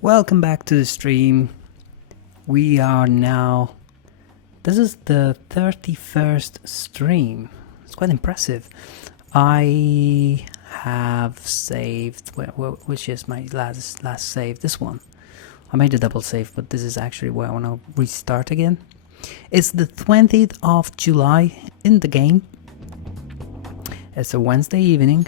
Welcome back to the stream. We are now... This is the 31st stream. It's quite impressive. I have saved... which is my last save? This one. I made a double save, but this is actually where I want to restart again. It's the 20th of July in the game. It's a Wednesday evening.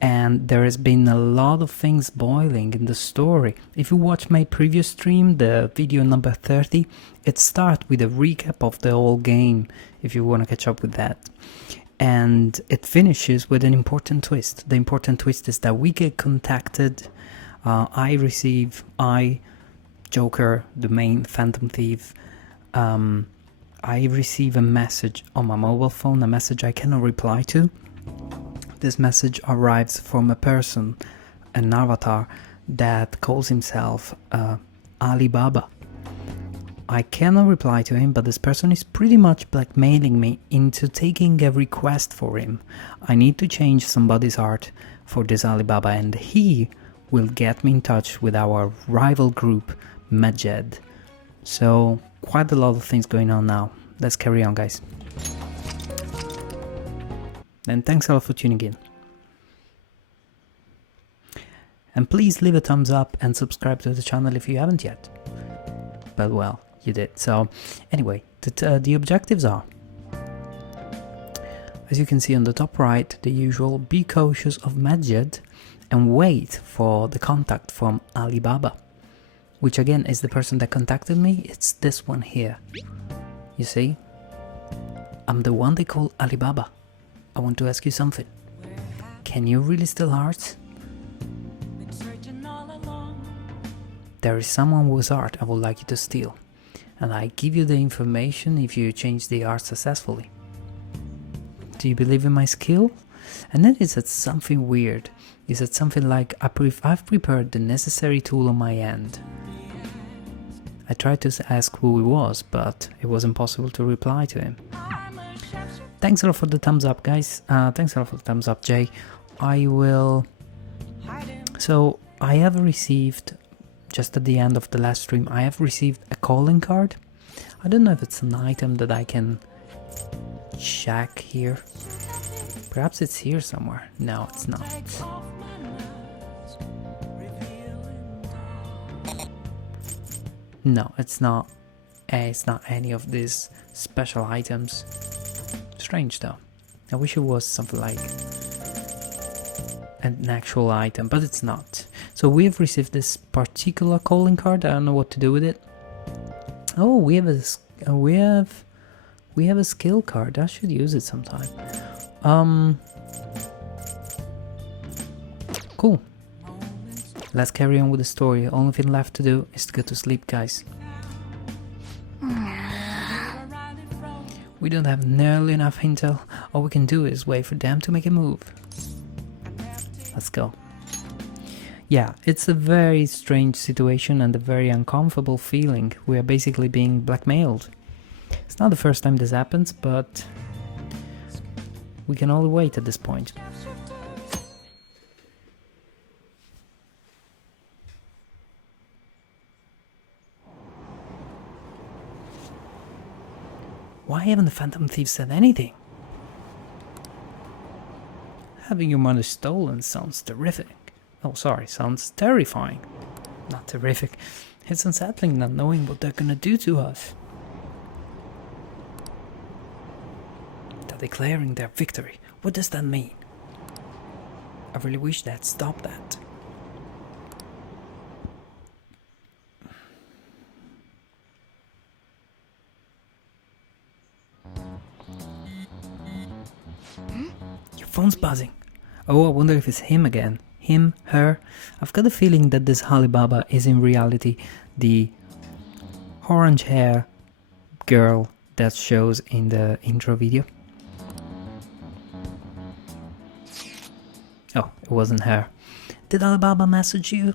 And there has been a lot of things boiling in the story. If you watch my previous stream, the video number 30, it starts with a recap of the whole game, if you want to catch up with that. And it finishes with an important twist. The important twist is that we get contacted. Joker, the main Phantom Thief, I receive a message on my mobile phone, a message I cannot reply to. This message arrives from a person, an avatar, that calls himself Alibaba. I cannot reply to him, but this person is pretty much blackmailing me into taking a request for him. I need to change somebody's art for this Alibaba, and he will get me in touch with our rival group, Majed. So, quite a lot of things going on now. Let's carry on, guys. And thanks a lot for tuning in. And please leave a thumbs up and subscribe to the channel if you haven't yet. But well, you did. So anyway, the objectives are, as you can see on the top right, the usual: be cautious of Majed and wait for the contact from Alibaba. Which again is the person that contacted me. It's this one here. You see? I'm the one they call Alibaba. I want to ask you something. Can you really steal hearts? There is someone whose art I would like you to steal, and I give you the information if you change the art successfully. Do you believe in my skill? And then he said something weird. He said something like, I've prepared the necessary tool on my end. I tried to ask who he was, but it was impossible to reply to him. Thanks a lot for the thumbs up, guys. Thanks a lot for the thumbs up, Jay. So, I have received, just at the end of the last stream, I have received a calling card. I don't know if it's an item that I can check here. Perhaps it's here somewhere. No, it's not. No, it's not. It's not any of these special items. Strange though. I wish it was something like an actual item, but it's not. So we have received this particular calling card. I don't know what to do with it. Oh, we have a skill card. I should use it sometime. Cool. Let's carry on with the story. Only thing left to do is to go to sleep, guys. We don't have nearly enough intel. All we can do is wait for them to make a move. Let's go. Yeah, it's a very strange situation and a very uncomfortable feeling. We are basically being blackmailed. It's not the first time this happens, but we can only wait at this point. Why haven't the Phantom Thieves said anything? Having your money stolen sounds terrific. Oh, sorry, sounds terrifying. Not terrific. It's unsettling not knowing what they're gonna do to us. They're declaring their victory. What does that mean? I really wish they'd stop that. Phone's buzzing. Oh, I wonder if it's him again. Him, her. I've got a feeling that this Alibaba is in reality the orange hair girl that shows in the intro video. Oh, it wasn't her. Did Alibaba message you?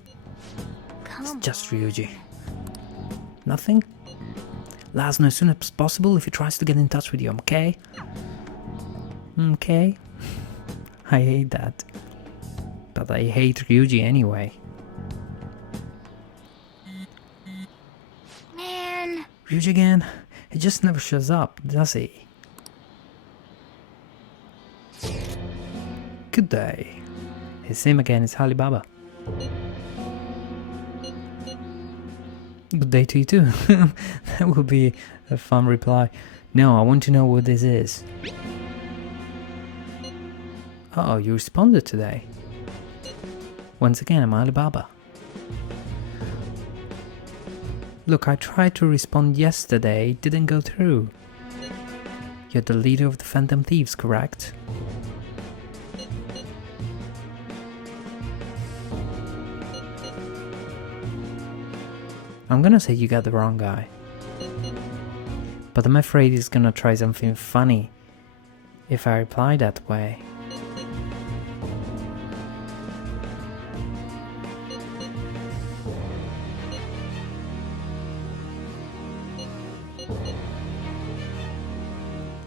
It's just Ryuji. Nothing? Let us know as soon as possible if he tries to get in touch with you, okay? Okay? I hate that. But I hate Ryuji anyway. Ryuji again? He just never shows up, does he? Good day. It's him again, it's Alibaba. Good day to you too. That would be a fun reply. No, I want to know what this is. Oh, you responded today. Once again, I'm Alibaba. Look, I tried to respond yesterday, it didn't go through. You're the leader of the Phantom Thieves, correct? I'm gonna say you got the wrong guy. But I'm afraid he's gonna try something funny if I reply that way.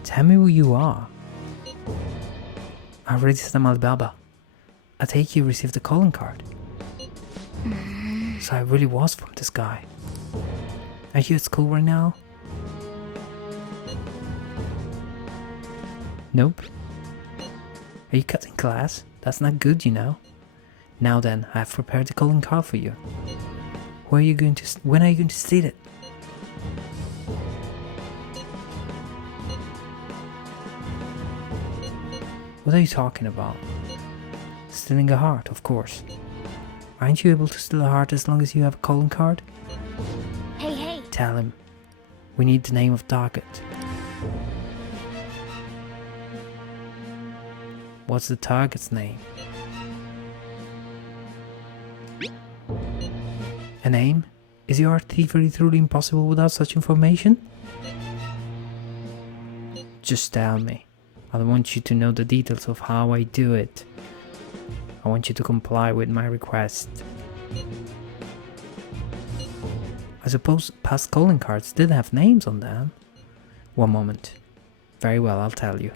Tell me who you are. I already said I'm Alibaba. I take you received the calling card. So I really was from this guy. Are you at school right now? Nope. Are you cutting class? That's not good, you know. Now then, I have prepared the calling card for you. When are you going to steal it? What are you talking about? Stealing a heart, of course. Aren't you able to steal a heart as long as you have a calling card? Hey! Tell him. We need the name of target. What's the target's name? A name? Is your thievery truly impossible without such information? Just tell me. I don't want you to know the details of how I do it. I want you to comply with my request. I suppose past calling cards did have names on them. One moment. Very well, I'll tell you.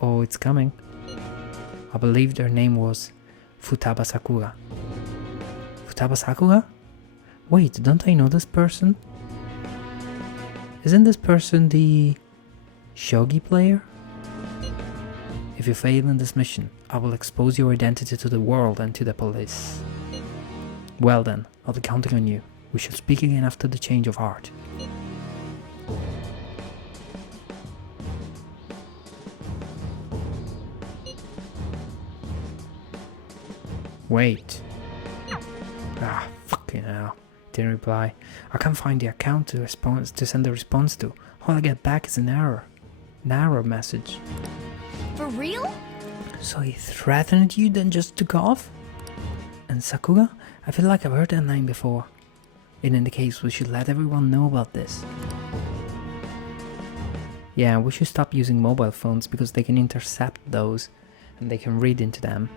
Oh, it's coming. I believe their name was Futaba Sakura. Futaba Sakura? Wait, don't I know this person? Isn't this person the shogi player? If you fail in this mission, I will expose your identity to the world and to the police. Well then, I'll be counting on you. We shall speak again after the change of heart. Wait. Fucking hell. Didn't reply. I can't find the account to send a response to. All I get back is an error. An error message. For real? So he threatened you, then just took off? And Sakura? I feel like I've heard that name before. In any case, we should let everyone know about this. Yeah, we should stop using mobile phones because they can intercept those and they can read into them.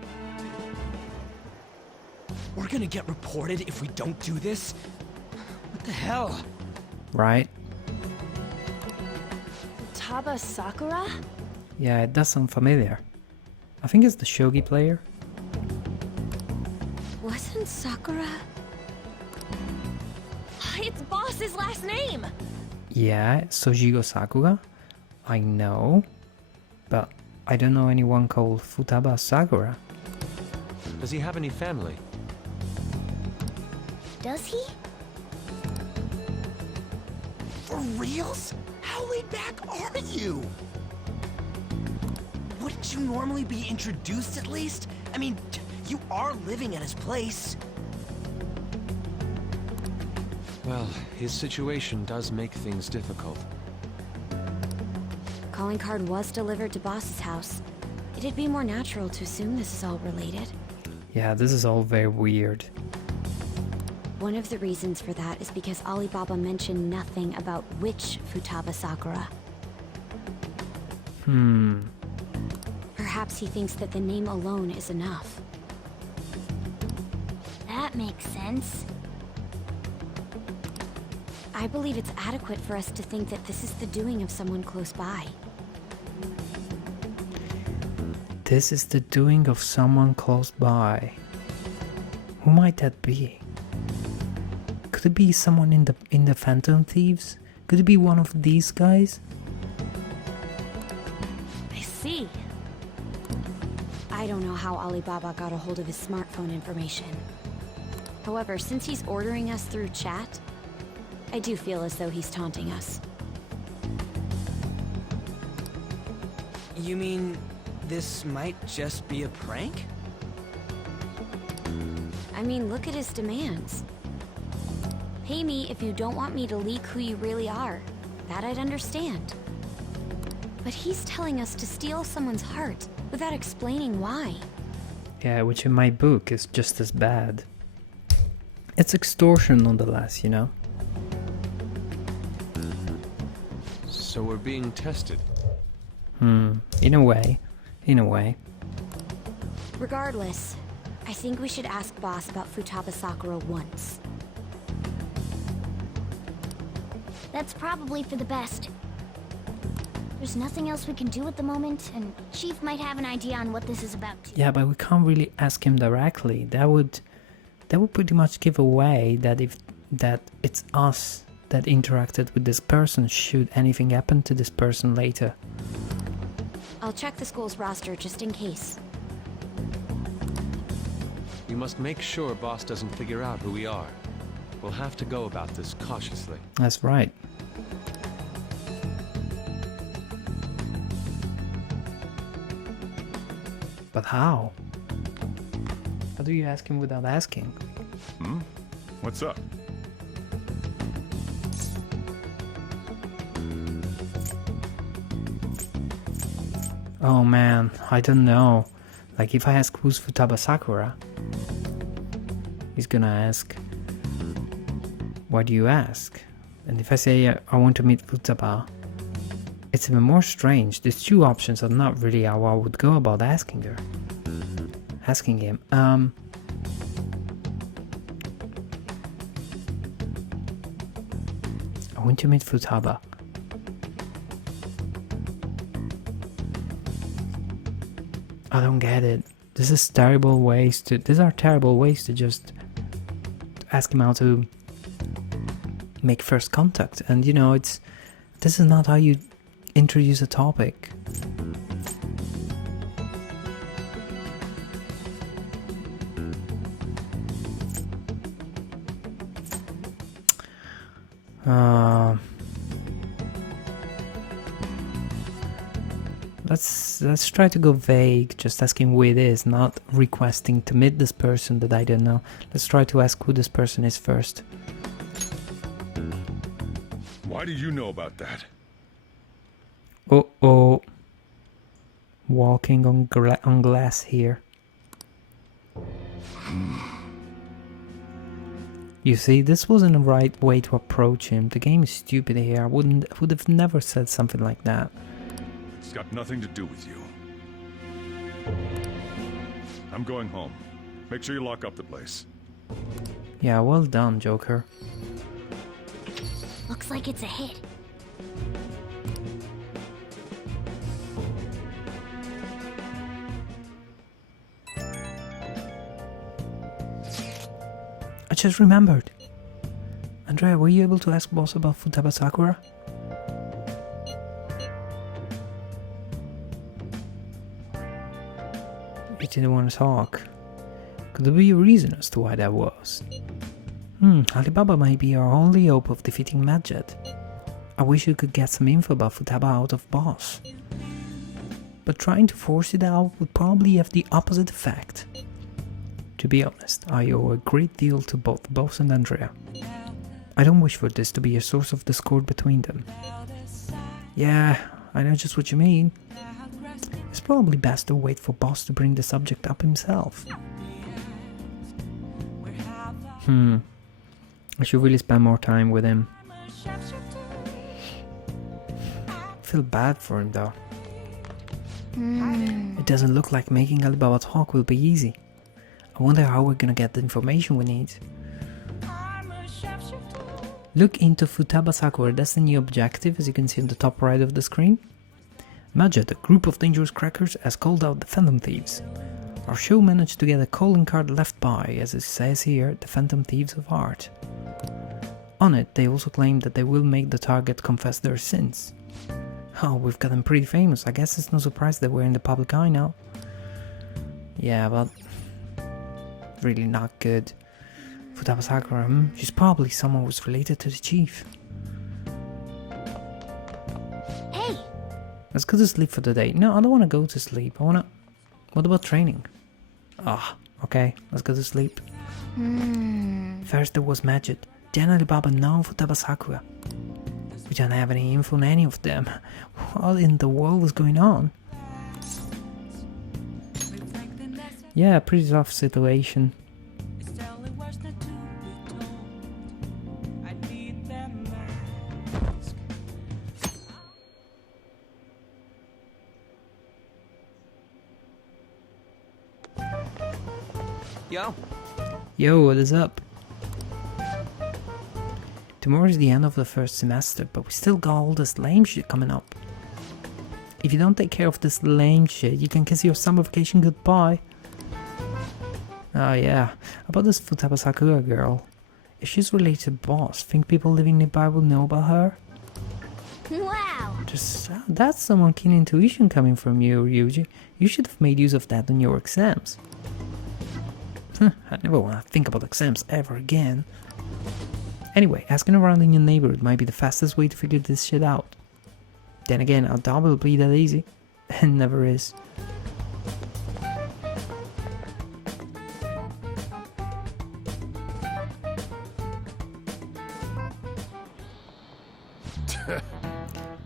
We're gonna get reported if we don't do this? What the hell? Right? Futaba Sakura? Yeah, it does sound familiar. I think it's the shogi player. Wasn't Sakura... It's boss's last name! Yeah, Sojigo Sakura. I know. But I don't know anyone called Futaba Sakura. Does he have any family? Does he? For reals? How laid back are you? Wouldn't you normally be introduced at least? I mean, you are living at his place. Well, his situation does make things difficult. Calling card was delivered to boss's house. It'd be more natural to assume this is all related. Yeah, this is all very weird. One of the reasons for that is because Alibaba mentioned nothing about which Futaba Sakura. Perhaps he thinks that the name alone is enough. That makes sense. I believe it's adequate for us to think that this is the doing of someone close by. This is the doing of someone close by. Who might that be? Could it be someone in the Phantom Thieves? Could it be one of these guys? I see. I don't know how Alibaba got a hold of his smartphone information. However, since he's ordering us through chat, I do feel as though he's taunting us. You mean this might just be a prank? I mean, look at his demands. Pay me if you don't want me to leak who you really are. That I'd understand. But he's telling us to steal someone's heart without explaining why. Yeah, which in my book is just as bad. It's extortion nonetheless, you know? So we're being tested. In a way. In a way. Regardless, I think we should ask Boss about Futaba Sakura once. That's probably for the best. There's nothing else we can do at the moment, and Chief might have an idea on what this is about too. Yeah, but we can't really ask him directly. That would pretty much give away that it's us that interacted with this person should anything happen to this person later. I'll check the school's roster just in case. We must make sure Boss doesn't figure out who we are. We'll have to go about this cautiously. That's right. But how? How do you ask him without asking? What's up? Oh man, I don't know. Like if I ask who's Futaba Sakura, he's gonna ask, why do you ask? And if I say I want to meet Futaba, it's even more strange. These two options are not really how I would go about asking him. I want to meet Futaba. I don't get it. These are terrible ways to just ask him how to make first contact. And you know, this is not how you introduce a topic. Let's try to go vague, just asking who it is, not requesting to meet this person that I don't know. Let's try to ask who this person is first. Why do you know about that? Uh-oh. Walking on glass here. You see, this wasn't the right way to approach him. The game is stupid here. I would have never said something like that. It's got nothing to do with you. I'm going home. Make sure you lock up the place. Yeah, well done, Joker. Looks like it's a hit. I just remembered. Andrea, were you able to ask Boss about Futaba Sakura? You didn't want to talk. Could there be a reason as to why that was? Alibaba might be our only hope of defeating Madjet. I wish we could get some info about Futaba out of Boss. But trying to force it out would probably have the opposite effect. To be honest, I owe a great deal to both Boss and Andrea. I don't wish for this to be a source of discord between them. Yeah, I know just what you mean. It's probably best to wait for Boss to bring the subject up himself. I should really spend more time with him. I feel bad for him though. It doesn't look like making Alibaba talk will be easy. I wonder how we're gonna get the information we need. Look into Futaba Sakura, that's the new objective, as you can see on the top right of the screen. Madjet, a group of dangerous crackers, has called out the Phantom Thieves. Our show managed to get a calling card left by, as it says here, the Phantom Thieves of Art. On it, they also claim that they will make the target confess their sins. Oh, we've gotten pretty famous. I guess it's no surprise that we're in the public eye now. Yeah, but really not good. Futaba Sakura, she's probably someone who's related to the chief. Hey! Let's go to sleep for the day. No, I don't want to go to sleep. What about training? Ah, okay, let's go to sleep. First there was Magic, then Alibaba, now Futaba Sakura. We don't have any info on any of them. What in the world was going on? Yeah, pretty tough situation. Yo, what is up? Tomorrow's the end of the first semester, but we still got all this lame shit coming up. If you don't take care of this lame shit, you can kiss your summer vacation goodbye. Oh yeah, about this Futaba Sakura girl. If she's related to Boss, think people living nearby will know about her? Wow! That's some keen intuition coming from you, Ryuji. You should have made use of that on your exams. I never want to think about exams ever again. Anyway, asking around in your neighborhood might be the fastest way to figure this shit out. Then again, I doubt it'll be that easy. It never is.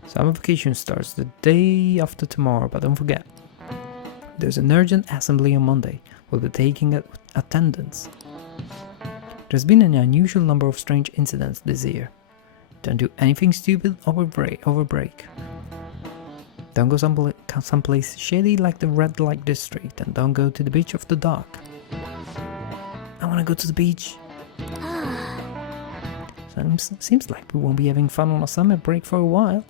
Summer vacation starts the day after tomorrow, but don't forget, there's an urgent assembly on Monday. We'll be taking attendance. There's been an unusual number of strange incidents this year. Don't do anything stupid over break. Don't go someplace shady like the red light district, and don't go to the beach after dark. I wanna go to the beach. Seems like we won't be having fun on a summer break for a while.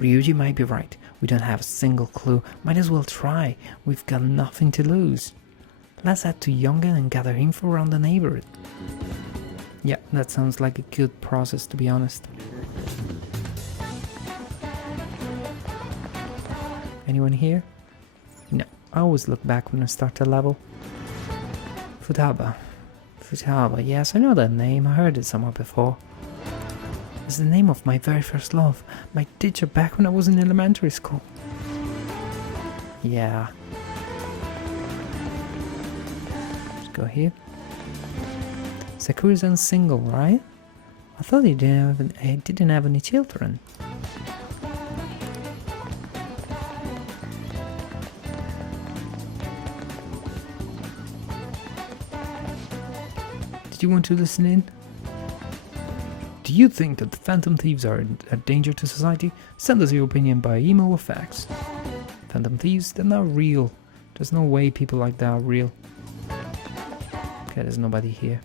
Ryuji might be right. We don't have a single clue. Might as well try. We've got nothing to lose. Let's head to Yongen and gather info around the neighborhood. Yeah, that sounds like a good process, to be honest. Anyone here? No, I always look back when I start a level. Futaba, yes, I know that name. I heard it somewhere before. It's the name of my very first love, my teacher back when I was in elementary school. Yeah. Let's go here. Sakura-san single, right? I thought he didn't have any children. Did you want to listen in? Do you think that the Phantom Thieves are a danger to society? Send us your opinion by email or fax. Phantom Thieves, they're not real. There's no way people like that are real. Okay, there's nobody here.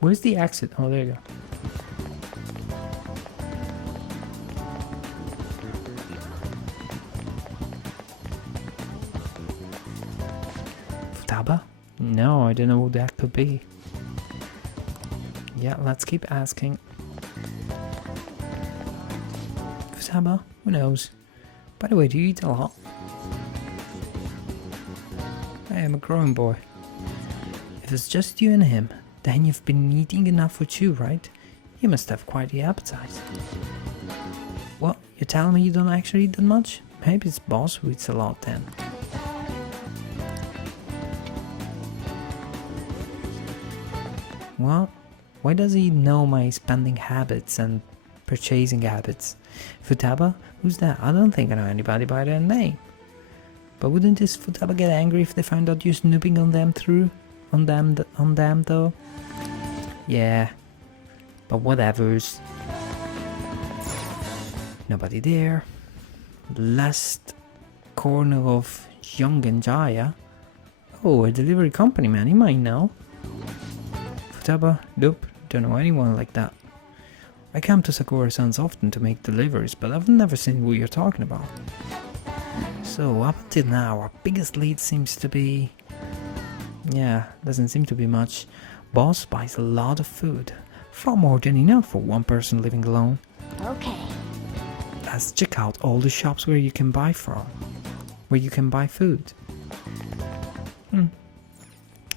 Where's the exit? Oh, there you go. Futaba? No, I don't know what that could be. Yeah, let's keep asking. Futaba? Who knows? By the way, do you eat a lot? I am a growing boy. If it's just you and him, then you've been eating enough for two, right? You must have quite the appetite. What? You're telling me you don't actually eat that much? Maybe it's Boss who eats a lot then. What? Why does he know my spending habits and purchasing habits? Futaba? Who's that? I don't think I know anybody by that name. But wouldn't this Futaba get angry if they found out you're snooping on them though? Yeah, but whatevers. Nobody there. Last corner of Yongenjaya. Oh, a delivery company, man. You might know. Futaba? Nope. Don't know anyone like that. I come to Sakura-san's often to make deliveries, but I've never seen who you're talking about. So, up until now, our biggest lead seems to be... Yeah, doesn't seem to be much. Boss buys a lot of food. Far more than enough for one person living alone. Okay. Let's check out all the shops where you can buy from. Where you can buy food.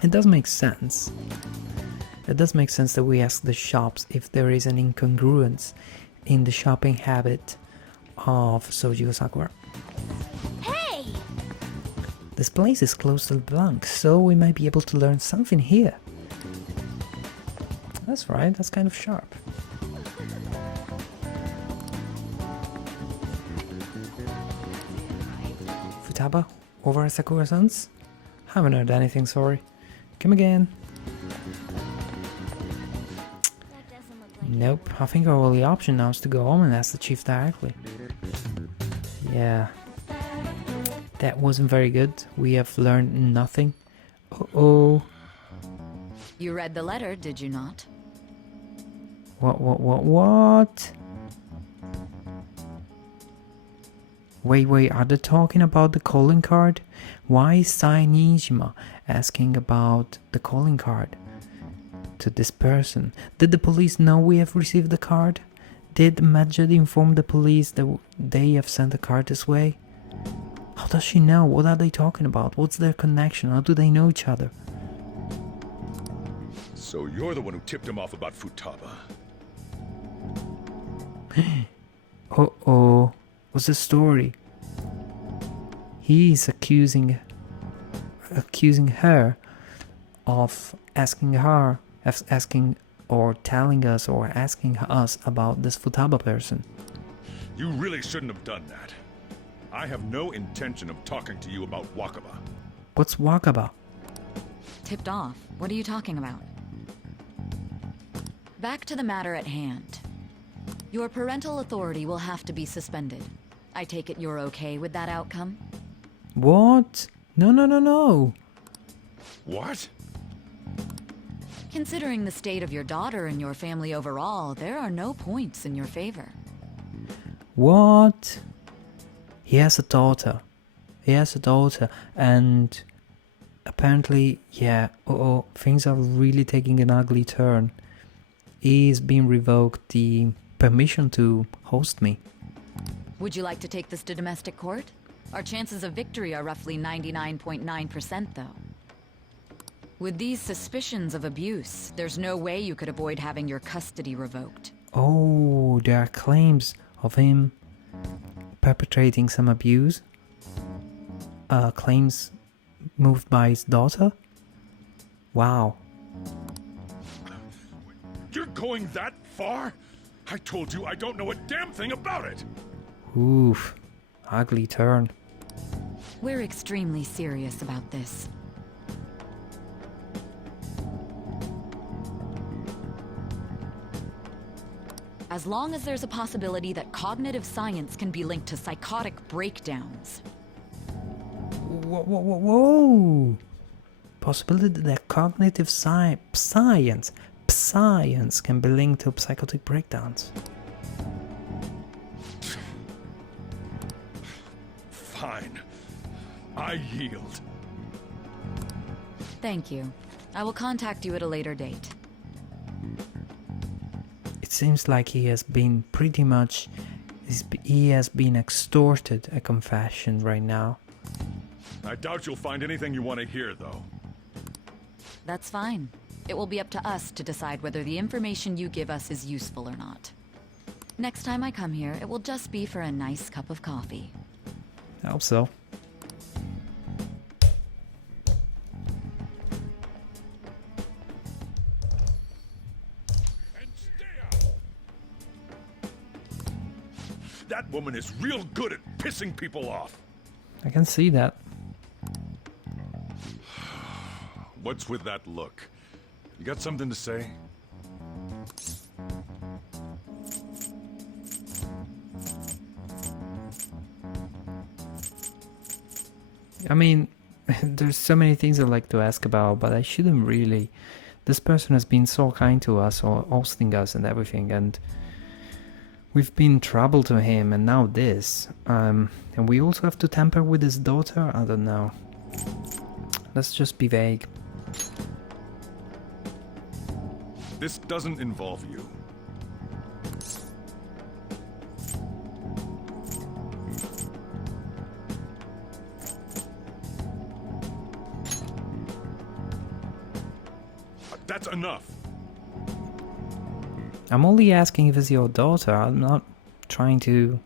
It does make sense. It does make sense that we ask the shops if there is an incongruence in the shopping habit of Soji Sakura. Hey! This place is close to the blank, so we might be able to learn something here. That's right, that's kind of sharp. Futaba, over at Sakura-san's? Haven't heard anything, sorry. Come again. That doesn't look like Nope, I think our only option now is to go home and ask the chief directly. Yeah. That wasn't very good. We have learned nothing. Uh-oh. You read the letter, did you not? What? Wait, are they talking about the calling card? Why is Sai Nijima asking about the calling card to this person? Did the police know we have received the card? Did Majid inform the police that they have sent the card this way? How does she know? What are they talking about? What's their connection? How do they know each other? So you're the one who tipped him off about Futaba. Uh-oh. What's the story? He's accusing her of asking or telling us or asking us about this Futaba person. You really shouldn't have done that. I have no intention of talking to you about Wakaba. What's Wakaba? Tipped off? What are you talking about? Back to the matter at hand. Your parental authority will have to be suspended. I take it you're okay with that outcome? What? No. What? Considering the state of your daughter and your family overall, there are no points in your favor. What? He has a daughter. And apparently, yeah, things are really taking an ugly turn. He's being revoked the permission to host me. Would you like to take this to domestic court? Our chances of victory are roughly 99.9%, though. With these suspicions of abuse, there's no way you could avoid having your custody revoked. Oh, there are claims of him perpetrating some abuse? Claims moved by his daughter? Wow. You're going that far? I told you I don't know a damn thing about it! Oof. Ugly turn. We're extremely serious about this. As long as there's a possibility that cognitive science can be linked to psychotic breakdowns. Whoa. Possibility that cognitive science can be linked to psychotic breakdowns. Fine. I yield. Thank you. I will contact you at a later date. It seems like he has been extorted a confession right now. I doubt you'll find anything you want to hear, though. That's fine. It will be up to us to decide whether the information you give us is useful or not. Next time I come here, it will just be for a nice cup of coffee. I hope so. And stay out! That woman is real good at pissing people off. I can see that. What's with that look? You got something to say? I mean, there's so many things I'd like to ask about, but I shouldn't really. This person has been so kind to us, or hosting us and everything, and we've been trouble to him, and now this. And we also have to tamper with his daughter? I don't know. Let's just be vague. This doesn't involve you. That's enough. I'm only asking if it's your daughter. I'm not trying to...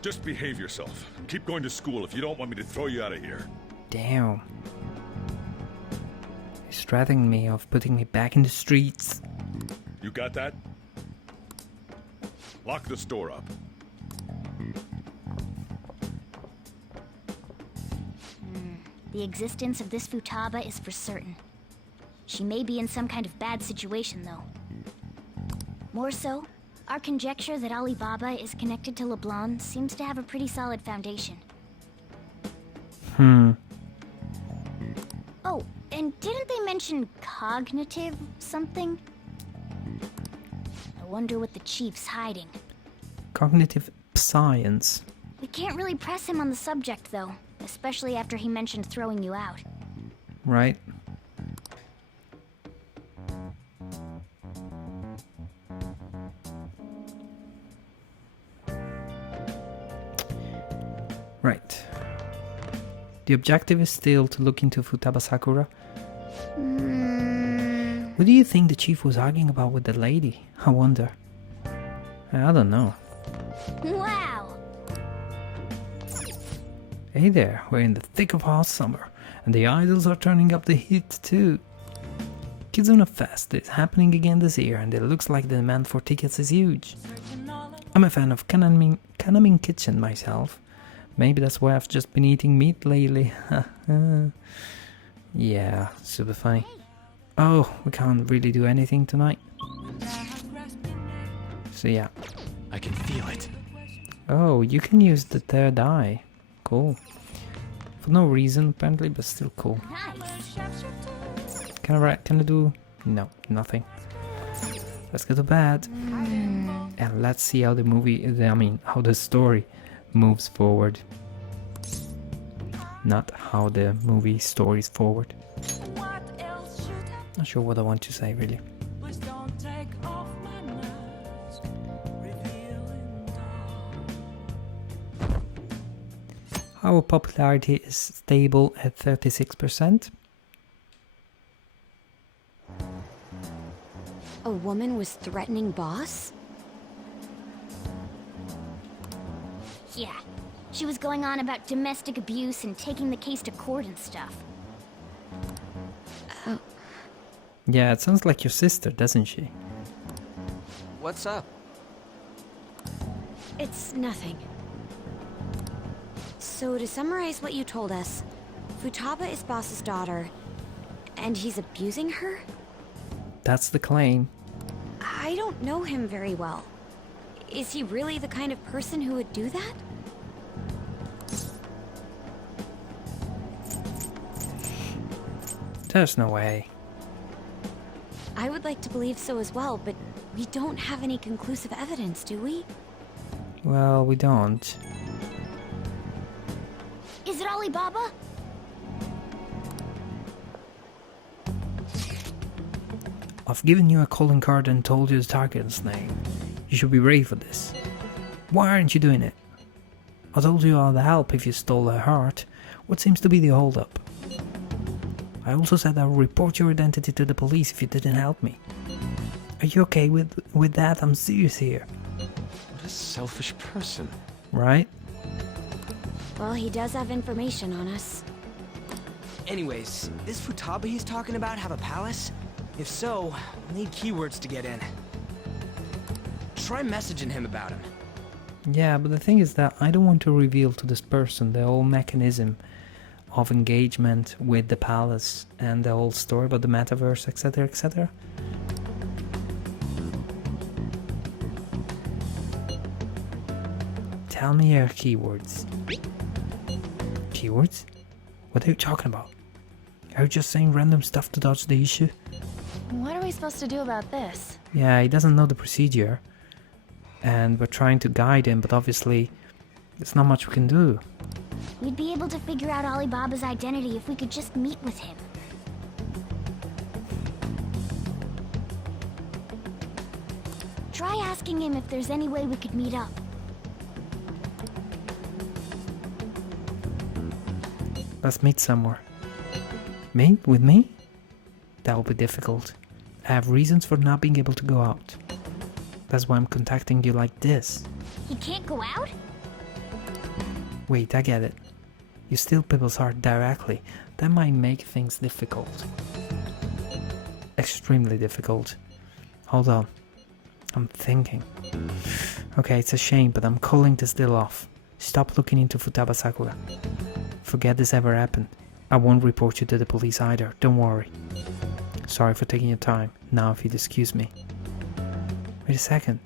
Just behave yourself. Keep going to school if you don't want me to throw you out of here. Damn. He's threatening me of putting me back in the streets. You got that? Lock the store up. The existence of this Futaba is for certain. She may be in some kind of bad situation, though. More so, our conjecture that Alibaba is connected to LeBlanc seems to have a pretty solid foundation. Oh, and didn't they mention cognitive something? I wonder what the chief's hiding. Cognitive science. We can't really press him on the subject, though, especially after he mentioned throwing you out. Right? Right. The objective is still to look into Futaba Sakura. What do you think the chief was arguing about with the lady? I wonder. I don't know. Wow! Hey there, we're in the thick of hot summer, and the idols are turning up the heat too. Kizuna Fest is happening again this year, and it looks like the demand for tickets is huge. I'm a fan of Kanamin Kitchen myself. Maybe that's why I've just been eating meat lately. Yeah, super funny. Oh, we can't really do anything tonight. So yeah. I can feel it. Oh, you can use the third eye. Cool. For no reason apparently, but still cool. Nice! Can I do... No, nothing. Let's go to bed. And let's see how how the story moves forward. Not how the movie stories forward. Not sure what I want to say really. Our popularity is stable at 36%. A woman was threatening Boss? Yeah. She was going on about domestic abuse and taking the case to court and stuff. Yeah, it sounds like your sister, doesn't she? What's up? It's nothing. So to summarize what you told us, Futaba is Boss's daughter, and he's abusing her? That's the claim. I don't know him very well. Is he really the kind of person who would do that? There's no way. I would like to believe so as well, but we don't have any conclusive evidence, do we? Well, we don't. Is it Alibaba? I've given you a calling card and told you the target's name. You should be ready for this. Why aren't you doing it? I told you I'd help if you stole her heart. What seems to be the holdup? I also said I would report your identity to the police if you didn't help me. Are you okay with that? I'm serious here. What a selfish person. Right? Well, he does have information on us. Anyways, this Futaba he's talking about have a palace? If so, we'll need keywords to get in. Try messaging him about him. Yeah, but the thing is that I don't want to reveal to this person the whole mechanism of engagement with the palace and the whole story about the metaverse, etc, etc. Tell me your keywords. Keywords? What are you talking about? Are you just saying random stuff to dodge the issue? What are we supposed to do about this? Yeah, he doesn't know the procedure. And we're trying to guide him, but obviously there's not much we can do. We'd be able to figure out Alibaba's identity if we could just meet with him. Try asking him if there's any way we could meet up. Let's meet somewhere. Meet with me? That will be difficult. I have reasons for not being able to go out. That's why I'm contacting you like this. He can't go out? Wait, I get it. You steal people's heart directly. That might make things difficult. Extremely difficult. Hold on. I'm thinking. Okay, it's a shame, but I'm calling this deal off. Stop looking into Futaba Sakura. Forget this ever happened. I won't report you to the police either, don't worry. Sorry for taking your time. Now if you'd excuse me. Wait a second.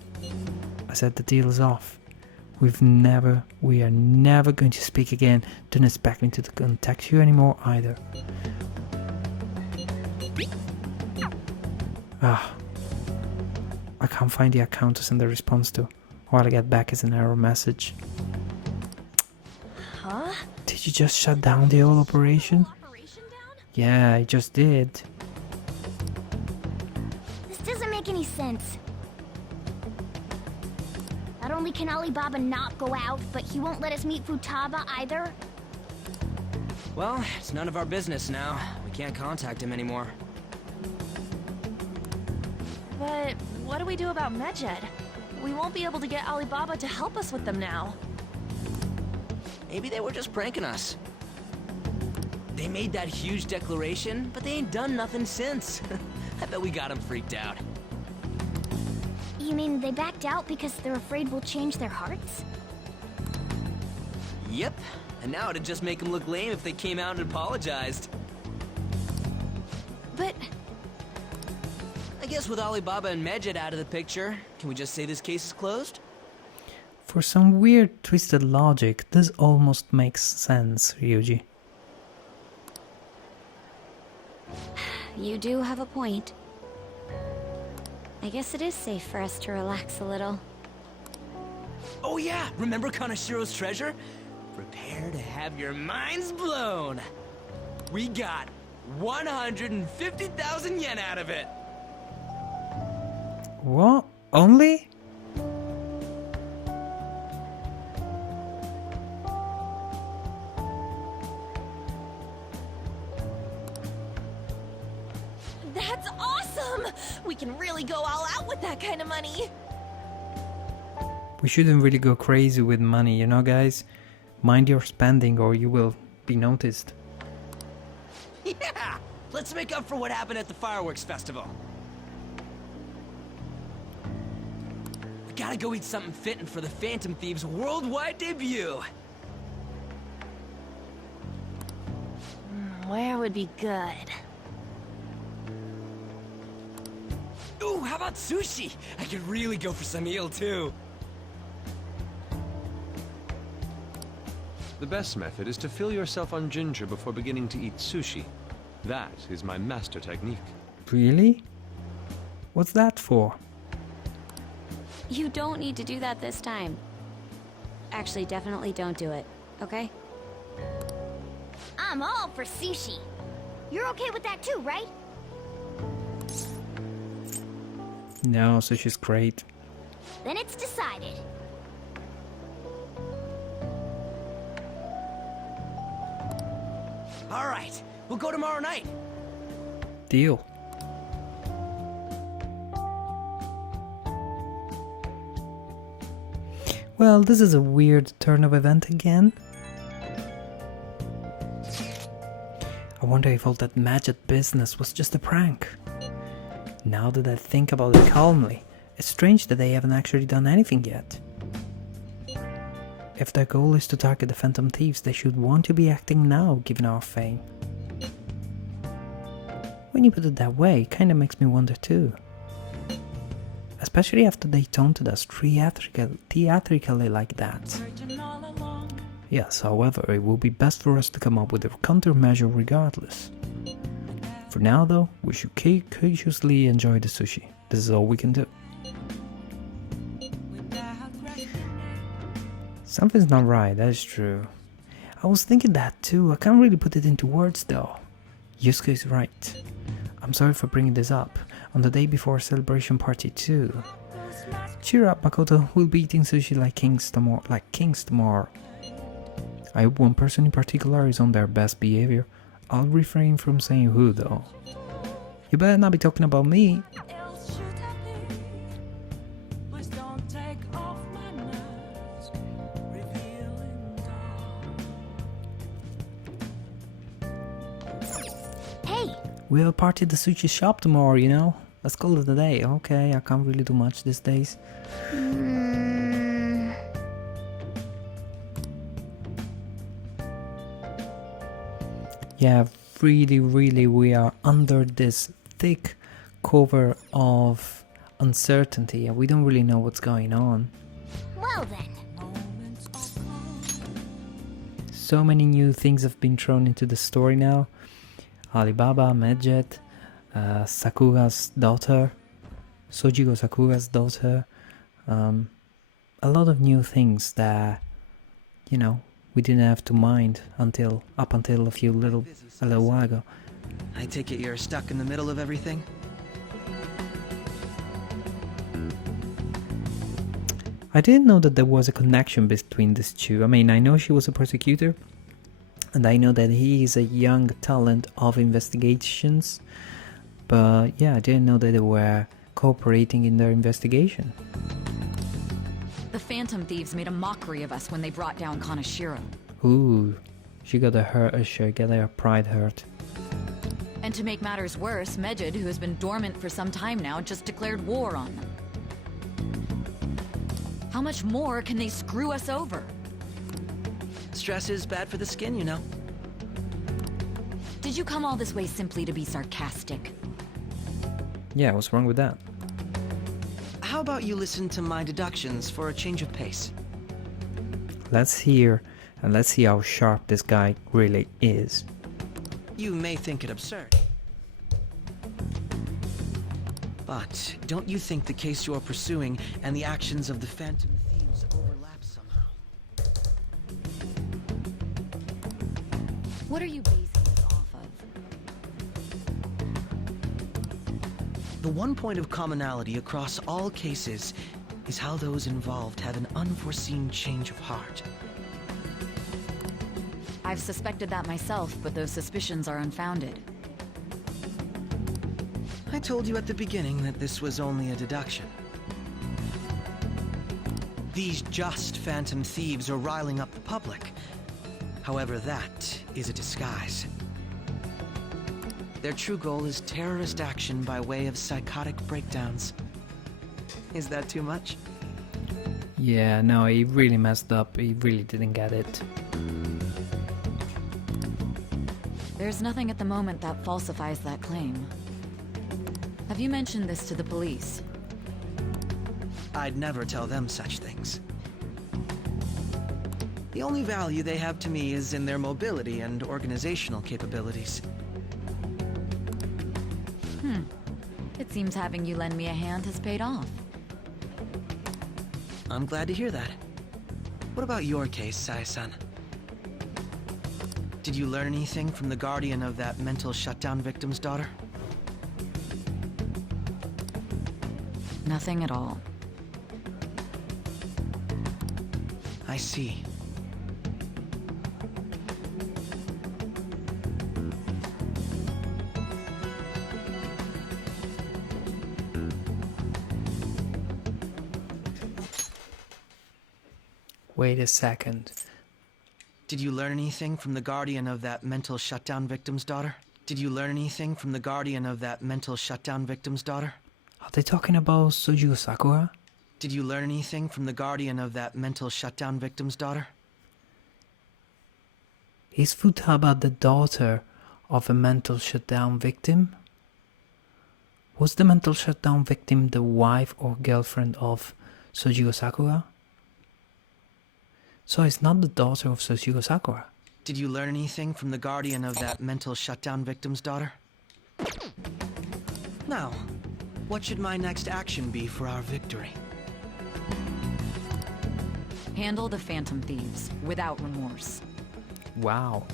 I said the deal is off. We are never going to speak again. Don't expect me to contact you anymore either. I can't find the account to send a response to. All I get back is an error message. Huh? Did you just shut down the whole operation? Yeah, I just did. This doesn't make any sense. Not only can Alibaba not go out, but he won't let us meet Futaba either. Well, it's none of our business now. We can't contact him anymore. But what do we do about Medjed? We won't be able to get Alibaba to help us with them now. Maybe they were just pranking us. They made that huge declaration, but they ain't done nothing since. I bet we got them freaked out. You mean they backed out because they're afraid we'll change their hearts? Yep, and now it'd just make them look lame if they came out and apologized. But I guess with Alibaba and Medjed out of the picture, can we just say this case is closed? For some weird twisted logic, this almost makes sense, Ryuji. You do have a point. I guess it is safe for us to relax a little. Oh yeah, remember Kanashiro's treasure? Prepare to have your minds blown. We got 150,000 yen out of it. What? Only? that's awesome! We can really go all out with that kind of money. We shouldn't really go crazy with money, you know, guys? Mind your spending or you will be noticed. Yeah! Let's make up for what happened at the fireworks festival. We gotta go eat something fitting for the Phantom Thieves' worldwide debut. Where would be good? Ooh, how about sushi? I could really go for some eel too. The best method is to fill yourself on ginger before beginning to eat sushi. That is my master technique. Really? What's that for? You don't need to do that this time. Actually, definitely don't do it, okay? I'm all for sushi. You're okay with that too, right? No, sushi's great. Then it's decided. All right, we'll go tomorrow night. Deal. Well, this is a weird turn of event again. I wonder if all that magic business was just a prank. Now that I think about it calmly, it's strange that they haven't actually done anything yet. If their goal is to target the Phantom Thieves, they should want to be acting now, given our fame. When you put it that way, it kinda makes me wonder too. Especially after they taunted us theatrically like that. Yes, however, it will be best for us to come up with a countermeasure regardless. For now though, we should cautiously enjoy the sushi. This is all we can do. Something's not right, that is true. I was thinking that too, I can't really put it into words though. Yusuke is right. I'm sorry for bringing this up, on the day before celebration party too. Cheer up Makoto, we'll be eating sushi like kings tomorrow. I hope one person in particular is on their best behavior. I'll refrain from saying who though. You better not be talking about me. Hey! We'll party at the sushi shop tomorrow, you know? Let's call it a day. Okay, I can't really do much these days. Yeah, really, we are under this thick cover of uncertainty and we don't really know what's going on. Well then. So many new things have been thrown into the story now. Alibaba, Medjed, Sakura's daughter, Sojiro Sakura's daughter. A lot of new things that, you know, we didn't have to mind up until a little while ago. I take it you're stuck in the middle of everything? I didn't know that there was a connection between these two. I mean, I know she was a prosecutor, and I know that he is a young talent of investigations, but yeah, I didn't know that they were cooperating in their investigation. The Phantom Thieves made a mockery of us when they brought down Kaneshiro. Ooh, she got her pride hurt. And to make matters worse, Medjed, who has been dormant for some time now, just declared war on them. How much more can they screw us over? Stress is bad for the skin, you know. Did you come all this way simply to be sarcastic? Yeah, what's wrong with that? How about you listen to my deductions for a change of pace? Let's hear, and let's see how sharp this guy really is. You may think it absurd. But don't you think the case you're pursuing and the actions of the Phantom Thieves overlap somehow? What are you basing this off of? The one point of commonality across all cases is how those involved have an unforeseen change of heart. I've suspected that myself, but those suspicions are unfounded. I told you at the beginning that this was only a deduction. These just Phantom Thieves are riling up the public. However, that is a disguise. Their true goal is terrorist action by way of psychotic breakdowns. Is that too much? Yeah, no, he really messed up. He really didn't get it. There's nothing at the moment that falsifies that claim. Have you mentioned this to the police? I'd never tell them such things. The only value they have to me is in their mobility and organizational capabilities. It seems having you lend me a hand has paid off. I'm glad to hear that. What about your case, Sai-san? Did you learn anything from the guardian of that mental shutdown victim's daughter? Nothing at all. I see. Wait a second. Did you learn anything from the guardian of that mental shutdown victim's daughter? Did you learn anything from the guardian of that mental shutdown victim's daughter? Are they talking about Sojiro Sakura? Did you learn anything from the guardian of that mental shutdown victim's daughter? Is Futaba the daughter of a mental shutdown victim? Was the mental shutdown victim the wife or girlfriend of Sojiro Sakura? So it's not the daughter of Soshigo Sakura. Did you learn anything from the guardian of that mental shutdown victim's daughter? Now, what should my next action be for our victory? Handle the Phantom Thieves without remorse. Wow.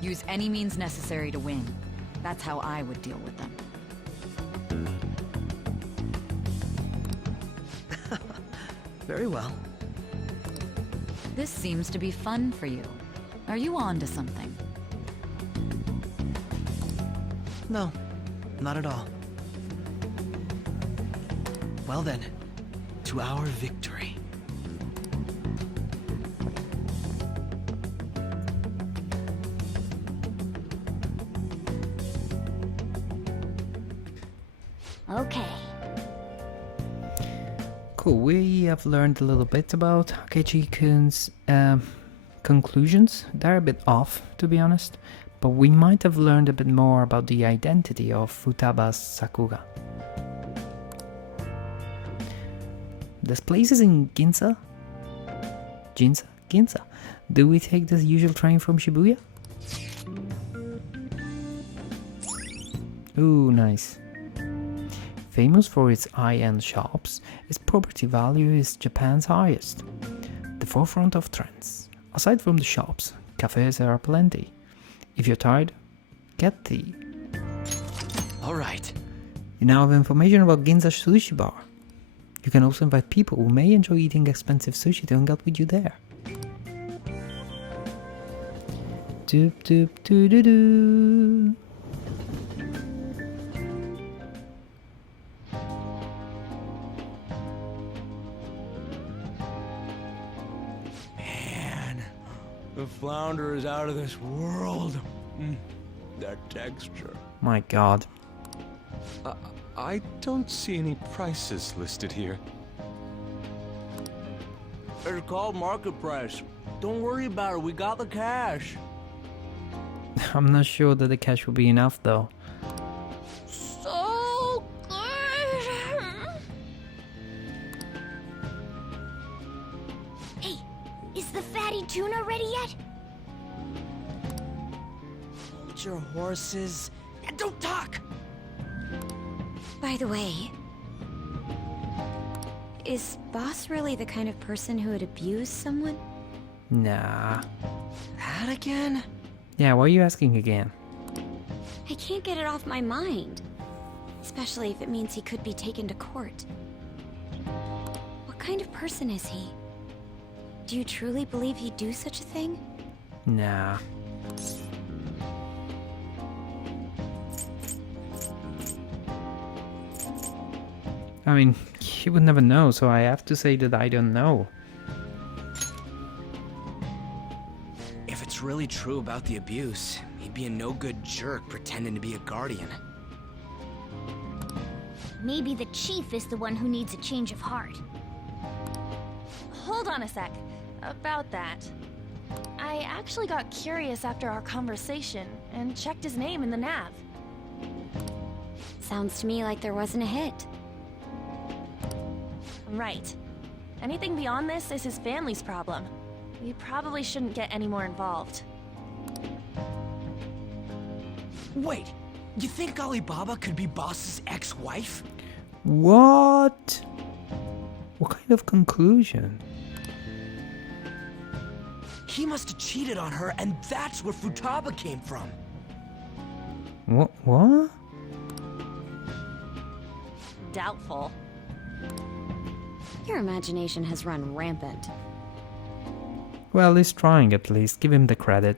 Use any means necessary to win. That's how I would deal with them. Very well. This seems to be fun for you. Are you on to something? No, not at all. Well then, to our victory. Okay. Cool, we have learned a little bit about Akechi-kun's conclusions. They're a bit off, to be honest, but we might have learned a bit more about the identity of Futaba's Sakuga. This place is in Ginza? Ginza. Do we take the usual train from Shibuya? Ooh, nice. Famous for its high-end shops, its property value is Japan's highest. The forefront of trends. Aside from the shops, cafes are plenty. If you're tired, get tea. Alright. You now have information about Ginza Sushi Bar. You can also invite people who may enjoy eating expensive sushi to hang out with you there. Doop doop doo doo doo. Man, the flounder is out of this world. That texture. My god. I don't see any prices listed here. It's called market price. Don't worry about it, we got the cash. I'm not sure that the cash will be enough though. So good. Hey, is the fatty tuna ready yet? Hold your horses and don't talk! By the way, is Boss really the kind of person who would abuse someone? Nah. That again? Yeah, why are you asking again? I can't get it off my mind. Especially if it means he could be taken to court. What kind of person is he? Do you truly believe he'd do such a thing? Nah. I mean, you would never know, so I have to say that I don't know. If it's really true about the abuse, he'd be a no-good jerk pretending to be a guardian. Maybe the chief is the one who needs a change of heart. Hold on a sec. About that. I actually got curious after our conversation and checked his name in the nav. Sounds to me like there wasn't a hit. Right. Anything beyond this is his family's problem. We probably shouldn't get any more involved. Wait, you think Alibaba could be Boss's ex-wife? What? What kind of conclusion? He must have cheated on her, and that's where Futaba came from. What? Doubtful. Your imagination has run rampant. Well, he's trying at least. Give him the credit.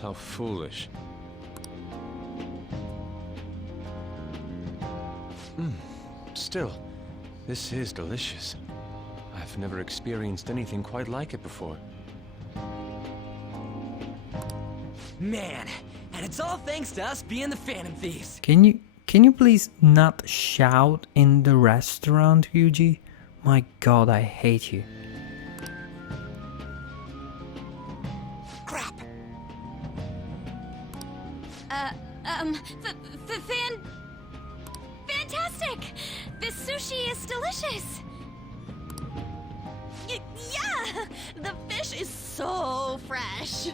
How foolish. Still, this is delicious. I've never experienced anything quite like it before. Man, and it's all thanks to us being the Phantom Thieves. Can you please not shout in the restaurant, Yuji? My god, I hate you. Crap. Fantastic! This sushi is delicious! Yeah! The fish is so fresh.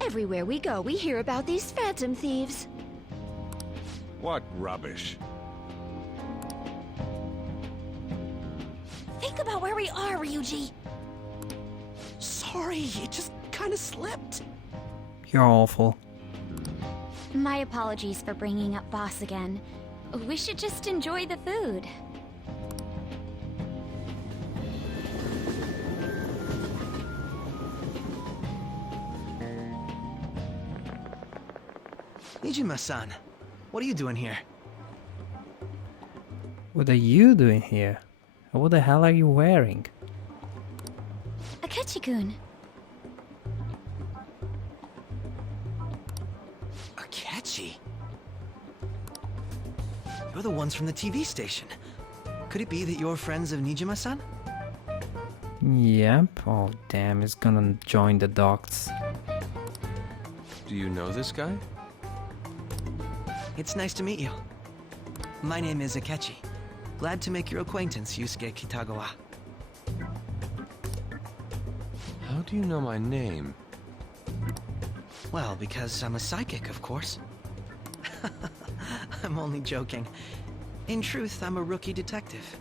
Everywhere we go, we hear about these phantom thieves. What rubbish. Think about where we are, Ryuji. Sorry, it just kind of slipped. You're awful. My apologies for bringing up Boss again. We should just enjoy the food. Nijima-san, what are you doing here? What are you doing here? What the hell are you wearing? Akechi-kun. Akechi? You're the ones from the TV station. Could it be that you're friends of Nijima-san? Yep. Oh damn, it's gonna join the dots. Do you know this guy? It's nice to meet you. My name is Akechi. Glad to make your acquaintance, Yusuke Kitagawa. How do you know my name? Well, because I'm a psychic, of course. I'm only joking. In truth, I'm a rookie detective.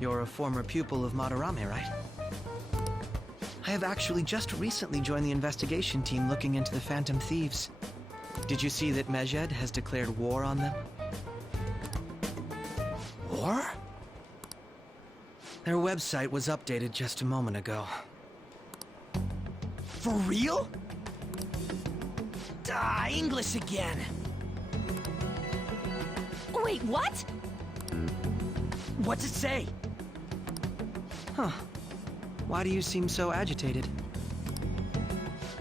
You're a former pupil of Madarame, right? I have actually just recently joined the investigation team looking into the Phantom Thieves. Did you see that Mejed has declared war on them? War? Their website was updated just a moment ago. For real? Ah, English again. Wait, what? What's it say? Huh. Why do you seem so agitated?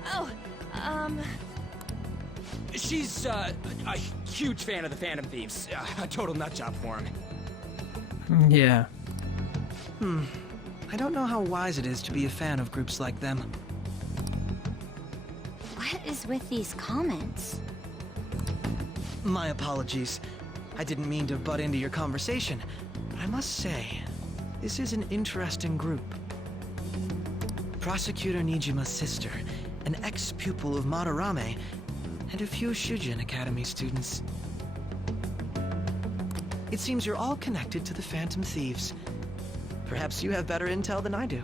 Oh, She's, a huge fan of the Phantom Thieves. A total nutjob for him. Yeah. I don't know how wise it is to be a fan of groups like them. What is with these comments? My apologies. I didn't mean to butt into your conversation, but I must say, this is an interesting group. Prosecutor Nijima's sister, an ex-pupil of Madarame, and a few Shujin Academy students. It seems you're all connected to the Phantom Thieves. Perhaps you have better intel than I do.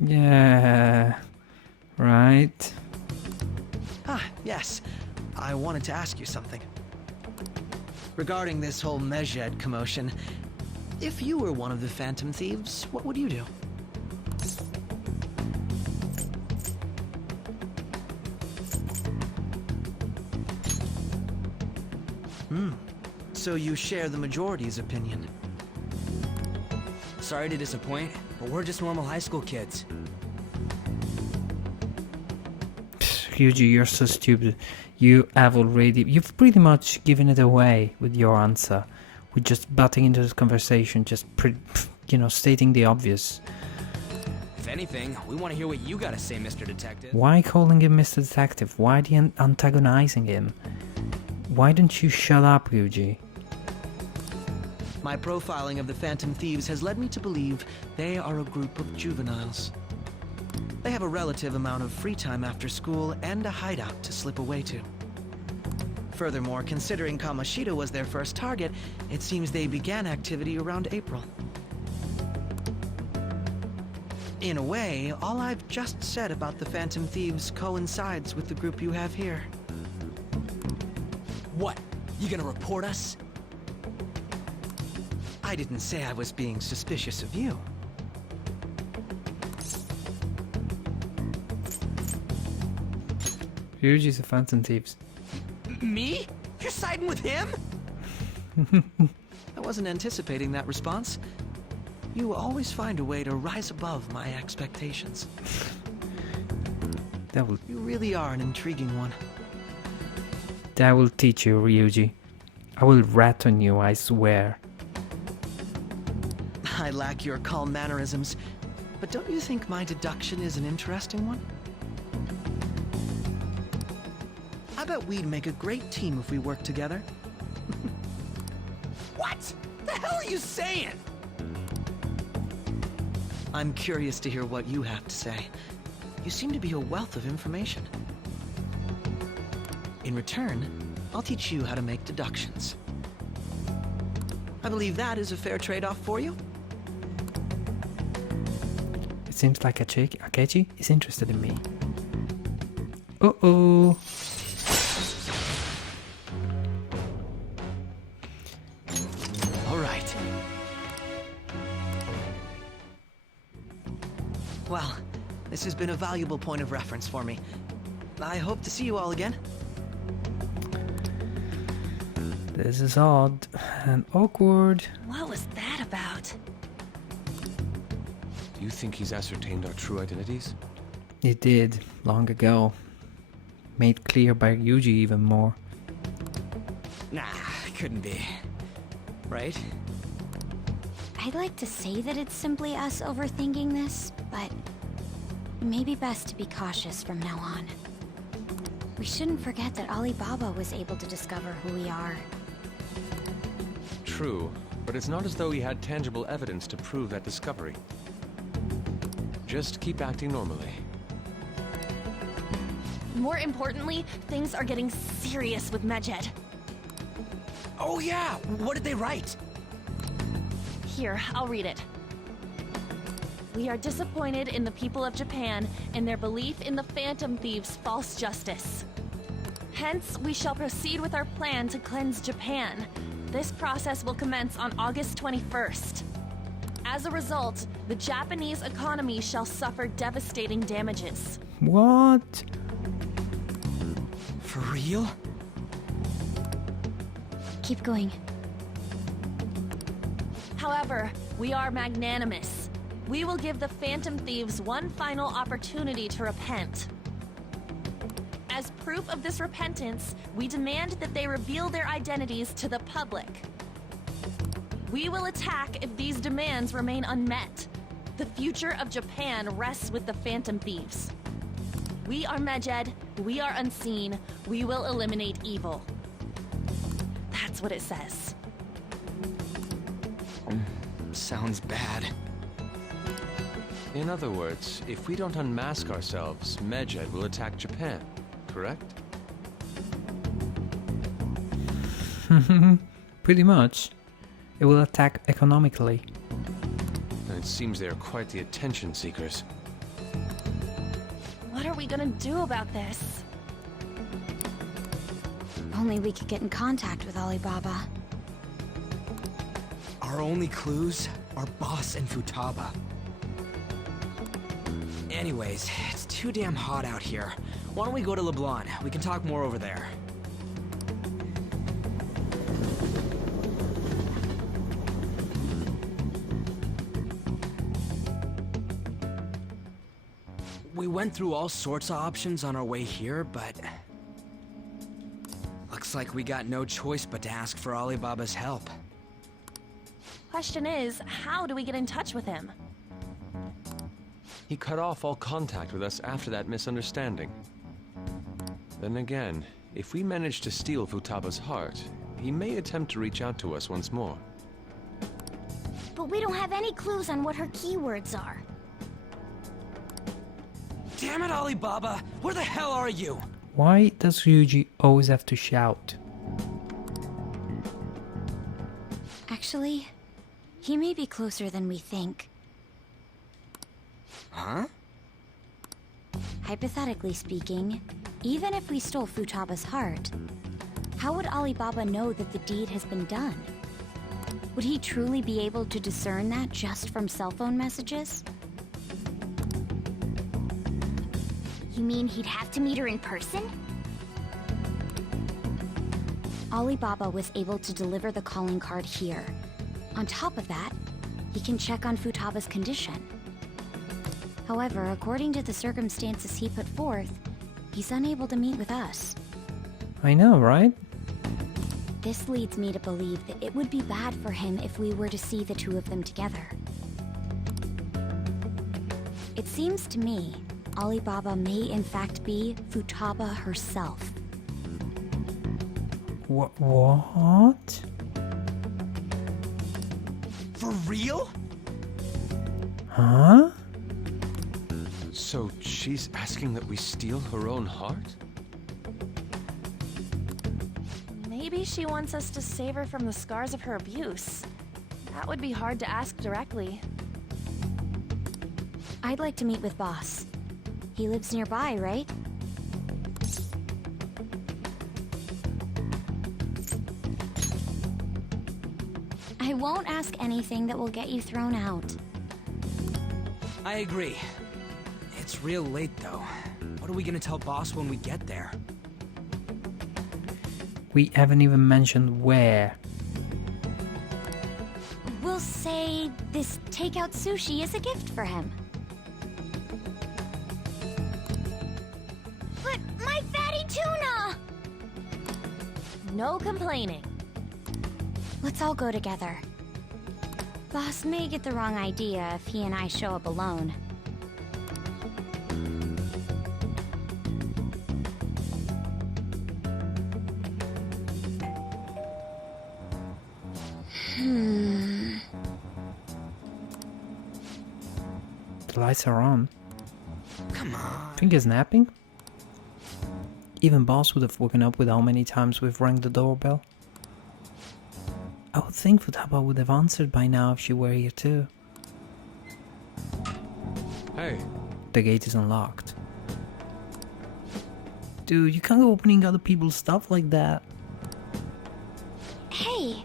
Yeah. Right. Ah, yes. I wanted to ask you something. Regarding this whole Mejed commotion, if you were one of the Phantom Thieves, what would you do? So you share the majority's opinion. Sorry to disappoint, but we're just normal high school kids. Ryuji, you're so stupid. You've pretty much given it away with your answer. With just butting into this conversation, just, stating the obvious. If anything, we want to hear what you gotta say, Mr. Detective. Why calling him Mr. Detective? Why antagonizing him? Why don't you shut up, Ryuji? My profiling of the Phantom Thieves has led me to believe they are a group of juveniles. They have a relative amount of free time after school and a hideout to slip away to. Furthermore, considering Kamoshida was their first target, it seems they began activity around April. In a way, all I've just said about the Phantom Thieves coincides with the group you have here. What? You gonna report us? I didn't say I was being suspicious of you. Ryuji's a Phantom Thieves. Me? You're siding with him? I wasn't anticipating that response. You always find a way to rise above my expectations. You really are an intriguing one. That will teach you, Ryuji. I will rat on you, I swear. I lack your calm mannerisms, but don't you think my deduction is an interesting one? I bet we'd make a great team if we worked together. What? What the hell are you saying? I'm curious to hear what you have to say. You seem to be a wealth of information. In return, I'll teach you how to make deductions. I believe that is a fair trade-off for you. It seems like Akechi is interested in me. Uh-oh. All right. Well, this has been a valuable point of reference for me. I hope to see you all again. This is odd and awkward. What was that about? Do you think he's ascertained our true identities? It did, long ago. Made clear by Yuji even more. Nah, couldn't be. Right? I'd like to say that it's simply us overthinking this, but it may be best to be cautious from now on. We shouldn't forget that Alibaba was able to discover who we are. True, but it's not as though he had tangible evidence to prove that discovery. Just keep acting normally. More importantly, things are getting serious with Medjed. Oh yeah, what did they write? Here, I'll read it. We are disappointed in the people of Japan and their belief in the Phantom Thieves' false justice. Hence, we shall proceed with our plan to cleanse Japan. This process will commence on August 21st. As a result, the Japanese economy shall suffer devastating damages. What? For real? Keep going. However, we are magnanimous. We will give the Phantom Thieves one final opportunity to repent. As proof of this repentance, we demand that they reveal their identities to the public. We will attack if these demands remain unmet. The future of Japan rests with the Phantom Thieves. We are Medjed, we are unseen, we will eliminate evil. That's what it says. Sounds bad. In other words, if we don't unmask ourselves, Medjed will attack Japan, correct? Pretty much. It will attack economically. And it seems they are quite the attention seekers. What are we gonna do about this? Only we could get in contact with Alibaba. Our only clues are Boss and Futaba. Anyways, it's too damn hot out here. Why don't we go to Leblon? We can talk more over there. We went through all sorts of options on our way here, but looks like we got no choice but to ask for Alibaba's help. Question is, how do we get in touch with him? He cut off all contact with us after that misunderstanding. Then again, if we manage to steal Futaba's heart, he may attempt to reach out to us once more. But we don't have any clues on what her keywords are. Damn it, Alibaba! Where the hell are you? Why does Ryuji always have to shout? Actually, he may be closer than we think. Huh? Hypothetically speaking, even if we stole Futaba's heart, how would Alibaba know that the deed has been done? Would he truly be able to discern that just from cell phone messages? You mean he'd have to meet her in person? Alibaba was able to deliver the calling card here. On top of that, he can check on Futaba's condition. However, according to the circumstances he put forth, he's unable to meet with us. I know, right? This leads me to believe that it would be bad for him if we were to see the two of them together. It seems to me Alibaba may in fact be Futaba herself. What? For real? Huh? So she's asking that we steal her own heart? Maybe she wants us to save her from the scars of her abuse. That would be hard to ask directly. I'd like to meet with Boss. He lives nearby, right? I won't ask anything that will get you thrown out. I agree. It's real late, though. What are we gonna tell Boss when we get there? We haven't even mentioned where. We'll say this takeout sushi is a gift for him. But my fatty tuna! No complaining. Let's all go together. Boss may get the wrong idea if he and I show up alone. The lights are on. Come on. Think he's napping? Even Boss would have woken up with how many times we've rang the doorbell. I would think Futaba would have answered by now if she were here too. Hey, The gate is unlocked. Dude, you can't go opening other people's stuff like that. Hey,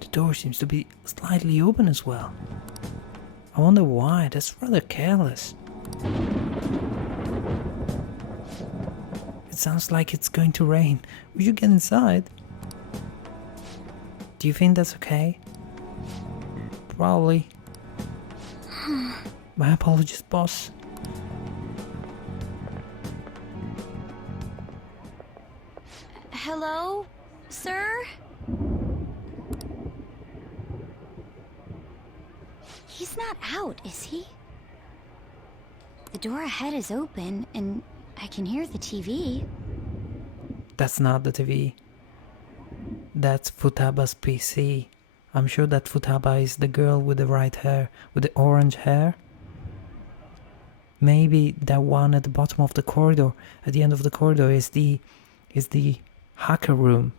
The door seems to be slightly open as well. I wonder why, that's rather careless. It sounds like it's going to rain. We should get inside. Do you think that's okay? Probably. My apologies, boss. hello, sir? He's not out, is he? The door ahead is open, and I can hear the TV. That's not the TV. That's Futaba's PC. I'm sure that Futaba is the girl with the right hair, with the orange hair. Maybe that one at the bottom of the corridor, at the end of the corridor, is the hacker room.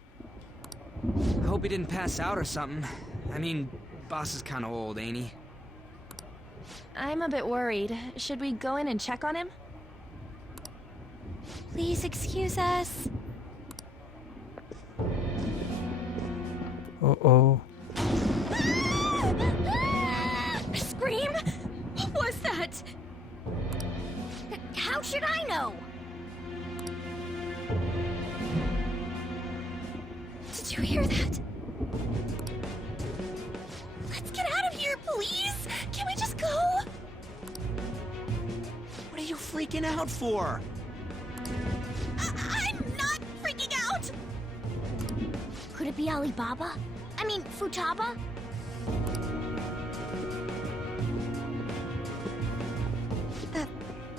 I hope he didn't pass out or something. I mean, Boss is kinda old, ain't he? I'm a bit worried. Should we go in and check on him? Please excuse us. Uh-oh. Scream? What was that? How should I know? Did you hear that? Let's get out of here, please! Can we just go? What are you freaking out for? I'm not freaking out! Could it be Alibaba? I mean, Futaba?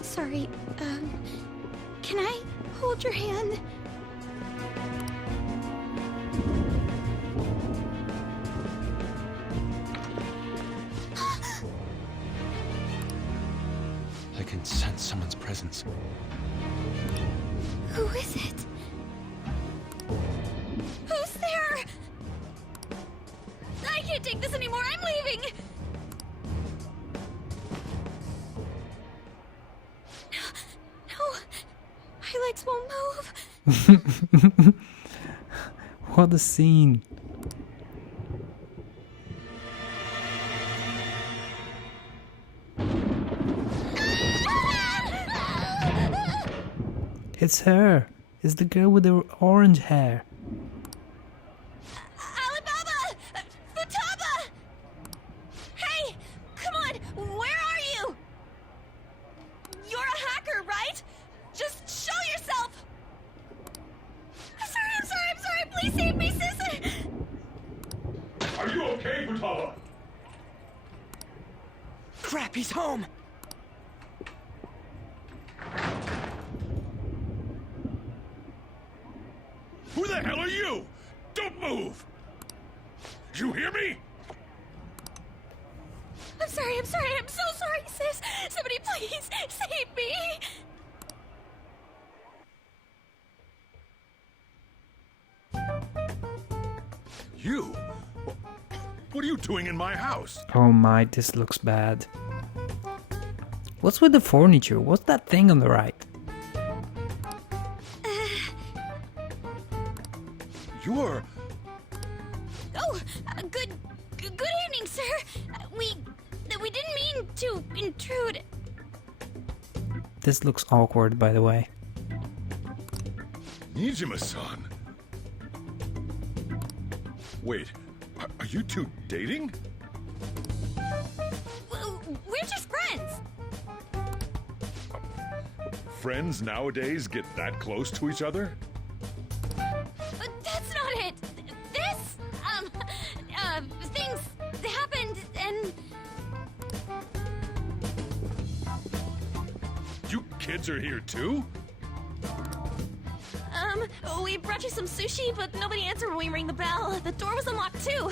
Sorry, can I hold your hand? I can sense someone's presence. Who is it? Who's there? I can't take this anymore, I'm leaving! No, my legs won't move. What a scene. It's her. It's the girl with the orange hair. Alibaba! Futaba! Hey! Come on! Where are you? You're a hacker, right? Just show yourself! I'm sorry! Please save me, sister! Are you okay, Futaba? Crap, he's home! Who the hell are you? Don't move! You hear me? I'm sorry, I'm so sorry, sis. Somebody please save me. You? What are you doing in my house? Oh my, this looks bad. What's with the furniture? What's that thing on the right? You're... Oh, good evening, sir. We didn't mean to intrude. This looks awkward, by the way. Nijima-san. Wait, are you two dating? We're just friends. Friends nowadays get that close to each other? But that's not it. This, things happened and... You kids are here too? We brought you some sushi, but nobody answered when we rang the bell. The door was unlocked too.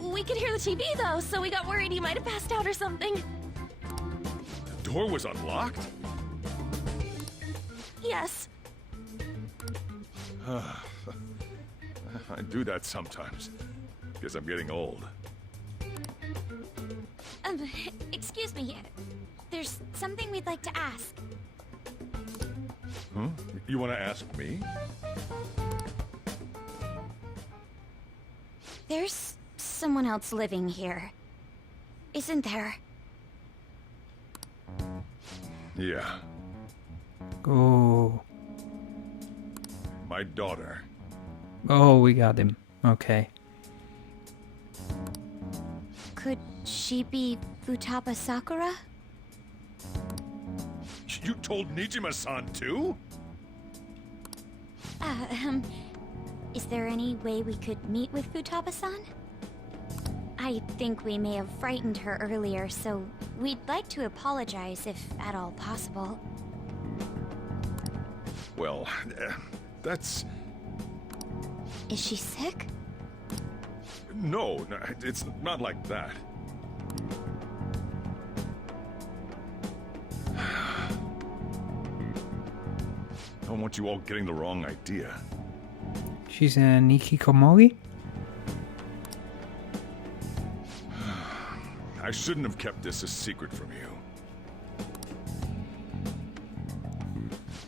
We could hear the TV though, so we got worried you might have passed out or something. The door was unlocked? Yes. I do that sometimes. Guess I'm getting old. Excuse me. There's something we'd like to ask. Huh? You want to ask me? There's someone else living here, isn't there? Yeah. Oh. My daughter. Oh, we got him. Okay. Could she be Futaba Sakura? You told Nijima-san too? Is there any way we could meet with Futaba-san? I think we may have frightened her earlier, so we'd like to apologize if at all possible. Well, that's... Is she sick? No, it's not like that. I don't want you all getting the wrong idea. She's an Ikikomori? I shouldn't have kept this a secret from you.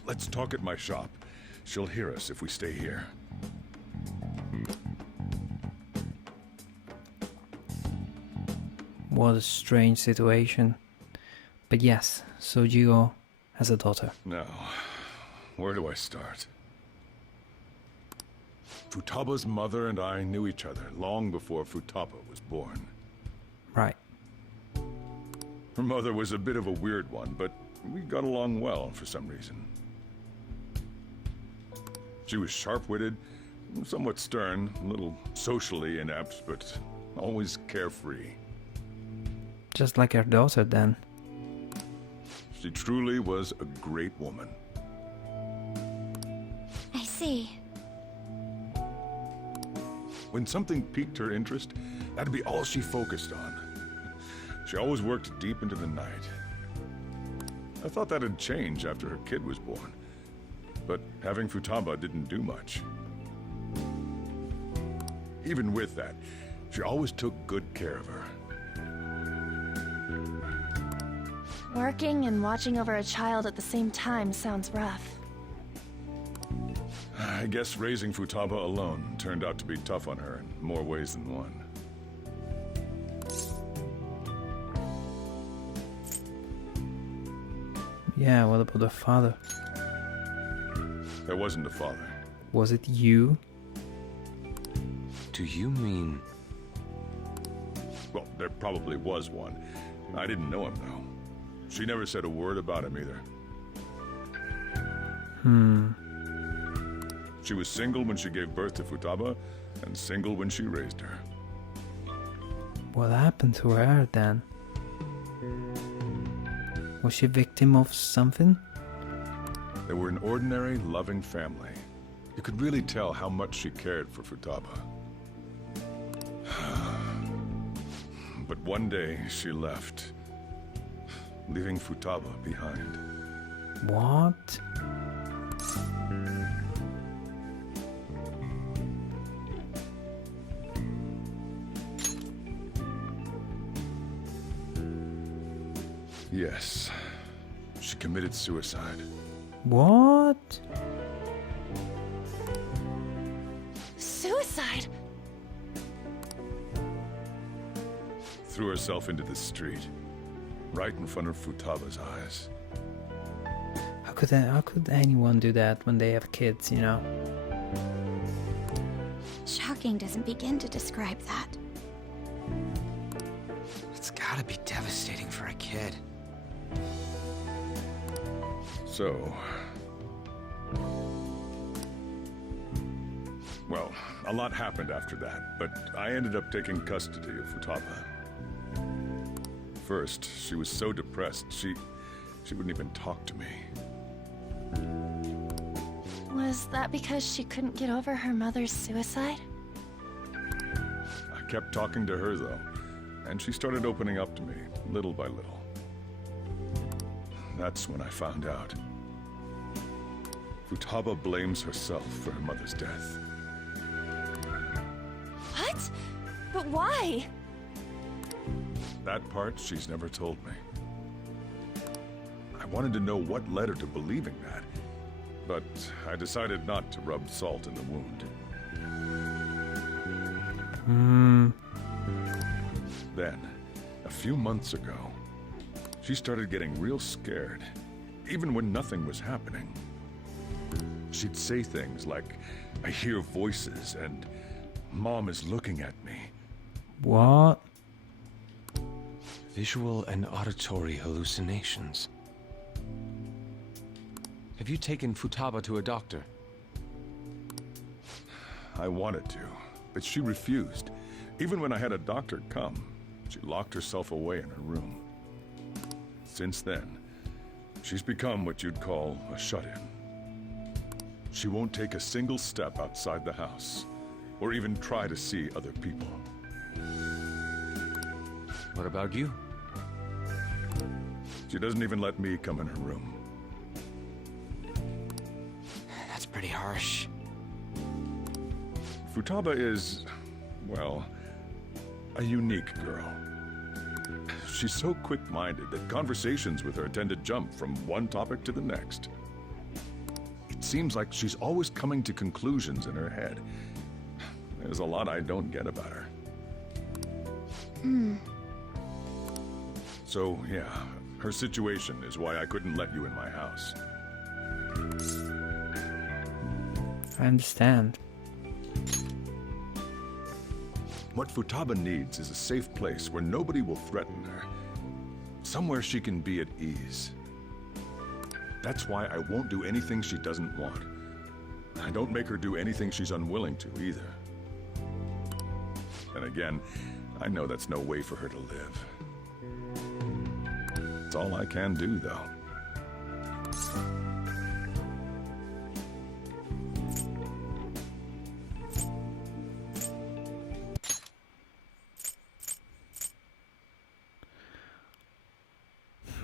Let's talk at my shop. She'll hear us if we stay here. What a strange situation. But yes, Sojiro has a daughter. Now, where do I start? Futaba's mother and I knew each other long before Futaba was born. Right. Her mother was a bit of a weird one, but we got along well for some reason. She was sharp-witted, somewhat stern, a little socially inept, but always carefree. Just like her daughter then. She truly was a great woman. I see. When something piqued her interest, that'd be all she focused on. She always worked deep into the night. I thought that'd change after her kid was born, but having Futaba didn't do much. Even with that, she always took good care of her. Working and watching over a child at the same time sounds rough. I guess raising Futaba alone turned out to be tough on her in more ways than one. Yeah, what about her father? There wasn't a father. Was it you? Do you mean... Well, there probably was one. I didn't know him, though. She never said a word about him either. She was single when she gave birth to Futaba, and single when she raised her. What happened to her then? Was she a victim of something? They were an ordinary, loving family. You could really tell how much she cared for Futaba. But one day she left, leaving Futaba behind. What? Yes, she committed suicide. What? Suicide? Threw herself into the street, right in front of Futaba's eyes. How could anyone do that when they have kids, you know? Shocking doesn't begin to describe that. It's gotta be devastating for a kid. So... well, a lot happened after that, but I ended up taking custody of Futaba. First, she was so depressed, she wouldn't even talk to me. Was that because she couldn't get over her mother's suicide? I kept talking to her, though, and she started opening up to me, little by little. That's when I found out. Futaba blames herself for her mother's death. What? But why? That part she's never told me. I wanted to know what led her to believing that, but I decided not to rub salt in the wound. Then, a few months ago, she started getting real scared, even when nothing was happening. She'd say things like, "I hear voices," and "Mom is looking at me." What? Visual and auditory hallucinations. Have you taken Futaba to a doctor? I wanted to, but she refused. Even when I had a doctor come, she locked herself away in her room. Since then, she's become what you'd call a shut-in. She won't take a single step outside the house, or even try to see other people. What about you? She doesn't even let me come in her room. That's pretty harsh. Futaba is, well, a unique girl. She's so quick-minded that conversations with her tend to jump from one topic to the next. It seems like she's always coming to conclusions in her head. There's a lot I don't get about her. So, yeah, her situation is why I couldn't let you in my house. I understand. What Futaba needs is a safe place where nobody will threaten her. Somewhere she can be at ease. That's why I won't do anything she doesn't want. I don't make her do anything she's unwilling to, either. And again, I know that's no way for her to live. It's all I can do, though.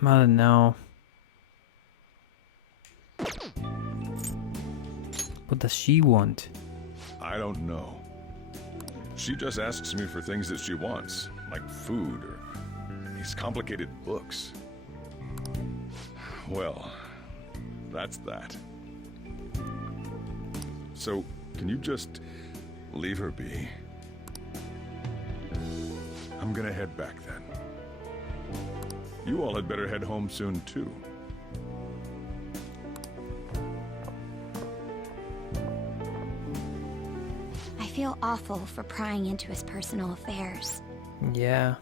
I don't know. What does she want? I don't know. She just asks me for things that she wants, like food or these complicated books. Well, that's that. So, can you just leave her be? I'm gonna head back then. You all had better head home soon, too. I feel awful for prying into his personal affairs. Yeah.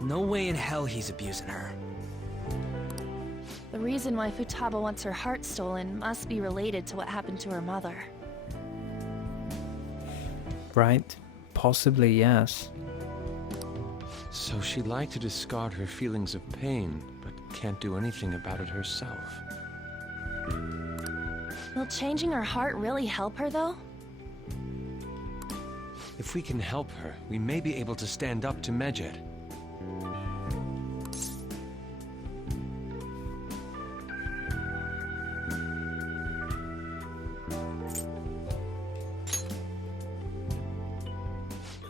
No way in hell he's abusing her. The reason why Futaba wants her heart stolen must be related to what happened to her mother. Right? Possibly, yes. So she'd like to discard her feelings of pain, but can't do anything about it herself. Will changing her heart really help her, though? If we can help her, we may be able to stand up to Medjed.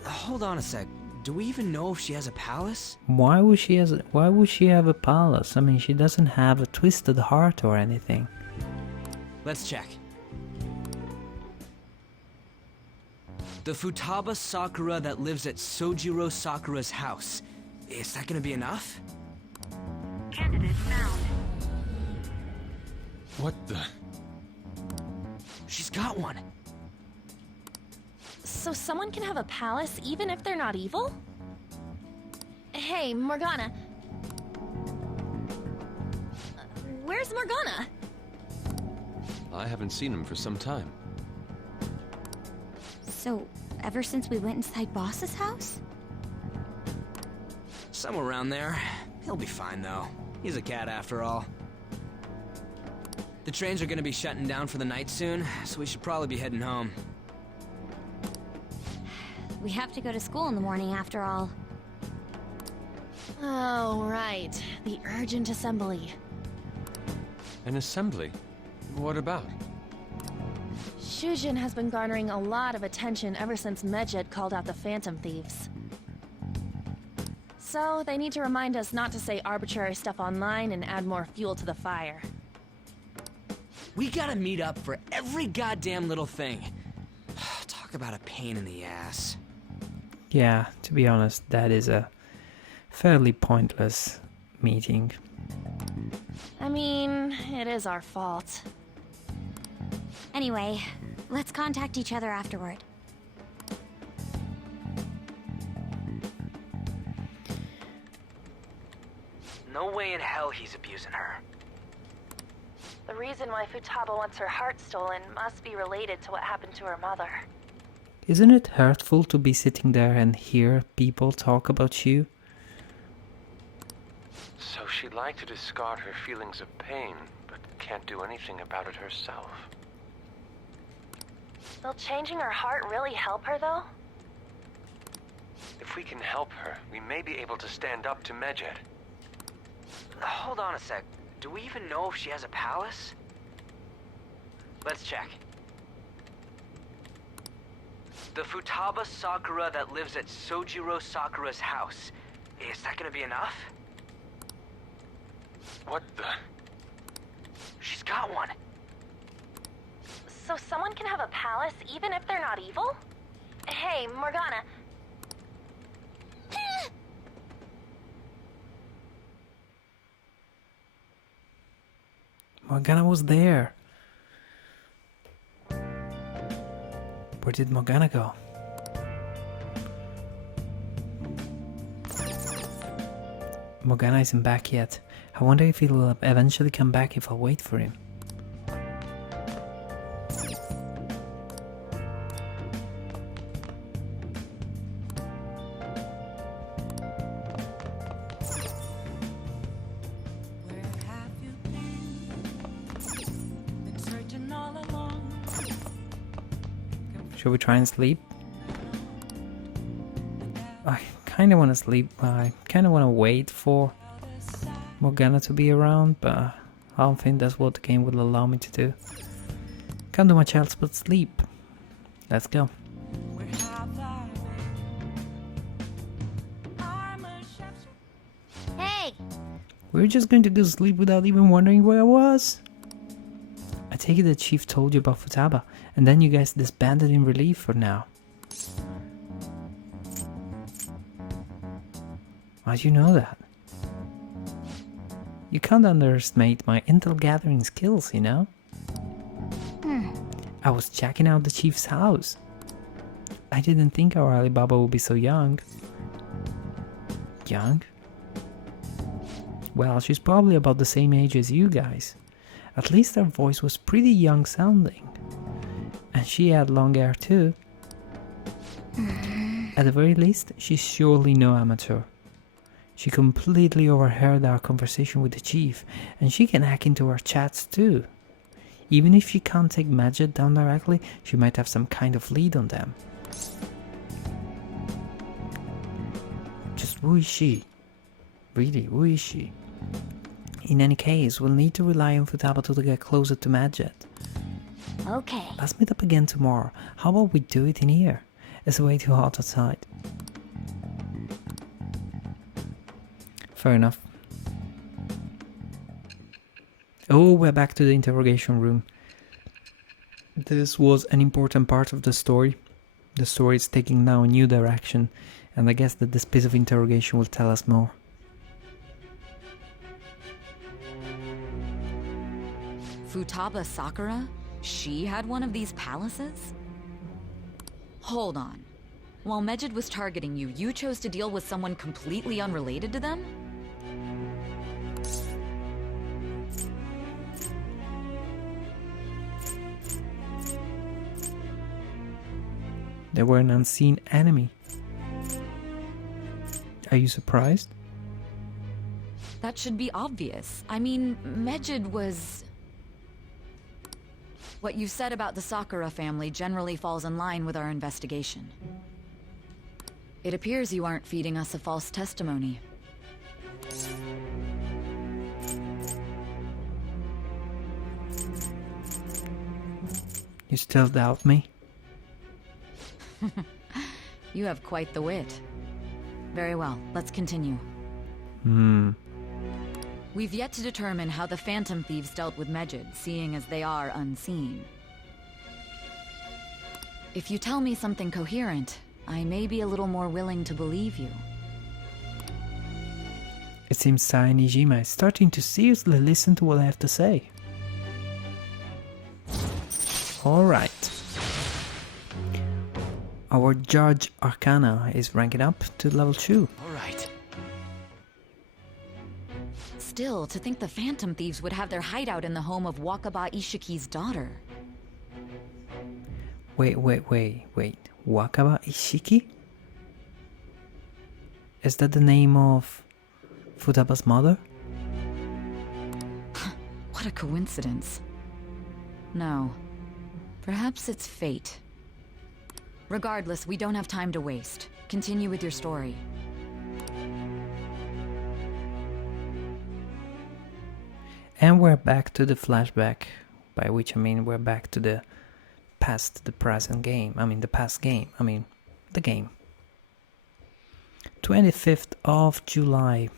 Hold on a sec. Do we even know if she has a palace? Why would she have a palace? I mean, she doesn't have a twisted heart or anything. Let's check. The Futaba Sakura that lives at Sojiro Sakura's house. Is that gonna be enough? Candidate found. What the? She's got one. So someone can have a palace even if they're not evil? Hey, Morgana. Where's Morgana? I haven't seen him for some time. So, ever since we went inside Boss's house? Somewhere around there. He'll be fine though. He's a cat after all. The trains are gonna be shutting down for the night soon, so we should probably be heading home. We have to go to school in the morning after all. Oh, right. The urgent assembly. An assembly? What about? Shujin has been garnering a lot of attention ever since Medjed called out the Phantom Thieves. So, they need to remind us not to say arbitrary stuff online and add more fuel to the fire. We gotta meet up for every goddamn little thing. Talk about a pain in the ass. Yeah, to be honest, that is a fairly pointless meeting. I mean, it is our fault. Anyway, let's contact each other afterward. No way in hell he's abusing her. The reason why Futaba wants her heart stolen must be related to what happened to her mother. Isn't it hurtful to be sitting there and hear people talk about you? So she'd like to discard her feelings of pain, but can't do anything about it herself. Will changing her heart really help her, though? If we can help her, we may be able to stand up to Medjed. Hold on a sec. Do we even know if she has a palace? Let's check. The Futaba Sakura that lives at Sojiro Sakura's house. Is that gonna be enough? What the? She's got one. So someone can have a palace even if they're not evil? Hey, Morgana. Morgana was there. Where did Morgana go? Morgana isn't back yet. I wonder if he'll eventually come back if I wait for him. Should we try and sleep? I kind of want to sleep. I kind of want to wait for Morgana to be around, but I don't think that's what the game will allow me to do. Can't do much else but sleep. Let's go. Hey! We're just going to go sleep without even wondering where I was? I take it the chief told you about Futaba, and then you guys disbanded in relief for now. How'd you know that? You can't underestimate my intel gathering skills, you know? I was checking out the chief's house. I didn't think our Alibaba would be so young. Young? Well, she's probably about the same age as you guys. At least her voice was pretty young sounding. And she had long hair too. At the very least, she's surely no amateur. She completely overheard our conversation with the chief, and she can hack into our chats too. Even if she can't take Medjed down directly, she might have some kind of lead on them. Just who is she? Really, who is she? In any case, we'll need to rely on Futaba to get closer to Majid. Okay. Let's meet up again tomorrow. How about we do it in here? It's way too hot outside. Fair enough. Oh, we're back to the interrogation room. This was an important part of the story. The story is taking now a new direction, and I guess that this piece of interrogation will tell us more. Futaba Sakura? She had one of these palaces? Hold on. While Mejid was targeting you, you chose to deal with someone completely unrelated to them? They were an unseen enemy. Are you surprised? That should be obvious. I mean, Mejid was... What you said about the Sakura family generally falls in line with our investigation. It appears you aren't feeding us a false testimony. You still doubt me? You have quite the wit. Very well, let's continue. We've yet to determine how the Phantom Thieves dealt with Mejid, seeing as they are unseen. If you tell me something coherent, I may be a little more willing to believe you. It seems Sai Nijima is starting to seriously listen to what I have to say. Alright. Our Judge Arcana is ranking up to level 2. Alright. Still, to think the Phantom Thieves would have their hideout in the home of Wakaba Ishiki's daughter. Wait. Wakaba Ishiki? Is that the name of Futaba's mother? What a coincidence. No. Perhaps it's fate. Regardless, we don't have time to waste. Continue with your story. And we're back to the flashback, by which I mean we're back to the past, the present game. The past game. The game. 25th of July.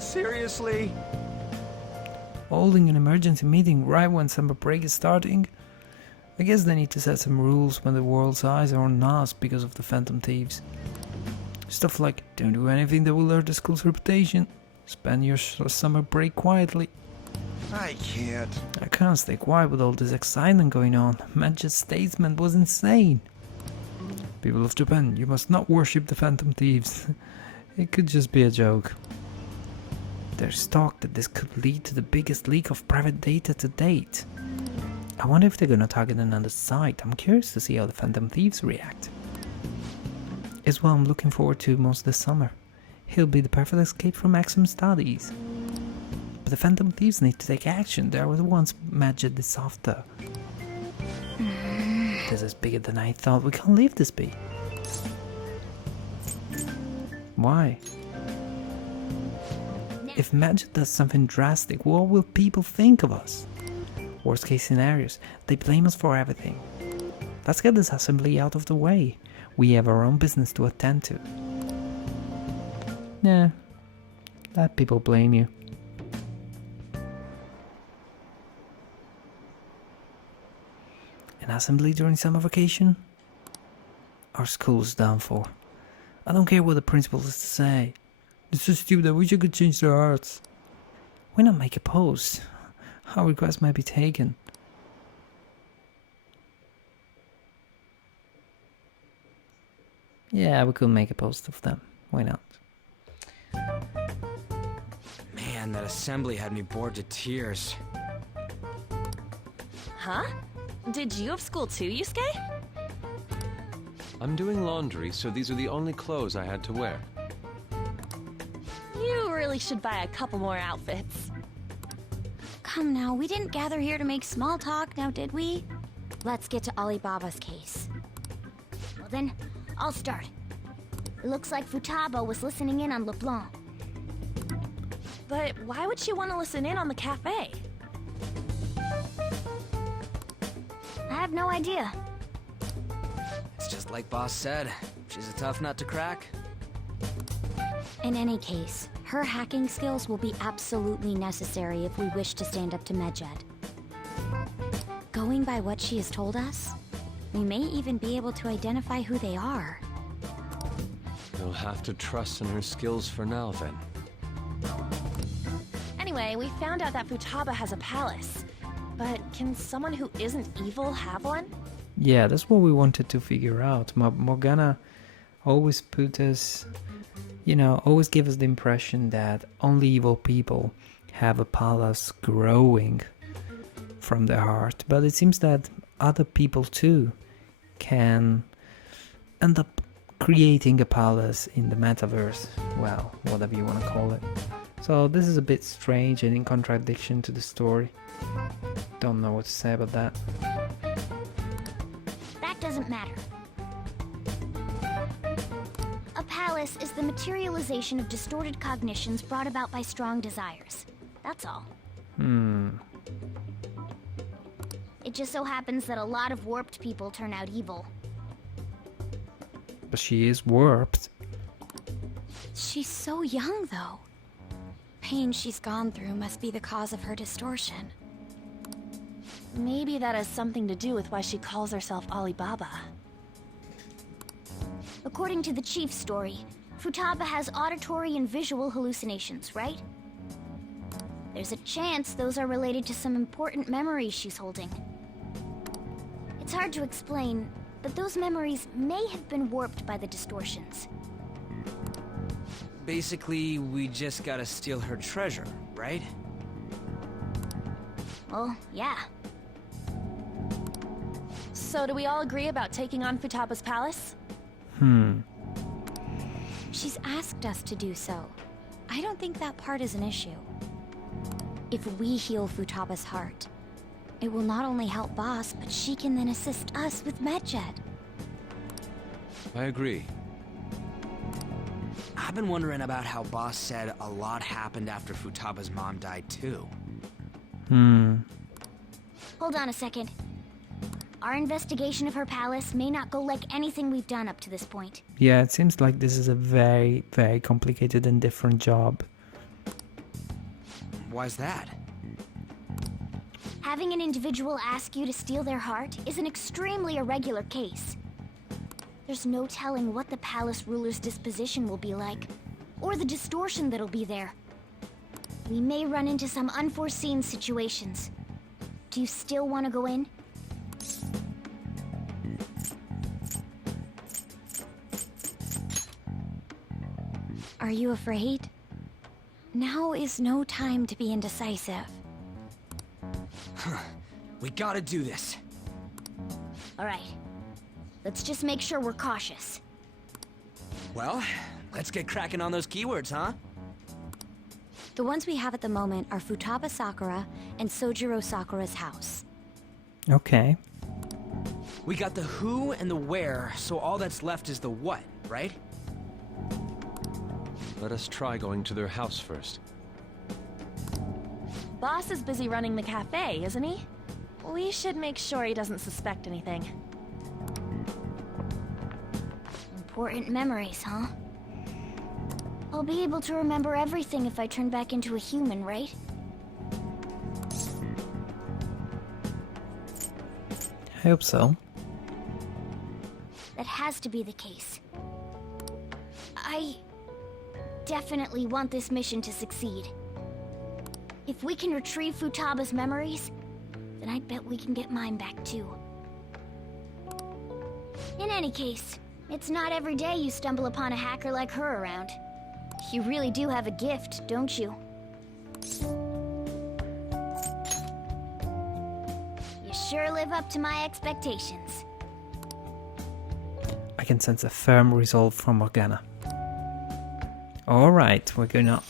Seriously? Holding an emergency meeting right when summer break is starting? I guess they need to set some rules when the world's eyes are on us because of the Phantom Thieves. Stuff like, don't do anything that will hurt the school's reputation. Spend your summer break quietly. I can't. I can't stay quiet with all this excitement going on. Majid's statement was insane. People of Japan, you must not worship the Phantom Thieves. It could just be a joke. There's talk that this could lead to the biggest leak of private data to date. I wonder if they're gonna target another site. I'm curious to see how the Phantom Thieves react. It's what I'm looking forward to most this summer. He'll be the perfect escape from maximum studies. But the Phantom Thieves need to take action. They are the ones Majid is after. This is bigger than I thought. We can't leave this be. Why? If Majid does something drastic, what will people think of us? Worst case scenarios, they blame us for everything. Let's get this assembly out of the way. We have our own business to attend to. Nah, let people blame you. An assembly during summer vacation? Our school's done for. I don't care what the principal is to say. This is stupid, I wish I could change their hearts. Why not make a post? Our request might be taken. Yeah, we could make a post of them. Why not? Man, that assembly had me bored to tears. Huh? Did you have school too, Yusuke? I'm doing laundry, so these are the only clothes I had to wear. You really should buy a couple more outfits. Come now, we didn't gather here to make small talk, now did we? Let's get to Alibaba's case. Well then, I'll start. It looks like Futaba was listening in on LeBlanc. But why would she want to listen in on the cafe? I have no idea. It's just like Boss said. She's a tough nut to crack. In any case, her hacking skills will be absolutely necessary if we wish to stand up to Medjed. Going by what she has told us, we may even be able to identify who they are. You'll have to trust in her skills for now, then. Anyway, we found out that Futaba has a palace. But can someone who isn't evil have one? Yeah, that's what we wanted to figure out. Morgana always put us, always give us the impression that only evil people have a palace growing from their heart. But it seems that other people too can end up creating a palace in the metaverse. Well, whatever you want to call it. So this is a bit strange and in contradiction to the story. Don't know what to say about that. That doesn't matter. A palace is the materialization of distorted cognitions brought about by strong desires. That's all. It just so happens that a lot of warped people turn out evil. But she is warped. She's so young, though. Pain she's gone through must be the cause of her distortion. Maybe that has something to do with why she calls herself Alibaba. According to the chief's story, Futaba has auditory and visual hallucinations, right? There's a chance those are related to some important memories she's holding. It's hard to explain, but those memories may have been warped by the distortions. Basically, we just gotta steal her treasure, right? Well, yeah. So do we all agree about taking on Futaba's palace? She's asked us to do so. I don't think that part is an issue. If we heal Futaba's heart, it will not only help Boss, but she can then assist us with Medjed. I agree. I've been wondering about how Boss said a lot happened after Futaba's mom died too. Hold on a second. Our investigation of her palace may not go like anything we've done up to this point. Yeah, it seems like this is a very, very complicated and different job. Why's that? Having an individual ask you to steal their heart is an extremely irregular case. There's no telling what the palace ruler's disposition will be like, or the distortion that'll be there. We may run into some unforeseen situations. Do you still want to go in? Are you afraid? Now is no time to be indecisive. We gotta do this. All right. Let's just make sure we're cautious. Well, let's get cracking on those keywords, huh? The ones we have at the moment are Futaba Sakura and Sojiro Sakura's house. Okay. We got the who and the where, so all that's left is the what, right? Let us try going to their house first. Boss is busy running the cafe, isn't he? We should make sure he doesn't suspect anything. Important memories, huh? I'll be able to remember everything if I turn back into a human, right? I hope so. That has to be the case. I definitely want this mission to succeed. If we can retrieve Futaba's memories, then I bet we can get mine back too. In any case, it's not every day you stumble upon a hacker like her around. You really do have a gift, don't you? You sure live up to my expectations. I can sense a firm resolve from Morgana. Alright, we're going up.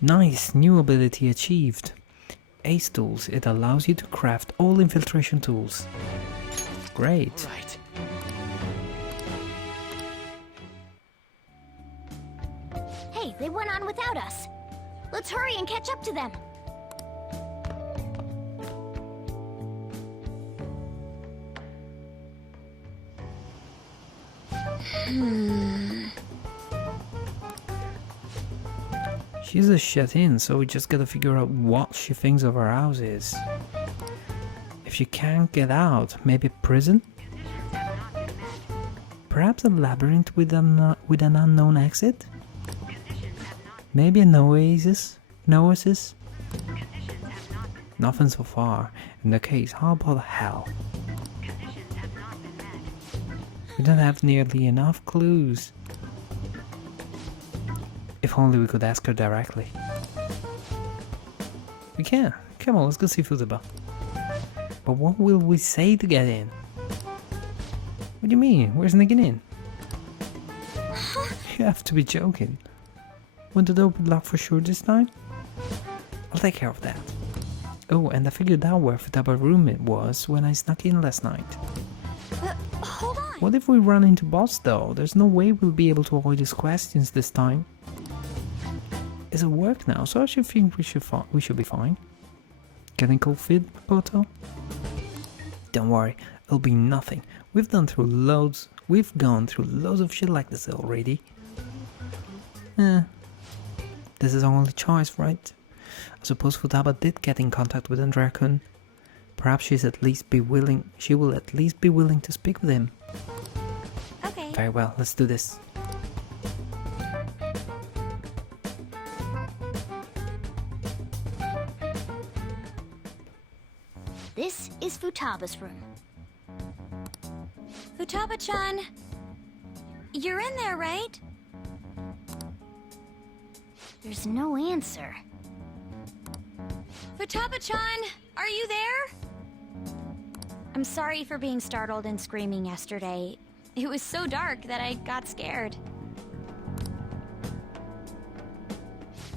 Nice, new ability achieved. Ace Tools, it allows you to craft all infiltration tools. Great. Right. Hey, they went on without us. Let's hurry and catch up to them. She's a shut-in, so we just gotta figure out what she thinks of our house is. If she can't get out, maybe prison? Perhaps a labyrinth with an unknown exit? Maybe an oasis? Nothing so far. In that case, how about hell? We don't have nearly enough clues. If only we could ask her directly. We can. Come on, let's go see Futaba. But what will we say to get in? What do you mean? We're sneaking in? You have to be joking. Want the door be locked for sure this time? I'll take care of that. Oh, and I figured out where Futaba's room it was when I snuck in last night. Hold on. What if we run into boss though? There's no way we'll be able to avoid his questions this time. It's at work now, so I should think we should be fine. Getting cold feet, Poto? Don't worry, it'll be nothing. We've gone through loads of shit like this already. This is our only choice, right? I suppose Futaba did get in contact with Andrea-kun. Perhaps she will at least be willing to speak with him. Okay. Very well, let's do this. This is Futaba's room. Futaba-chan, you're in there, right? There's no answer. Futaba-chan, are you there? I'm sorry for being startled and screaming yesterday. It was so dark that I got scared.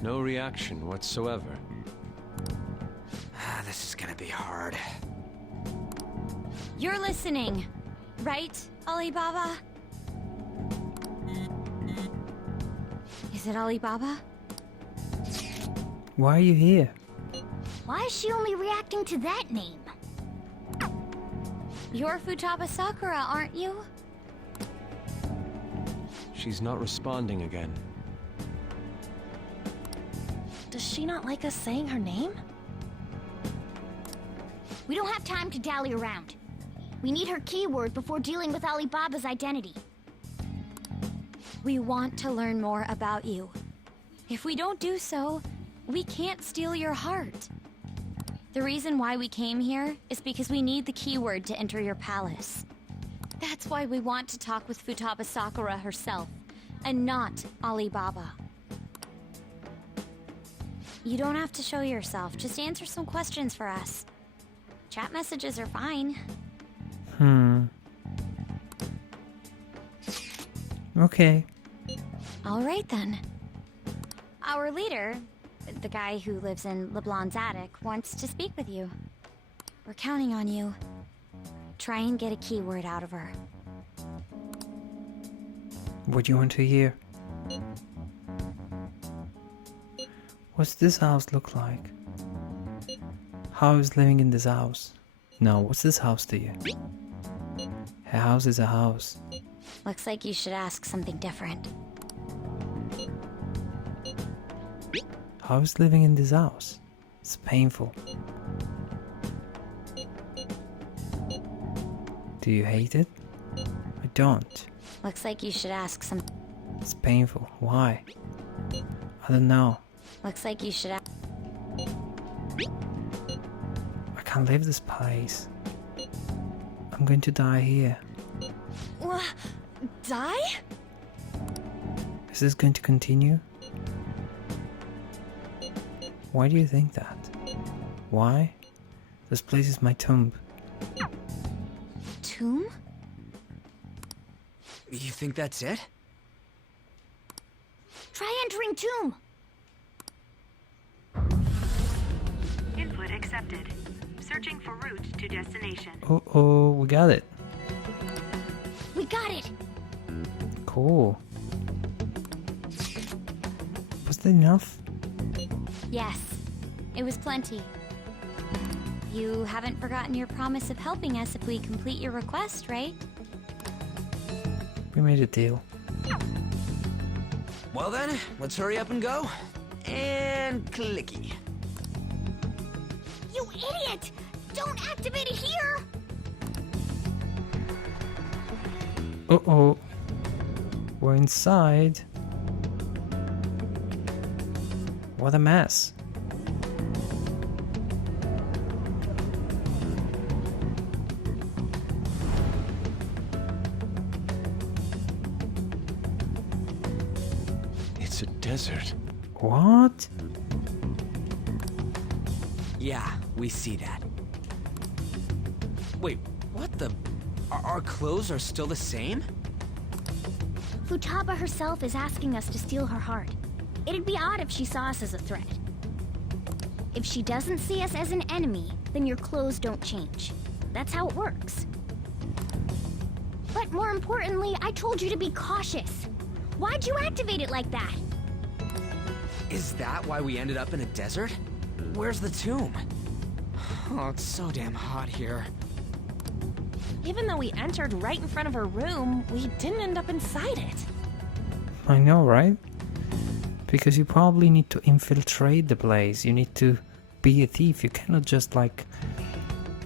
No reaction whatsoever. This is gonna be hard. You're listening, right, Alibaba? Is it Alibaba? Why are you here? Why is she only reacting to that name? You're Futaba Sakura, aren't you? She's not responding again. Does she not like us saying her name? We don't have time to dally around. We need her keyword before dealing with Alibaba's identity. We want to learn more about you. If we don't do so, we can't steal your heart. The reason why we came here is because we need the keyword to enter your palace. That's why we want to talk with Futaba Sakura herself, and not Alibaba. You don't have to show yourself, just answer some questions for us. Chat messages are fine. Okay. Alright then. Our leader, the guy who lives in LeBlanc's attic, wants to speak with you. We're counting on you. Try and get a keyword out of her. What do you want to hear? What's this house look like? How is living in this house? No, what's this house to you? A house is a house. Looks like you should ask something different. How is living in this house? It's painful. Do you hate it? I don't. Looks like you should ask some... It's painful. Why? I don't know. Looks like you should ask... I can't leave this place. I'm going to die here. Die? Is this going to continue? Why do you think that? Why? This place is my tomb. Tomb? You think that's it? Try entering tomb. Input accepted. Searching for route to destination. Oh, we got it. We got it. Cool. it enough? Yes, it was plenty. You haven't forgotten your promise of helping us if we complete your request, right? We made a deal. Well then, let's hurry up and go. And clicky. You idiot! Don't activate it here! Uh-oh. We're inside. What a mess. It's a desert. What? Yeah, we see that. Wait, what the? Our clothes are still the same? Futaba herself is asking us to steal her heart. It'd be odd if she saw us as a threat. If she doesn't see us as an enemy, then your clothes don't change. That's how it works. But more importantly, I told you to be cautious. Why'd you activate it like that? Is that why we ended up in a desert? Where's the tomb? Oh, it's so damn hot here. Even though we entered right in front of her room, we didn't end up inside it. I know, right? Because you probably need to infiltrate the place. You need to be a thief. You cannot just, like,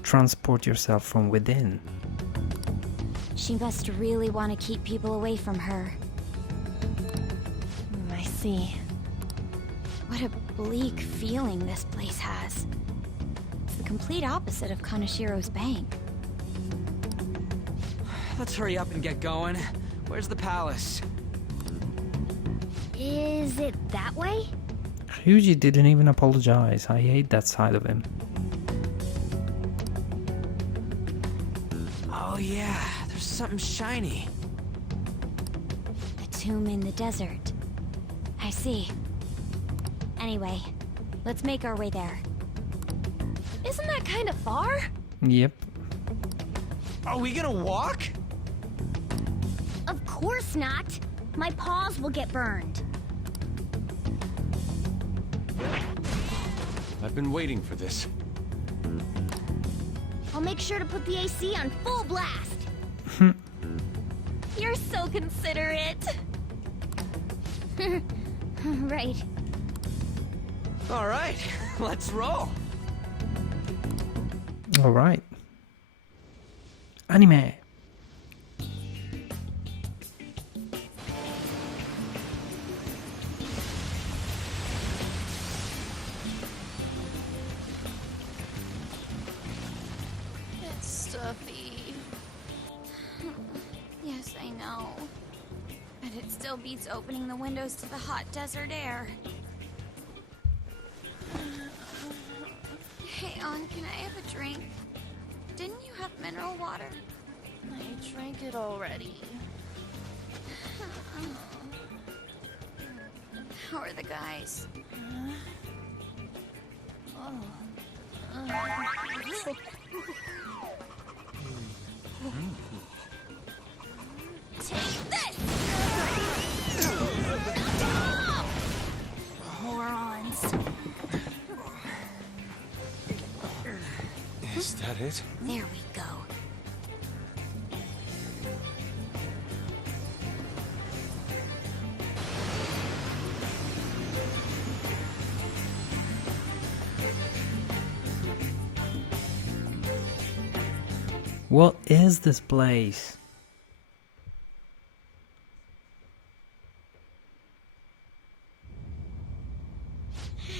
transport yourself from within. She must really want to keep people away from her. I see. What a bleak feeling this place has. It's the complete opposite of Kanashiro's bank. Let's hurry up and get going. Where's the palace? Is it that way? Ryuji didn't even apologize. I hate that side of him. Oh yeah, there's something shiny. The tomb in the desert. I see. Anyway, let's make our way there. Isn't that kind of far? Yep. Are we gonna walk? Of course not. My paws will get burned. I've been waiting for this. I'll make sure to put the AC on full blast. You're so considerate. Right. All right, let's roll. Alright. Anime. It's stuffy. Yes, I know. But it still beats opening the windows to the hot desert air. Hey, On, can I have a drink? Didn't you have mineral water? I drank it already. How are the guys? Take this! Morons. Is that it? There we go. What is this place?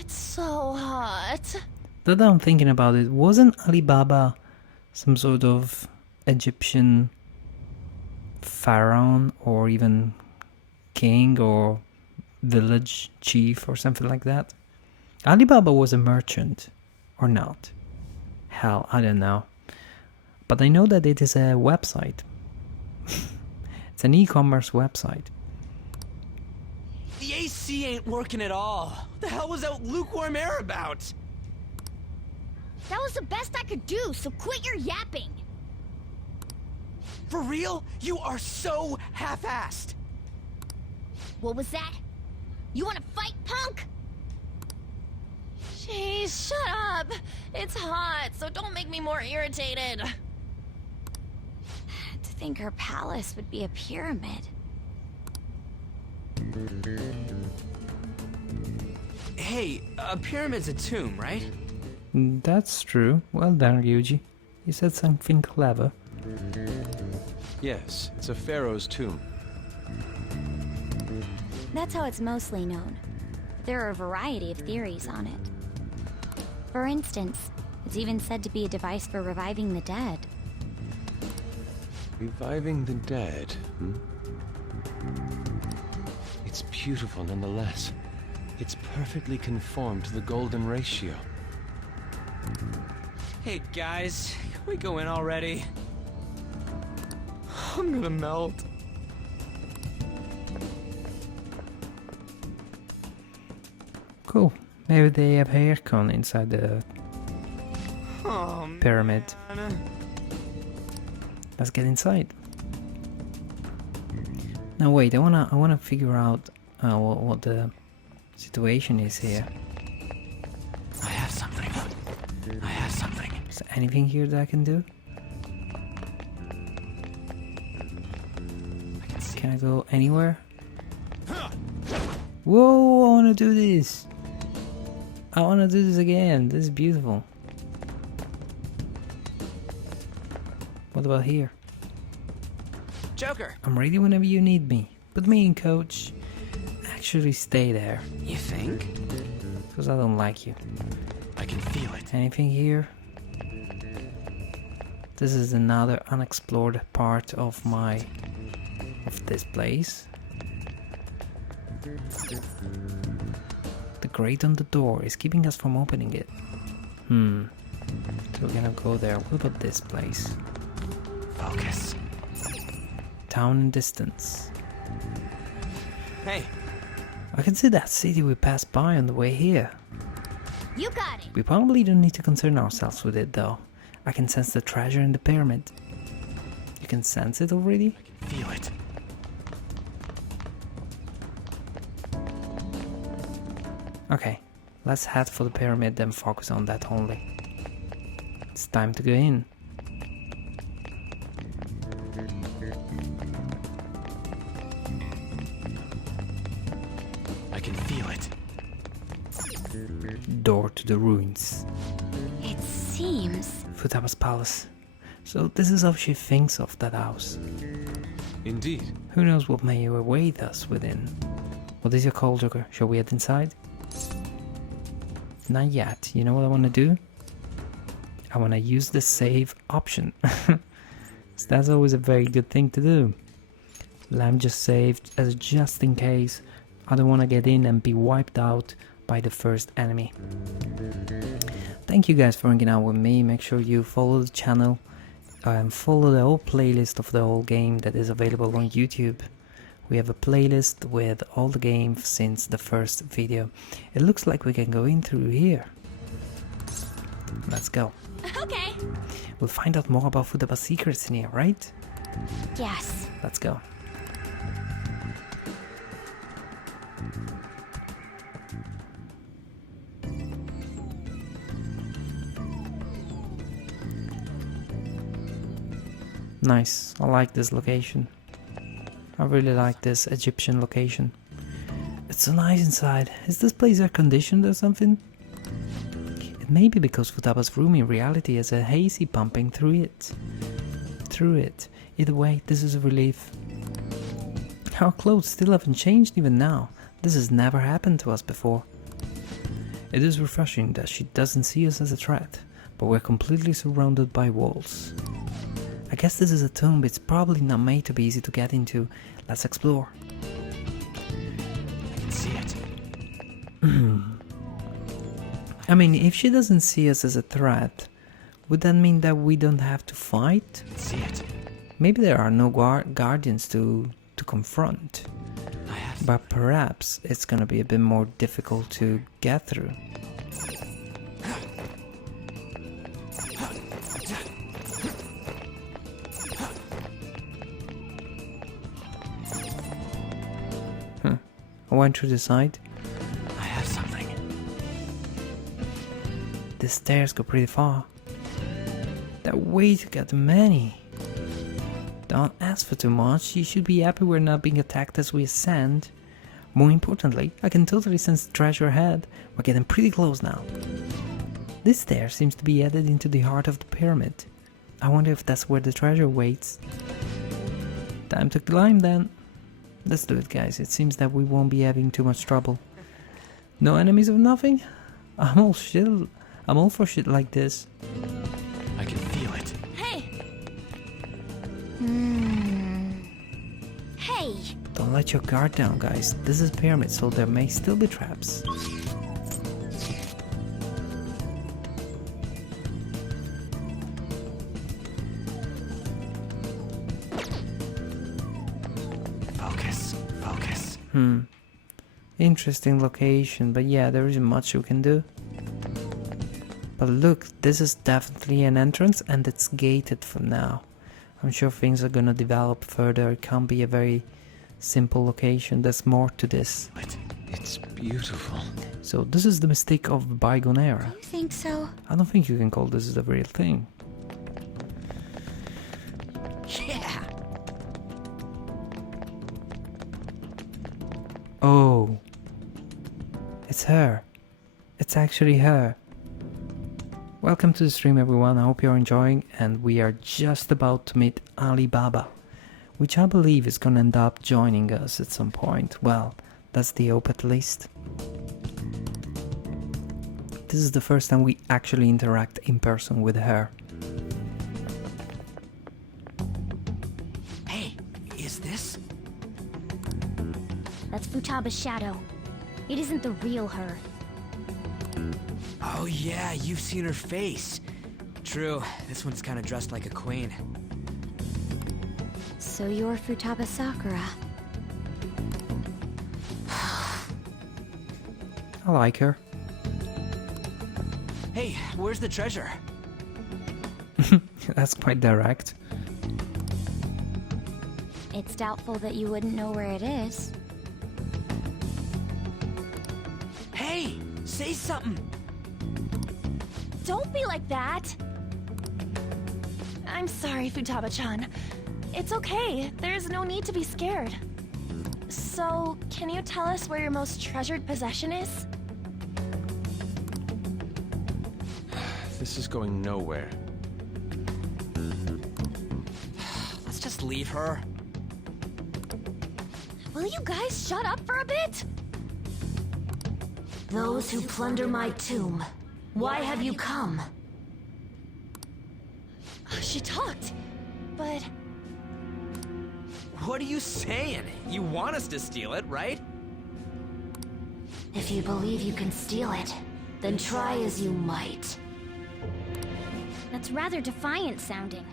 It's so hot. That I'm thinking about it, wasn't Alibaba some sort of Egyptian pharaoh or even king or village chief or something like that? Alibaba was a merchant or not? Hell, I don't know. But I know that it is a website. It's an e-commerce website. The AC ain't working at all. What the hell was that lukewarm air about? That was the best I could do, so quit your yapping. For real? You are so half-assed. What was that? You wanna fight, punk? Jeez, shut up. It's hot, so don't make me more irritated. To think her palace would be a pyramid. Hey, a pyramid's a tomb, right? That's true. Well done, Ryuji. You said something clever. Yes, it's a pharaoh's tomb. That's how it's mostly known. There are a variety of theories on it. For instance, it's even said to be a device for reviving the dead. Reviving the dead, hmm? It's beautiful nonetheless. It's perfectly conformed to the golden ratio. Hey guys, can we go in already? I'm gonna melt. Cool. Maybe they have aircon inside the Oh, pyramid. man. Let's get inside. Now wait, I wanna figure out what the situation is here. I have something. I have something. Is there anything here that I can do? Can I go anywhere? Whoa, I wanna do this. I wanna do this again. This is beautiful. What about here? Joker! I'm ready whenever you need me. Put me in, coach. Actually stay there. You think? Because I don't like you. I can feel it. Anything here? This is another unexplored part of this place. The grate on the door is keeping us from opening it. So we're gonna go there. What about this place? Focus. Town in distance. Hey, I can see that city we passed by on the way here. You got it. We probably don't need to concern ourselves with it though. I can sense the treasure in the pyramid. You can sense it already? I can feel it. Okay, let's head for the pyramid and focus on that only. It's time to go in. I can feel it. Door to the ruins. It seems... Futaba's palace. So this is how she thinks of that house. Indeed. Who knows what may await us within. What is your call, Joker? Shall we head inside? Not yet. You know what I want to do? I want to use the save option. So that's always a very good thing to do. Lamb just saved as just in case. I don't want to get in and be wiped out by the first enemy. Thank you guys for hanging out with me. Make sure you follow the channel and follow the whole playlist of the whole game that is available on YouTube. We have a playlist with all the games since the first video. It looks like we can go in through here. Let's go. Okay. We'll find out more about Futaba's secrets in here, right? Yes. Let's go. Nice. I like this location. I really like this Egyptian location. It's so nice inside. Is this place air conditioned or something? It may be because Futaba's room in reality has a hazy pumping through it. Either way, this is a relief. Our clothes still haven't changed even now. This has never happened to us before. It is refreshing that she doesn't see us as a threat, but we're completely surrounded by walls. I guess this is a tomb, but it's probably not made to be easy to get into. Let's explore. I can see it. I mean, if she doesn't see us as a threat, would that mean that we don't have to fight? I can see it. Maybe there are no guardians to confront. But perhaps it's gonna be a bit more difficult to get through. I went through the side. I have something. The stairs go pretty far. That way to get many. Don't ask for too much. You should be happy we're not being attacked as we ascend. More importantly, I can totally sense the treasure ahead. We're getting pretty close now. This stair seems to be headed into the heart of the pyramid. I wonder if that's where the treasure waits. Time to climb then. Let's do it, guys. It seems that we won't be having too much trouble. No enemies of nothing? I'm all for shit like this. I can feel it. Hey! Hey! Don't let your guard down, guys. This is a pyramid, so there may still be traps. Focus. Interesting location, but yeah, there isn't much you can do. But look, this is definitely an entrance and it's gated for now. I'm sure things are gonna develop further. It can't be a very simple location. There's more to this. It's beautiful. So this is the mistake of the bygone era. You think so? I don't think you can call this the real thing. Yeah! Oh, it's her. It's actually her. Welcome to the stream, everyone. I hope you're enjoying, and we are just about to meet Alibaba, which I believe is gonna end up joining us at some point. Well, that's the hope at least. This is the first time we actually interact in person with her. Hey, is this? That's Futaba's shadow. It isn't the real her. Oh yeah, you've seen her face. True, this one's kind of dressed like a queen. So you're Futaba Sakura. I like her. Hey, where's the treasure? That's quite direct. It's doubtful that you wouldn't know where it is. Hey, say something! Don't be like that! I'm sorry, Futaba-chan. It's okay. There's no need to be scared. So, can you tell us where your most treasured possession is? This is going nowhere. Let's just leave her. Will you guys shut up for a bit? Those who plunder my tomb, why have you come? She talked, but... What are you saying? You want us to steal it, right? If you believe you can steal it, then try as you might. That's rather defiant sounding.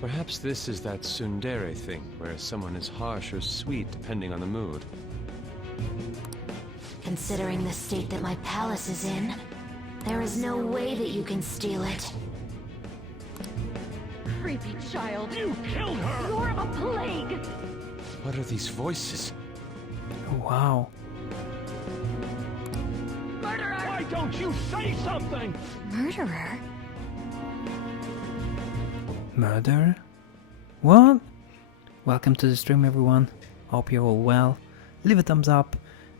Perhaps this is that tsundere thing, where someone is harsh or sweet depending on the mood. Considering the state that my palace is in, there is no way that you can steal it. Creepy child. You killed her! You're a plague! What are these voices? Wow. Murderer! Why don't you say something? Murderer? Murder? What? Welcome to the stream, everyone. Hope you're all well. Leave a thumbs up.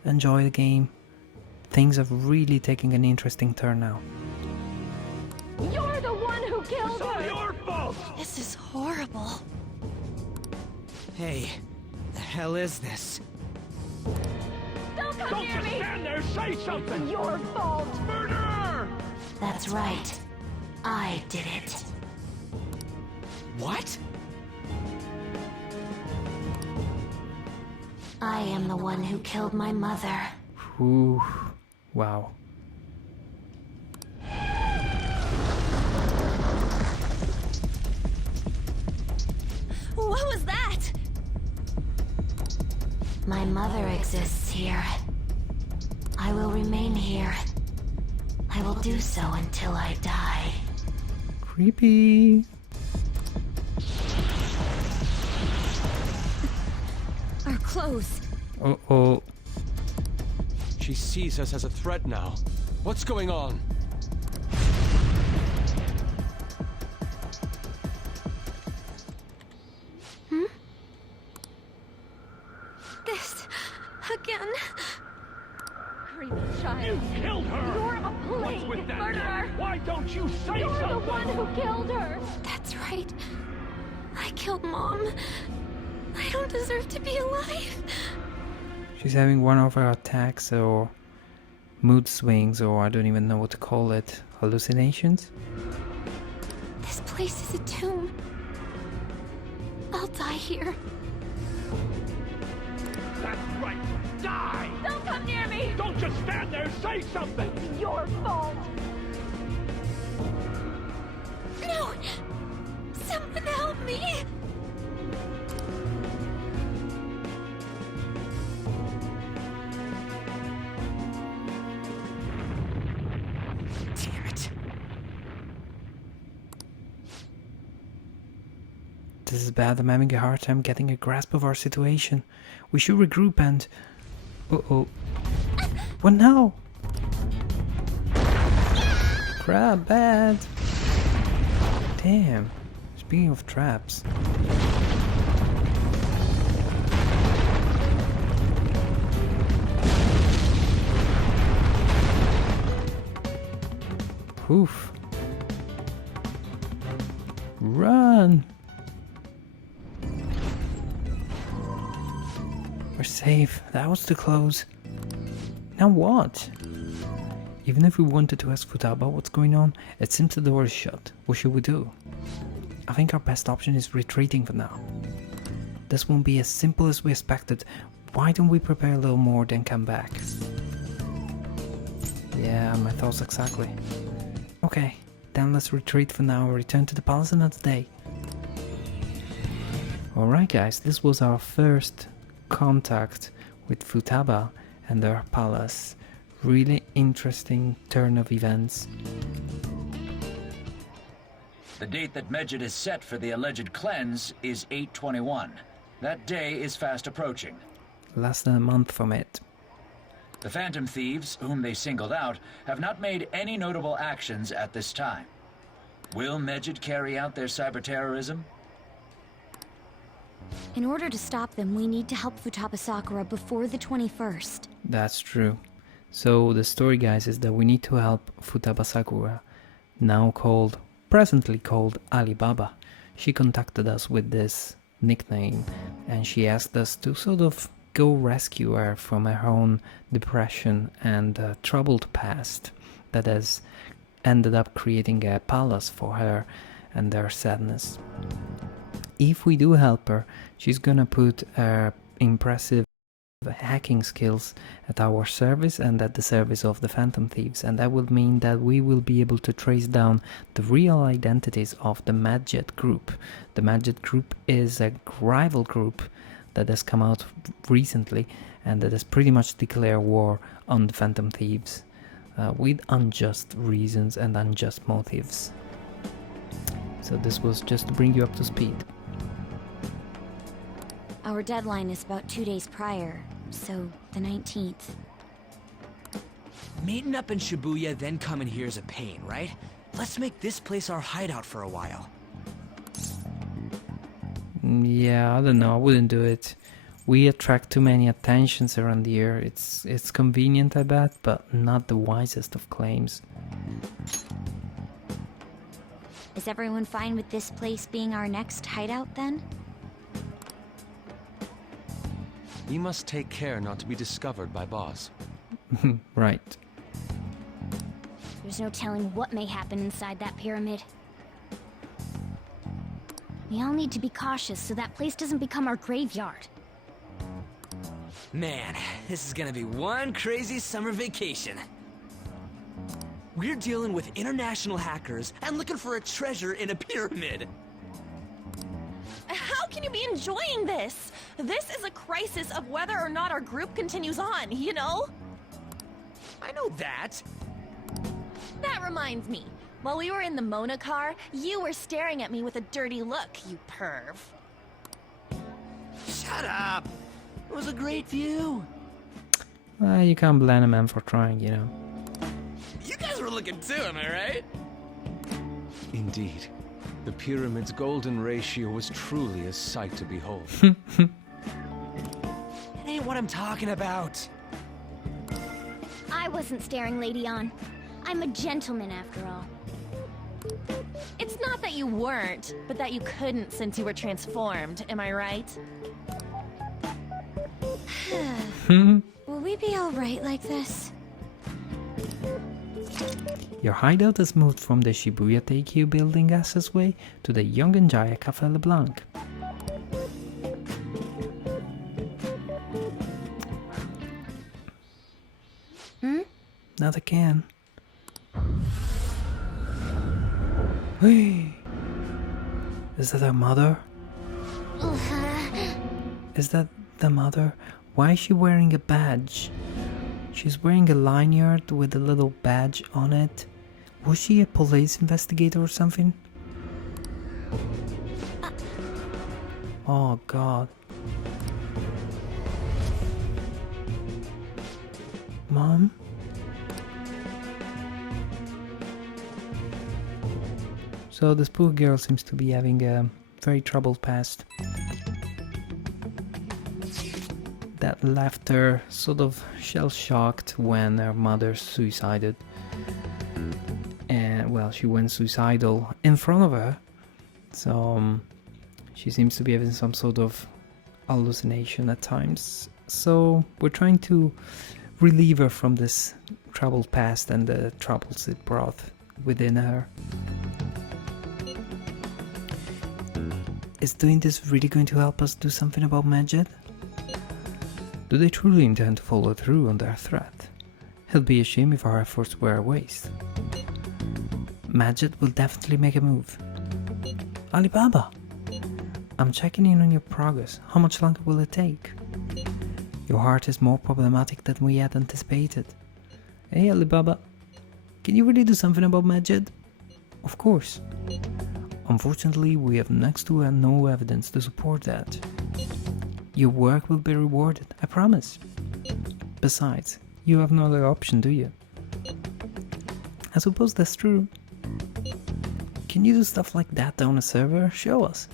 Enjoy the game. Things are really taking an interesting turn now. You're the one who killed It's all her! your fault! This is horrible. Hey, the hell is this? Don't come Don't near just me! stand there, say something! It's your fault! Murderer! That's right. I did it. What? I am the one who killed my mother. Ooh. Wow. What was that? My mother exists here. I will remain here. I will do so until I die. Creepy. Our clothes. Uh-oh. She sees us as a threat now. What's going on? This again. Creepy child. You killed her! You're a plague murderer! Why don't you say something? You're the one who killed her! That's right. I killed Mom. I don't deserve to be alive. She's having one of her attacks or mood swings, or I don't even know what to call it. Hallucinations? This place is a tomb. I'll die here. That's right! Die! Don't come near me! Don't just stand there, say something! It's your fault! No! Someone help me! Damn it. This is bad. I'm having a hard time getting a grasp of our situation. We should regroup and... Uh-oh. What now? Crap, bad. Damn. Speaking of traps. Oof. Run! We're safe. That was too close. Now what? Even if we wanted to ask Futaba what's going on, it seems the door is shut. What should we do? I think our best option is retreating for now. This won't be as simple as we expected. Why don't we prepare a little more, then come back? Yeah, my thoughts exactly. Okay, then let's retreat for now and return to the palace another day. Alright guys, this was our first contact with Futaba and their palace. Really interesting turn of events. The date that Medjed has set for the alleged cleanse is 8/21. That day is fast approaching. Less than a month from it. The Phantom Thieves, whom they singled out, have not made any notable actions at this time. Will Medjed carry out their cyber-terrorism? In order to stop them, we need to help Futaba Sakura before the 21st. That's true. So the story, guys, is that we need to help Futaba Sakura, presently called Alibaba. She contacted us with this nickname and she asked us to sort of go rescue her from her own depression and troubled past that has ended up creating a palace for her and their sadness. If we do help her, she's gonna put her impressive hacking skills at our service and at the service of the Phantom Thieves, and that will mean that we will be able to trace down the real identities of the Medjed group. The Medjed group is a rival group that has come out recently and that has pretty much declared war on the Phantom Thieves with unjust reasons and unjust motives. So this was just to bring you up to speed. Our deadline is about 2 days prior, so the 19th. Meeting up in Shibuya, then coming here is a pain, right? Let's make this place our hideout for a while. Yeah, I don't know, I wouldn't do it. We attract too many attentions around here. It's convenient, I bet, but not the wisest of claims. Is everyone fine with this place being our next hideout then? We must take care not to be discovered by Boss. Right. There's no telling what may happen inside that pyramid. We all need to be cautious so that place doesn't become our graveyard. Man, this is gonna be one crazy summer vacation. We're dealing with international hackers and looking for a treasure in a pyramid. How can you be enjoying this? This is a crisis of whether or not our group continues on, you know? I know that. That reminds me. While we were in the Mona car, you were staring at me with a dirty look, you perv. Shut up! It was a great view. Well, you can't blame a man for trying, you know. You guys were looking too, am I right? Indeed. The pyramid's golden ratio was truly a sight to behold. That ain't what I'm talking about. I wasn't staring Lady on. I'm a gentleman after all. It's not that you weren't, but that you couldn't since you were transformed, am I right? Will we be alright like this? Your hideout has moved from the Shibuya Teikyu building accessway to the Yongenjaya Cafe LeBlanc. Not again. Hey! Is that her mother? Is that the mother? Why is she wearing a badge? She's wearing a lanyard with a little badge on it. Was she a police investigator or something? Oh god. Mom? So this poor girl seems to be having a very troubled past. That left her sort of shell-shocked when her mother suicided. And well, she went suicidal in front of her. So she seems to be having some sort of hallucination at times. So we're trying to relieve her from this troubled past and the troubles it brought within her. Is doing this really going to help us do something about Majid? Do they truly intend to follow through on their threat? It'll be a shame if our efforts were a waste. Majid will definitely make a move. Alibaba! I'm checking in on your progress. How much longer will it take? Your heart is more problematic than we had anticipated. Hey Alibaba, can you really do something about Majid? Of course. Unfortunately, we have next to no evidence to support that. Your work will be rewarded, I promise. Besides, you have no other option, do you? I suppose that's true. Can you do stuff like that down a server? Show us.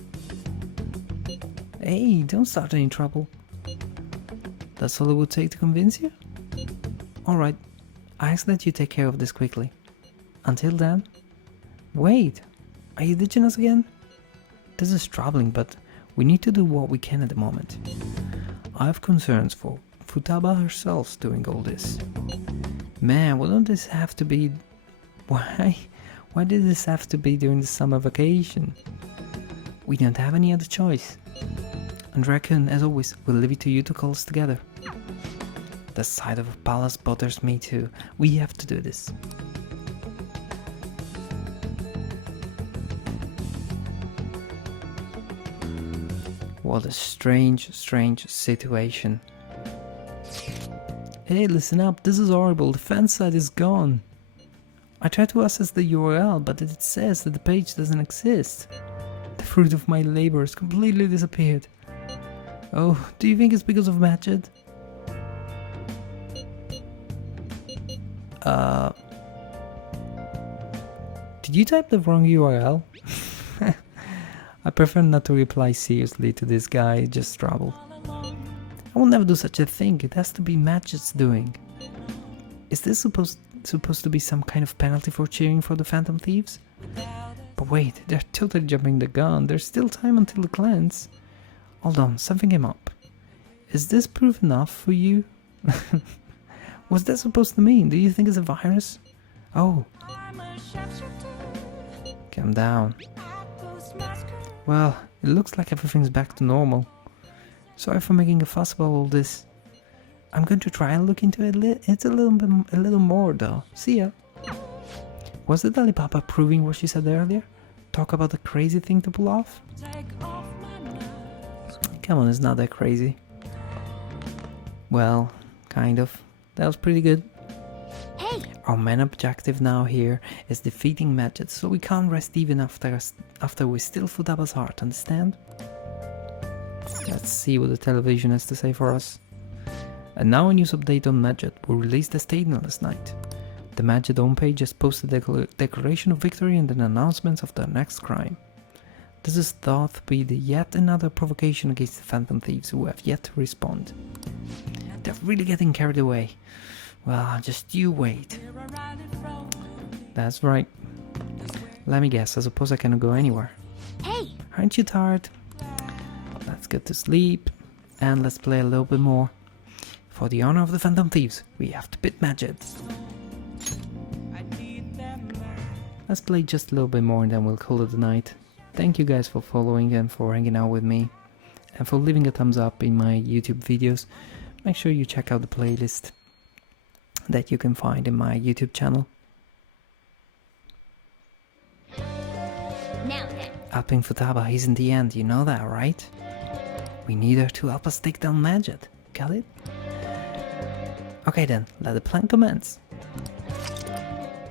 Hey, don't start any trouble. That's all it would take to convince you? Alright, I ask that you take care of this quickly. Until then... Wait! Are you ditching us again? This is troubling, but we need to do what we can at the moment. I have concerns for Futaba herself doing all this. Man, why don't this have to be... Why did this have to be during the summer vacation? We don't have any other choice. And Raccoon, as always, we'll leave it to you to call us together. The sight of a palace bothers me too. We have to do this. What a strange situation. Hey, listen up, this is horrible, the fan site is gone. I tried to access the URL, but it says that the page doesn't exist. The fruit of my labor has completely disappeared. Oh, do you think it's because of Majid? Did you type the wrong URL? I prefer not to reply seriously to this guy, just trouble. I will never do such a thing, it has to be Majid's doing. Is this supposed to be some kind of penalty for cheering for the Phantom Thieves? But wait, they're totally jumping the gun, there's still time until the cleanse. Hold on, something came up. Is this proof enough for you? What's that supposed to mean? Do you think it's a virus? Oh. Calm down. Well, it looks like everything's back to normal. Sorry for making a fuss about all this. I'm going to try and look into it a little more though. See ya. Was it Alibaba proving what she said earlier? Talk about a crazy thing to pull off? Come on, it's not that crazy. Well, kind of. That was pretty good. Hey! Our main objective now here is defeating Majid, so we can't rest even after we steal Futaba's heart, understand? Let's see what the television has to say for us. And now a news update on Medjed will release the statement last night. The Medjed homepage just posted a declaration of victory and an announcement of their next crime. This is thought to be yet another provocation against the Phantom Thieves who have yet to respond. They're really getting carried away. Well, just you wait. That's right. Let me guess, I suppose I cannot go anywhere. Hey! Aren't you tired? Let's get to sleep and let's play a little bit more. For the honor of the Phantom Thieves, we have to beat Medjed. Let's play just a little bit more and then we'll call it a night. Thank you guys for following and for hanging out with me. And for leaving a thumbs up in my YouTube videos. Make sure you check out the playlist that you can find in my YouTube channel. Now then. Helping Futaba isn't the end, you know that, right? We need her to help us take down Medjed. Got it? Okay then, let the plan commence.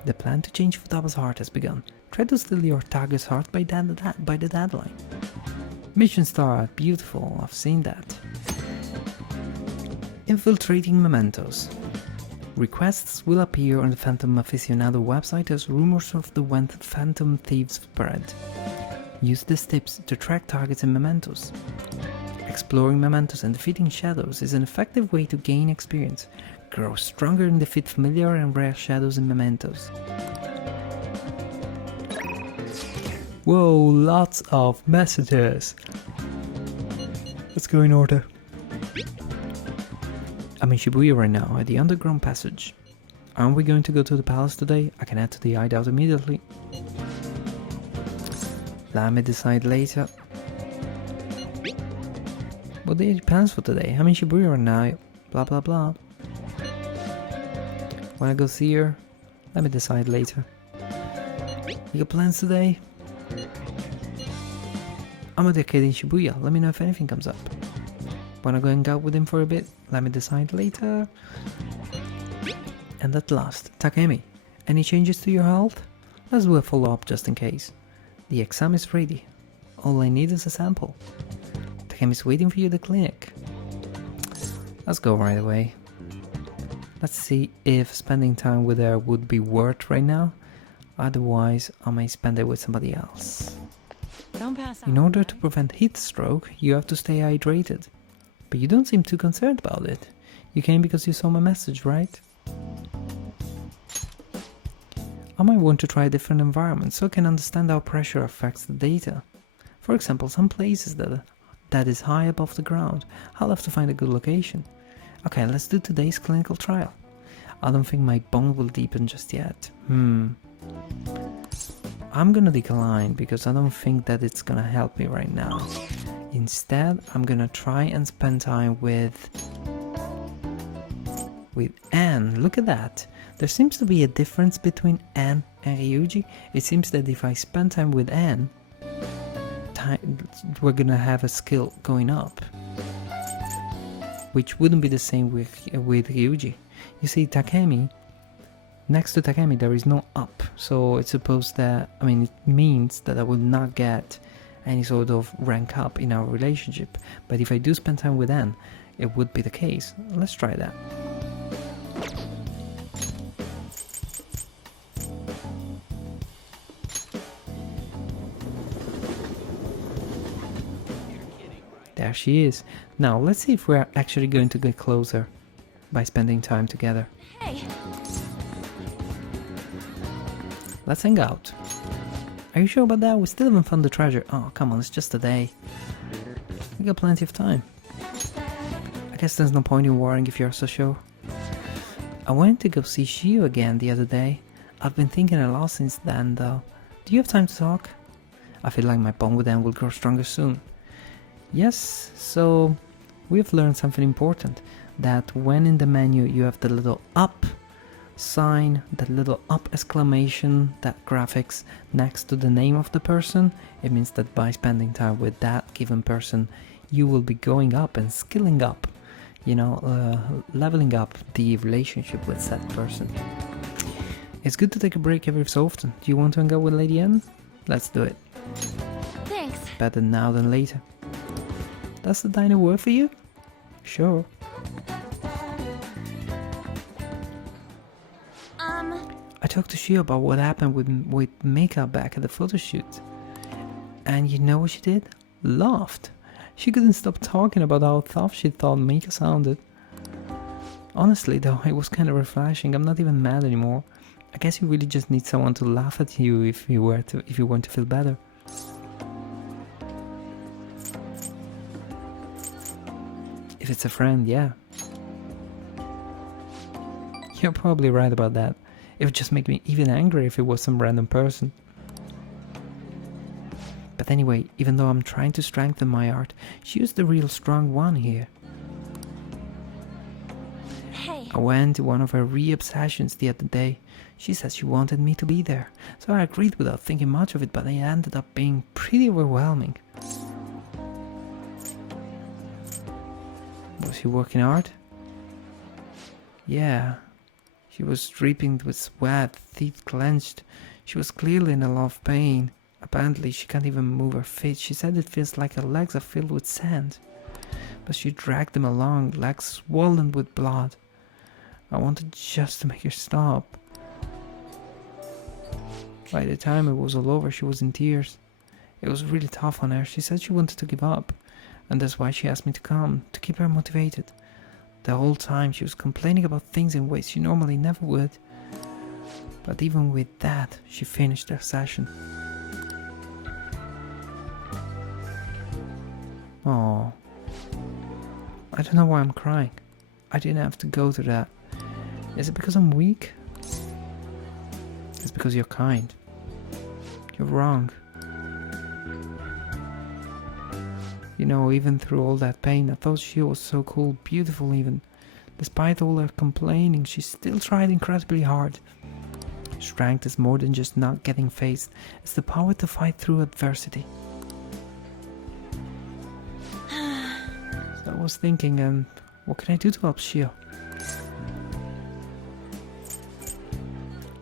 The plan to change Futaba's heart has begun. Try to steal your target's heart by the deadline. Mission star, beautiful, I've seen that. Infiltrating mementos. Requests will appear on the Phantom Aficionado website as rumors of the Phantom Thieves spread. Use these tips to track targets and mementos. Exploring mementos and defeating shadows is an effective way to gain experience. Grow stronger and defeat familiar and rare shadows and mementos. Whoa, lots of messages. Let's go in order. I'm in Shibuya right now, at the underground passage. Aren't we going to go to the palace today? I can add to the hideout immediately. Let me decide later. What are your plans for today? I'm in Shibuya right now, blah blah blah. Wanna go see her? Let me decide later. You got plans today? I'm at the arcade in Shibuya, let me know if anything comes up. Wanna go hang out with him for a bit? Let me decide later. And at last, Takemi, any changes to your health? Let's do a follow-up just in case. The exam is ready. All I need is a sample. Takemi's waiting for you at the clinic. Let's go right away. Let's see if spending time with her would be worth right now. Otherwise, I may spend it with somebody else. Don't pass out. In order to prevent heat stroke, you have to stay hydrated. But you don't seem too concerned about it. You came because you saw my message, right? I might want to try a different environment so I can understand how pressure affects the data. For example, some places that is high above the ground. I'll have to find a good location. Okay, let's do today's clinical trial. I don't think my bond will deepen just yet. I'm gonna decline because I don't think that it's gonna help me right now. Instead, I'm gonna try and spend time with Anne. Look at that. There seems to be a difference between Anne and Ryuji. It seems that if I spend time with Anne, we're gonna have a skill going up, which wouldn't be the same with Ryuji. You see, Takemi, next to Takemi there is no up, so it's supposed that, it means that I will not get any sort of rank up in our relationship. But if I do spend time with Anne, it would be the case. Let's try that. There she is. Now let's see if we're actually going to get closer by spending time together. Hey. Let's hang out. Are you sure about that? We still haven't found the treasure. Oh, come on, it's just a day. We got plenty of time. I guess there's no point in worrying if you're so sure. I wanted to go see Shio again the other day. I've been thinking a lot since then though. Do you have time to talk? I feel like my bond with them will grow stronger soon. Yes, so we've learned something important. That when in the menu you have the little up sign, that little up exclamation, that graphics next to the name of the person, it means that by spending time with that given person, you will be going up and skilling up, leveling up the relationship with that person. It's good to take a break every so often. Do you want to hang out with Lady N? Let's do it. Thanks. Better now than later. That's the dino word for you? Sure. I talked to Shio about what happened with Mika back at the photo shoot. And you know what she did? Laughed. She couldn't stop talking about how tough she thought Mika sounded. Honestly though, it was kind of refreshing. I'm not even mad anymore. I guess you really just need someone to laugh at you if you want to feel better. If it's a friend, yeah. You're probably right about that. It would just make me even angry if it was some random person. But anyway, even though I'm trying to strengthen my art, she was the real strong one here. Hey. I went to one of her re-obsessions the other day. She said she wanted me to be there, so I agreed without thinking much of it, but it ended up being pretty overwhelming. Was she working hard? Yeah. She was dripping with sweat, teeth clenched. She was clearly in a lot of pain. Apparently she can't even move her feet. She said it feels like her legs are filled with sand. But she dragged them along, legs swollen with blood. I wanted just to make her stop. By the time it was all over, she was in tears. It was really tough on her. She said she wanted to give up. And that's why she asked me to come, to keep her motivated. The whole time she was complaining about things in ways she normally never would. But even with that, she finished her session. Oh, I don't know why I'm crying. I didn't have to go through that. Is it because I'm weak? It's because you're kind. You're wrong. You know, even through all that pain, I thought she was so cool, beautiful even. Despite all her complaining, she still tried incredibly hard. Strength is more than just not getting faced. It's the power to fight through adversity. So I was thinking, what can I do to help Shio?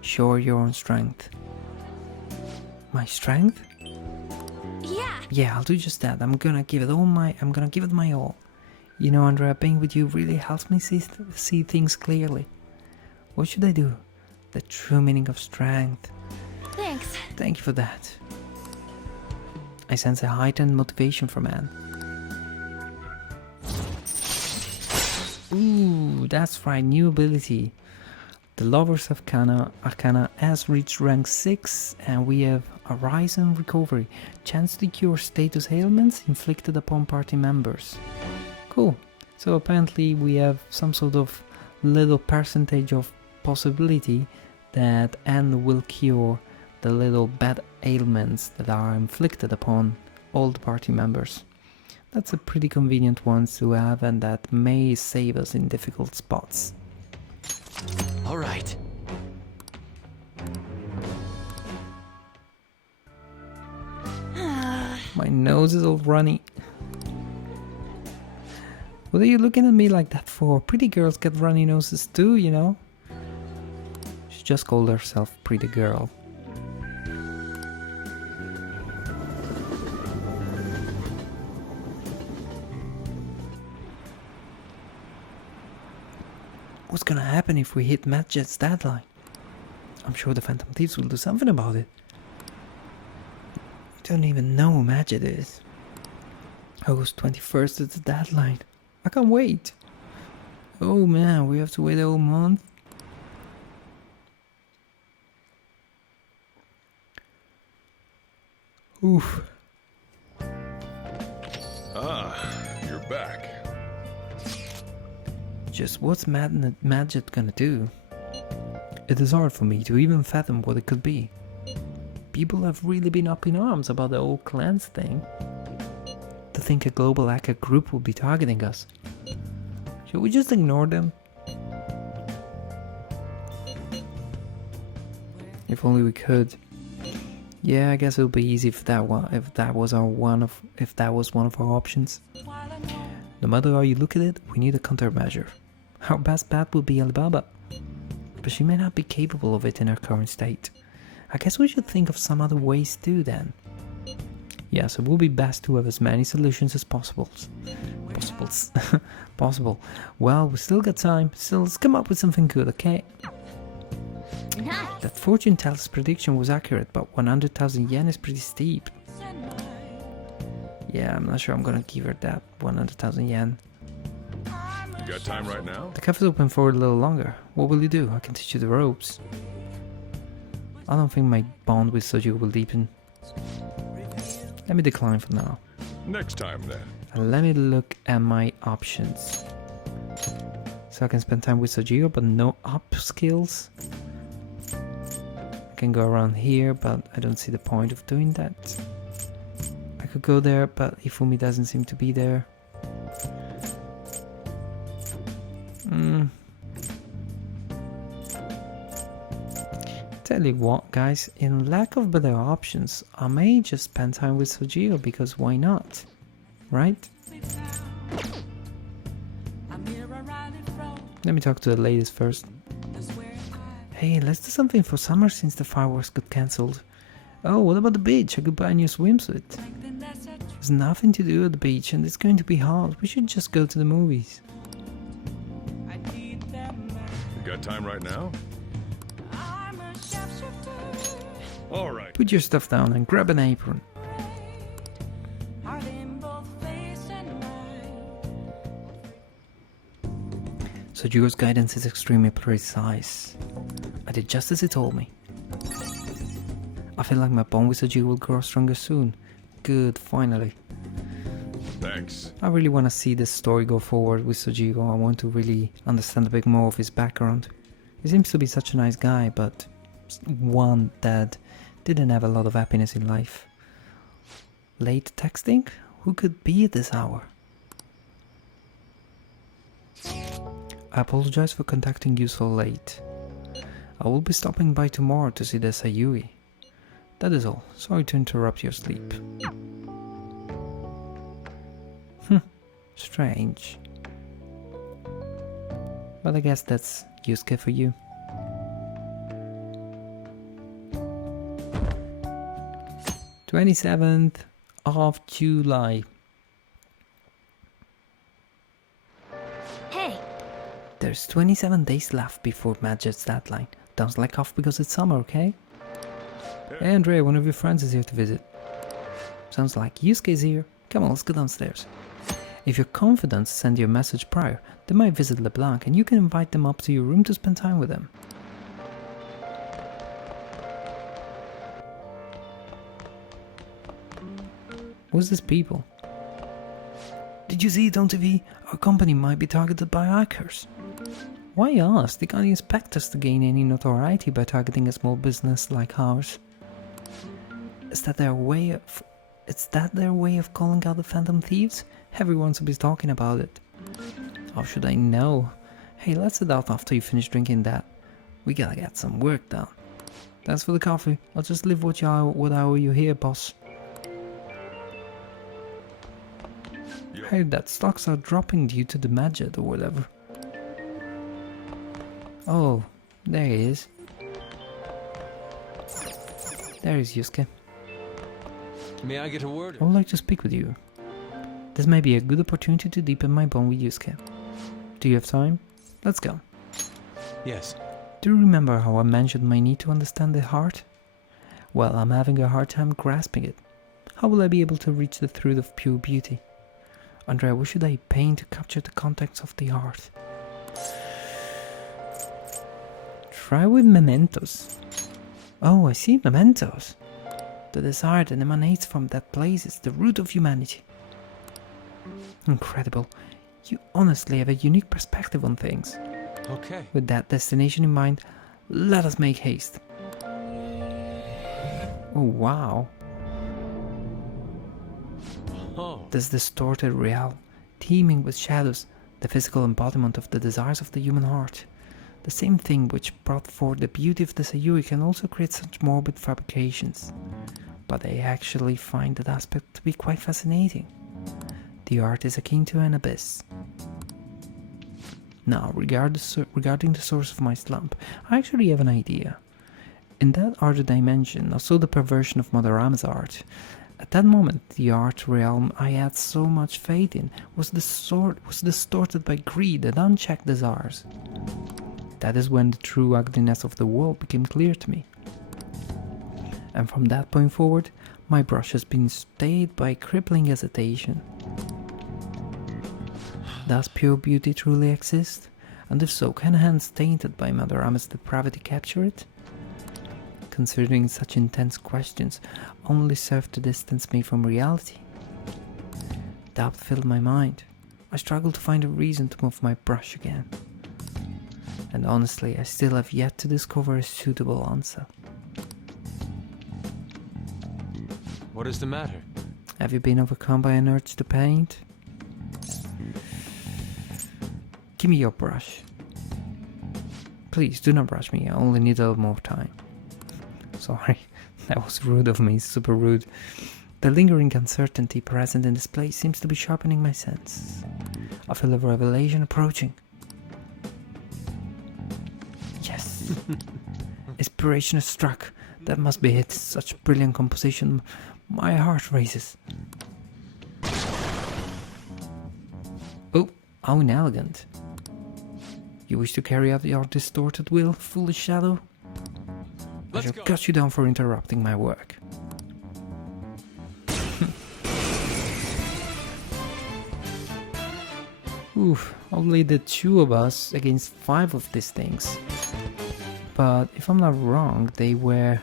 Show her your own strength. My strength? Yeah, I'll do just that. I'm gonna give it my all. You know, Andrea, being with you really helps me see things clearly. What should I do? The true meaning of strength. Thanks. Thank you for that. I sense a heightened motivation from Anne. Ooh, that's right, new ability. The Lovers of Arcana has reached rank 6, and we have Horizon Recovery, chance to cure status ailments inflicted upon party members. Cool. So apparently we have some sort of little percentage of possibility that Anne will cure the little bad ailments that are inflicted upon all the party members. That's a pretty convenient one to have, and that may save us in difficult spots. All right. My nose is all runny. What are you looking at me like that for? Pretty girls get runny noses too, you know? She just called herself Pretty Girl. What's gonna happen if we hit Madjet's deadline? I'm sure the Phantom Thieves will do something about it. I don't even know who Madjet is. August 21st is the deadline. I can't wait. Oh man, we have to wait a whole month? Oof. Ah, you're back. Just what's Madjet gonna do? It is hard for me to even fathom what it could be. People have really been up in arms about the whole clans thing. To think a global hacker group will be targeting us. Should we just ignore them? If only we could. Yeah, I guess it would be easy if that was one of our options. No matter how you look at it, we need a countermeasure. Our best bet would be Alibaba, but she may not be capable of it in her current state. I guess we should think of some other ways too then. Yes, it will be best to have as many solutions as possible. Possible. Well, we still got time, so let's come up with something good, okay? Nice. That fortune teller's prediction was accurate, but 100,000 yen is pretty steep. Yeah, I'm not sure I'm gonna give her that 100,000 yen. You got time right now? The cafe's open for a little longer. What will you do? I can teach you the ropes. I don't think my bond with Soju will deepen. Let me decline for now. Next time then. And let me look at my options. So I can spend time with Sojiro but no up skills. I can go around here, but I don't see the point of doing that. I could go there, but Ifumi doesn't seem to be there. Tell you what, guys, in lack of better options, I may just spend time with Sojiro because why not? Right? Let me talk to the ladies first. Hey, let's do something for summer since the fireworks got cancelled. Oh, what about the beach? I could buy a new swimsuit. There's nothing to do at the beach and it's going to be hot. We should just go to the movies. You got time right now? Alright. Put your stuff down and grab an apron. Sojiro's guidance is extremely precise. I did just as he told me. I feel like my bond with Sojiro will grow stronger soon. Good, finally. Thanks. I really want to see this story go forward with Sojiro. I want to really understand a bit more of his background. He seems to be such a nice guy, but one that didn't have a lot of happiness in life. Late texting? Who could be at this hour? I apologize for contacting you so late. I will be stopping by tomorrow to see the Sayuri. That is all. Sorry to interrupt your sleep. Strange. But I guess that's Yusuke for you. "27th of July. Hey! There's 27 days left before Madget's deadline. Don't slack off because it's summer, okay? Hey Andrea, one of your friends is here to visit. Sounds like Yusuke's here. Come on, let's go downstairs. If you're confident, send your message prior. They might visit LeBlanc and you can invite them up to your room to spend time with them. Who's this people? Did you see it on TV? Our company might be targeted by hackers. Why us? They can't expect us to gain any notoriety by targeting a small business like ours. Is that their way of calling out the Phantom Thieves? Everyone's be talking about it. How should I know? Hey, let's head out after you finish drinking that. We gotta get some work done. Thanks for the coffee. I'll just leave what I owe you here, boss. Hey, that stocks are dropping due to the Madget or whatever. Oh, there he is. There is Yusuke. May I get a word? I would like to speak with you. This may be a good opportunity to deepen my bond with Yusuke. Do you have time? Let's go. Yes. Do you remember how I mentioned my need to understand the heart? Well, I'm having a hard time grasping it. How will I be able to reach the truth of pure beauty? Andrea, what should I paint to capture the context of the heart? Try with mementos. Oh, I see, mementos. The desire that emanates from that place is the root of humanity. Incredible. You honestly have a unique perspective on things. Okay. With that destination in mind, let us make haste. Oh, wow. Oh. This distorted realm, teeming with shadows, the physical embodiment of the desires of the human heart. The same thing which brought forth the beauty of the Sayuri can also create such morbid fabrications. But I actually find that aspect to be quite fascinating. The art is akin to an abyss. Now, regarding the source of my slump, I actually have an idea. In that other dimension, I saw the perversion of Mother Rama's art, At that moment, the art realm I had so much faith in was distorted by greed and unchecked desires. That is when the true ugliness of the world became clear to me. And from that point forward, my brush has been stayed by crippling hesitation. Does pure beauty truly exist? And if so, can hands tainted by Mother Ama's depravity capture it? Considering such intense questions only serve to distance me from reality. Doubt filled my mind. I struggled to find a reason to move my brush again. And honestly, I still have yet to discover a suitable answer. What is the matter? Have you been overcome by an urge to paint? Give me your brush. Please, do not brush me, I only need a little more time. Sorry, that was rude of me, super rude. The lingering uncertainty present in this place seems to be sharpening my sense. I feel a revelation approaching. Yes! Inspiration has struck. That must be it. Such brilliant composition. My heart races. Oh, how inelegant. You wish to carry out your distorted will, foolish shadow? I shall cut you down for interrupting my work. Oof, only the 2 of us against 5 of these things. But if I'm not wrong, they were...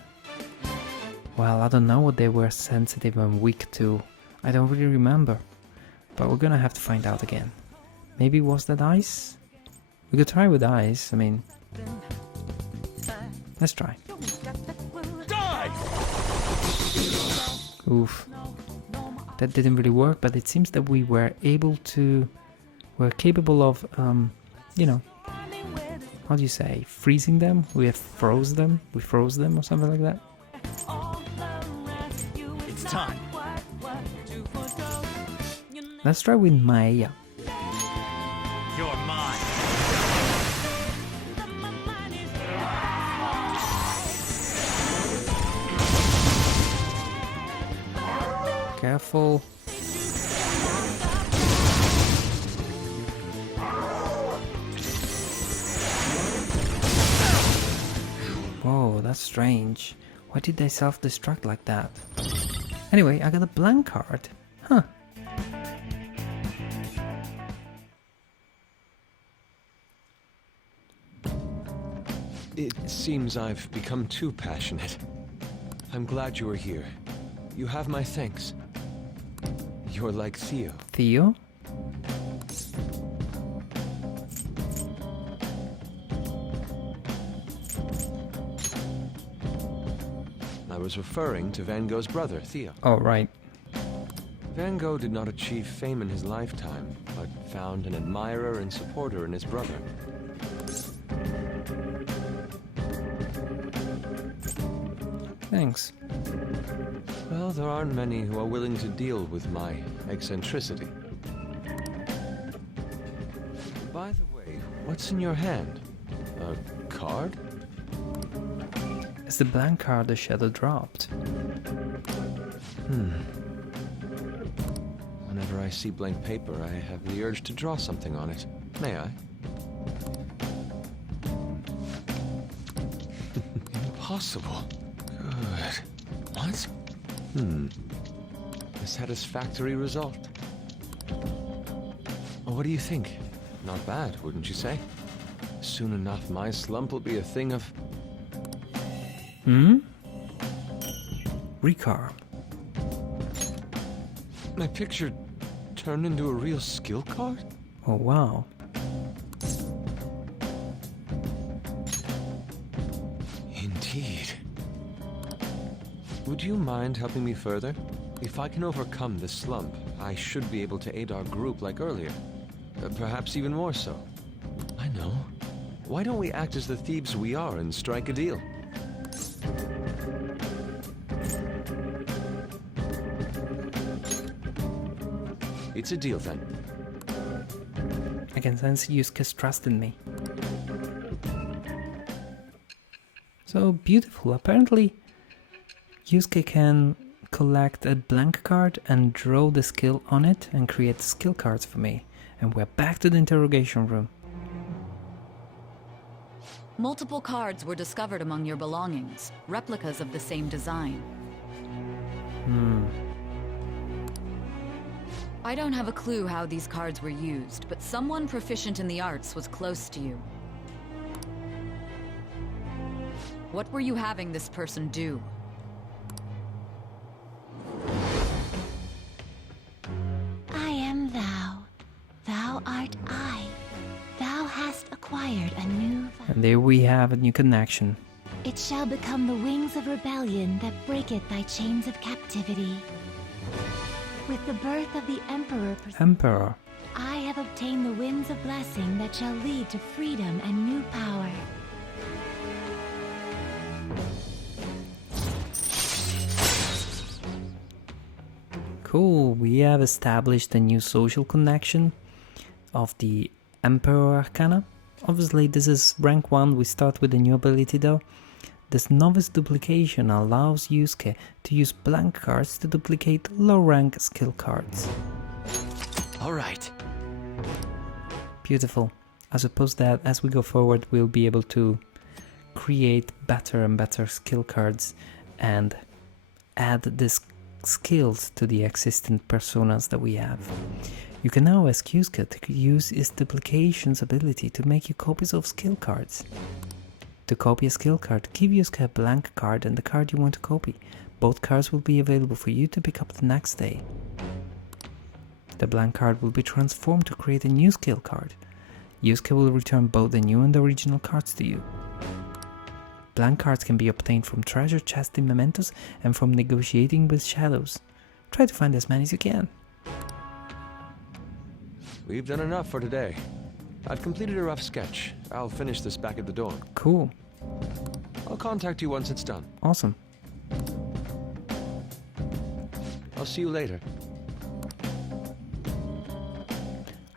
Well, I don't know what they were sensitive and weak to. I don't really remember. But we're gonna have to find out again. Maybe was that ice? We could try with ice, I mean... Let's try. Oof. That didn't really work, but it seems that we were able to... We're capable of, you know... How do you say? Freezing them? We have froze them? We froze them or something like that? It's time. Let's try with Maya. You're mine. Careful. Whoa, that's strange. Why did they self-destruct like that? Anyway, I got a blank card. Huh. It seems I've become too passionate. I'm glad you were here. You have my thanks. You're like Theo. Theo? I was referring to Van Gogh's brother, Theo. Oh, right. Van Gogh did not achieve fame in his lifetime, but found an admirer and supporter in his brother. Thanks. Well, there aren't many who are willing to deal with my eccentricity. By the way, what's in your hand? A card? It's the blank card the shadow dropped. Whenever I see blank paper, I have the urge to draw something on it. May I? Impossible. Good. What? A satisfactory result. What do you think? Not bad, wouldn't you say? Soon enough, my slump will be a thing of... Recarb. My picture turned into a real skill card? Oh, wow. Indeed. Would you mind helping me further? If I can overcome this slump, I should be able to aid our group like earlier. Perhaps even more so. I know. Why don't we act as the thieves we are and strike a deal? It's a deal then. I can sense Yusuke's trust in me. So beautiful. Apparently, Yusuke can collect a blank card and draw the skill on it and create skill cards for me. And we're back to the interrogation room. Multiple cards were discovered among your belongings, replicas of the same design. I don't have a clue how these cards were used, but someone proficient in the arts was close to you. What were you having this person do? I am thou. Thou art I. Thou hast acquired a new vow. And there we have a new connection. It shall become the wings of rebellion that breaketh thy chains of captivity. With the birth of the Emperor, I have obtained the winds of blessing that shall lead to freedom and new power. Cool, we have established a new social connection of the Emperor Arcana. Obviously this is rank 1, we start with a new ability though. This novice duplication allows Yusuke to use blank cards to duplicate low rank skill cards. Alright. Beautiful. I suppose that as we go forward we'll be able to create better and better skill cards and add these skills to the existing personas that we have. You can now ask Yusuke to use his duplications ability to make you copies of skill cards. To copy a skill card, give Yusuke a blank card and the card you want to copy. Both cards will be available for you to pick up the next day. The blank card will be transformed to create a new skill card. Yusuke will return both the new and the original cards to you. Blank cards can be obtained from treasure chests in mementos and from negotiating with shadows. Try to find as many as you can. We've done enough for today. I've completed a rough sketch. I'll finish this back at the dorm. Cool. I'll contact you once it's done. Awesome. I'll see you later.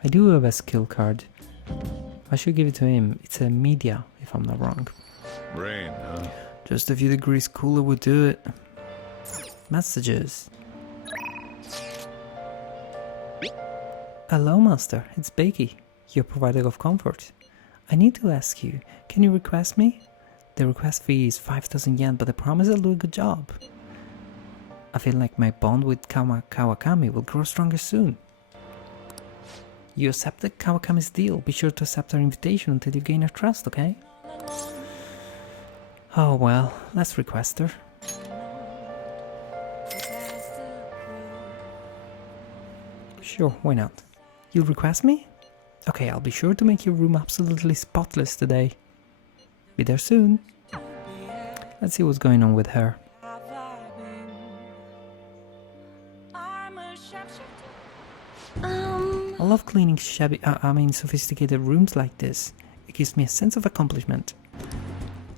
I do have a skill card. I should give it to him. It's a media, if I'm not wrong. Rain, huh? Just a few degrees cooler would do it. Messages. Hello, Master. It's Becky, your provider of comfort. I need to ask you, can you request me? The request fee is 5,000 yen, but I promise I'll do a good job. I feel like my bond with Kawakami will grow stronger soon. You accepted Kawakami's deal. Be sure to accept her invitation until you gain her trust, okay? Oh well, let's request her. Sure, why not? You'll request me? Okay, I'll be sure to make your room absolutely spotless today. Be there soon. Let's see what's going on with her. I love cleaning sophisticated rooms like this. It gives me a sense of accomplishment.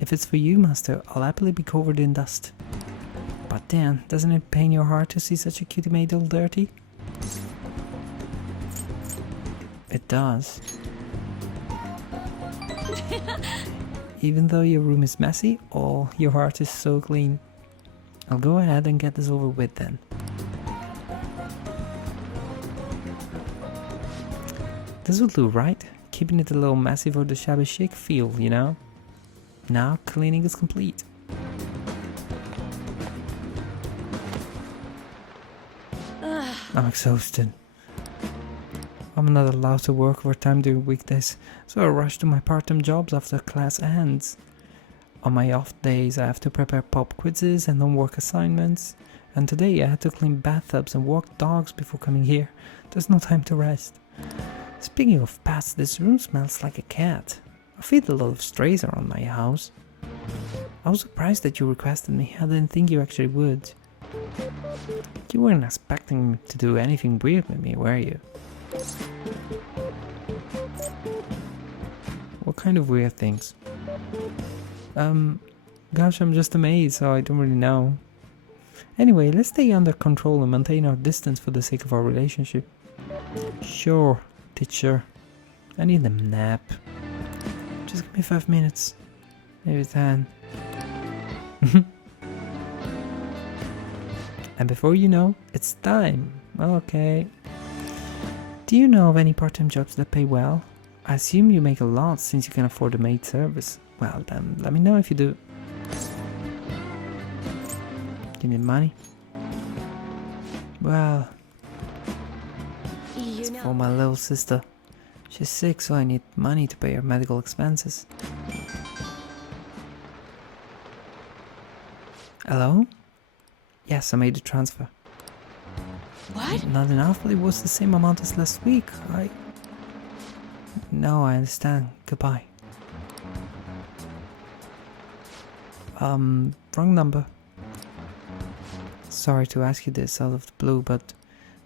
If it's for you, Master, I'll happily be covered in dust. But then, doesn't it pain your heart to see such a cutie made all dirty? It does. Even though your room is messy, oh, your heart is so clean. I'll go ahead and get this over with then. This will do, right? Keeping it a little messy for the shabby chic feel, you know? Now cleaning is complete. I'm exhausted. I'm not allowed to work overtime during weekdays, so I rush to my part-time jobs after class ends. On my off days I have to prepare pop quizzes and homework assignments, and today I had to clean bathtubs and walk dogs before coming here. There's no time to rest. Speaking of pets, this room smells like a cat. I feed a lot of strays around my house. I was surprised that you requested me. I didn't think you actually would. You weren't expecting me to do anything weird with me, were you? What kind of weird things? Gosh, I'm just amazed, so I don't really know. Anyway, let's stay under control and maintain our distance for the sake of our relationship. Sure, teacher. I need a nap. Just give me 5 minutes. Maybe 10. And before you know, it's time. Okay. Do you know of any part-time jobs that pay well? I assume you make a lot since you can afford a maid service. Well then, let me know if you do. You need money? Well, it's for my little sister. She's sick, so I need money to pay her medical expenses. Hello? Yes, I made the transfer. What? Not enough, but it was the same amount as last week. No, I understand. Goodbye. Wrong number. Sorry to ask you this out of the blue, but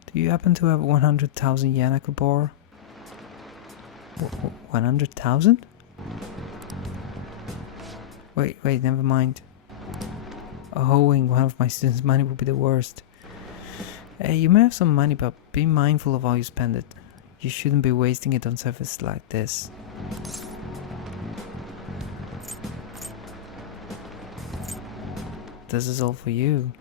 do you happen to have 100,000 yen I could borrow? 100,000? Wait, never mind. Owing one of my students' money would be the worst. Hey, you may have some money, but be mindful of how you spend it. You shouldn't be wasting it on services like this. This is all for you.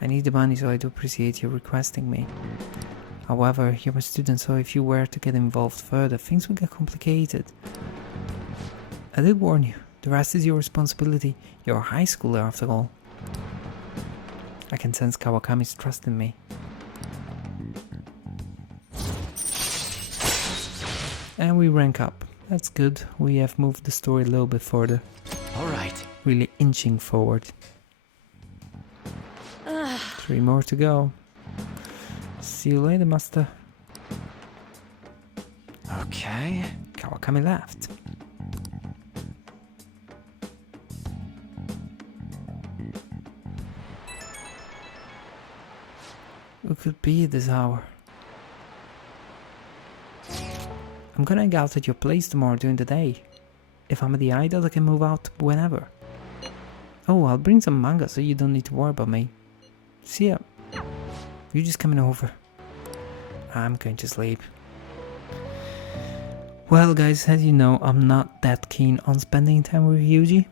I need the money, so I do appreciate you requesting me. However, you're my student, so if you were to get involved further, things would get complicated. I did warn you. The rest is your responsibility. You're a high schooler after all. I can sense Kawakami's trust in me. And we rank up. That's good. We have moved the story a little bit further. Alright. Really inching forward. 3 more to go. See you later, master. Okay. Kawakami left. Who could be this hour? I'm gonna hang out at your place tomorrow during the day. If I'm at the idol, I can move out whenever. Oh, I'll bring some manga so you don't need to worry about me. See ya. You just coming over. I'm going to sleep. Well guys, as you know, I'm not that keen on spending time with Yuji.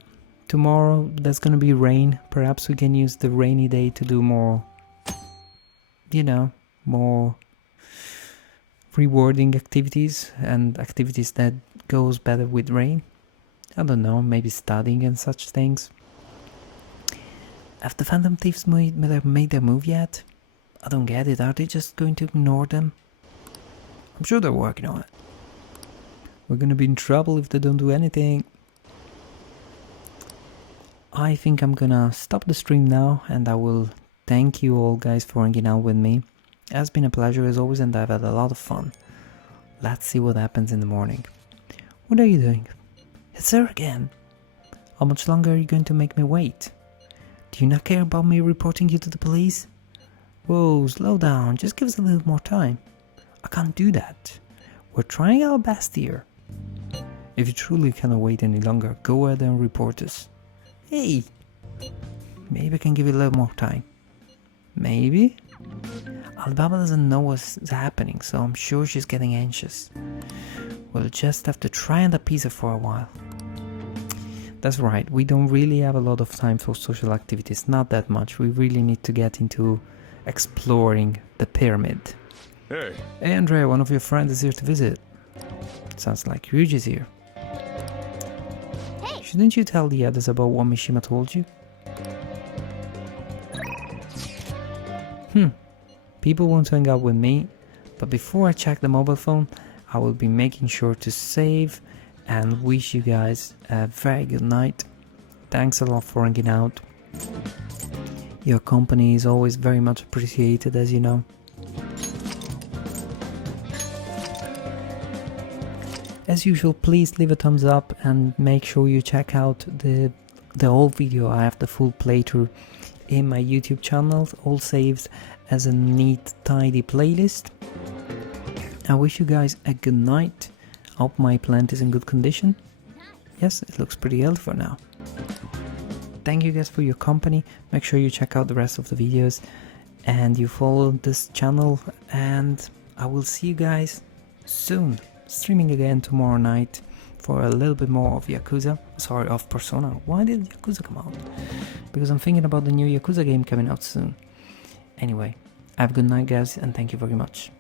Tomorrow there's gonna be rain. Perhaps we can use the rainy day to do more, you know, more rewarding activities and activities that goes better with rain. I don't know, maybe studying and such things. Have the Phantom Thieves made their move yet? I don't get it, are they just going to ignore them? I'm sure they're working on it. We're gonna be in trouble if they don't do anything. I think I'm gonna stop the stream now, and I will thank you all guys for hanging out with me. It has been a pleasure as always, and I've had a lot of fun. Let's see what happens in the morning. What are you doing? It's her again. How much longer are you going to make me wait? Do you not care about me reporting you to the police? Whoa, slow down, just give us a little more time. I can't do that. We're trying our best here. If you truly cannot wait any longer, go ahead and report us. Hey! Maybe I can give you a little more time. Maybe? Alibaba doesn't know what's happening, so I'm sure she's getting anxious. We'll just have to try and appease her for a while. That's right, we don't really have a lot of time for social activities, not that much. We really need to get into exploring the pyramid. Hey! Hey Andrea, one of your friends is here to visit. Sounds like Ryuji's here. Hey! Shouldn't you tell the others about what Mishima told you? People want to hang out with me, but before I check the mobile phone, I will be making sure to save and wish you guys a very good night. Thanks a lot for hanging out. Your company is always very much appreciated, as you know. As usual, please leave a thumbs up and make sure you check out the whole video. I have the full playthrough in my YouTube channel, all saved as a neat, tidy playlist. I wish you guys a good night. Hope my plant is in good condition. Yes, it looks pretty healthy for now. Thank you guys for your company. Make sure you check out the rest of the videos and you follow this channel, and I will see you guys soon. Streaming again tomorrow night for a little bit more of Yakuza. Sorry, of Persona. Why did Yakuza come out? Because I'm thinking about the new Yakuza game coming out soon. Anyway, have a good night guys, and thank you very much.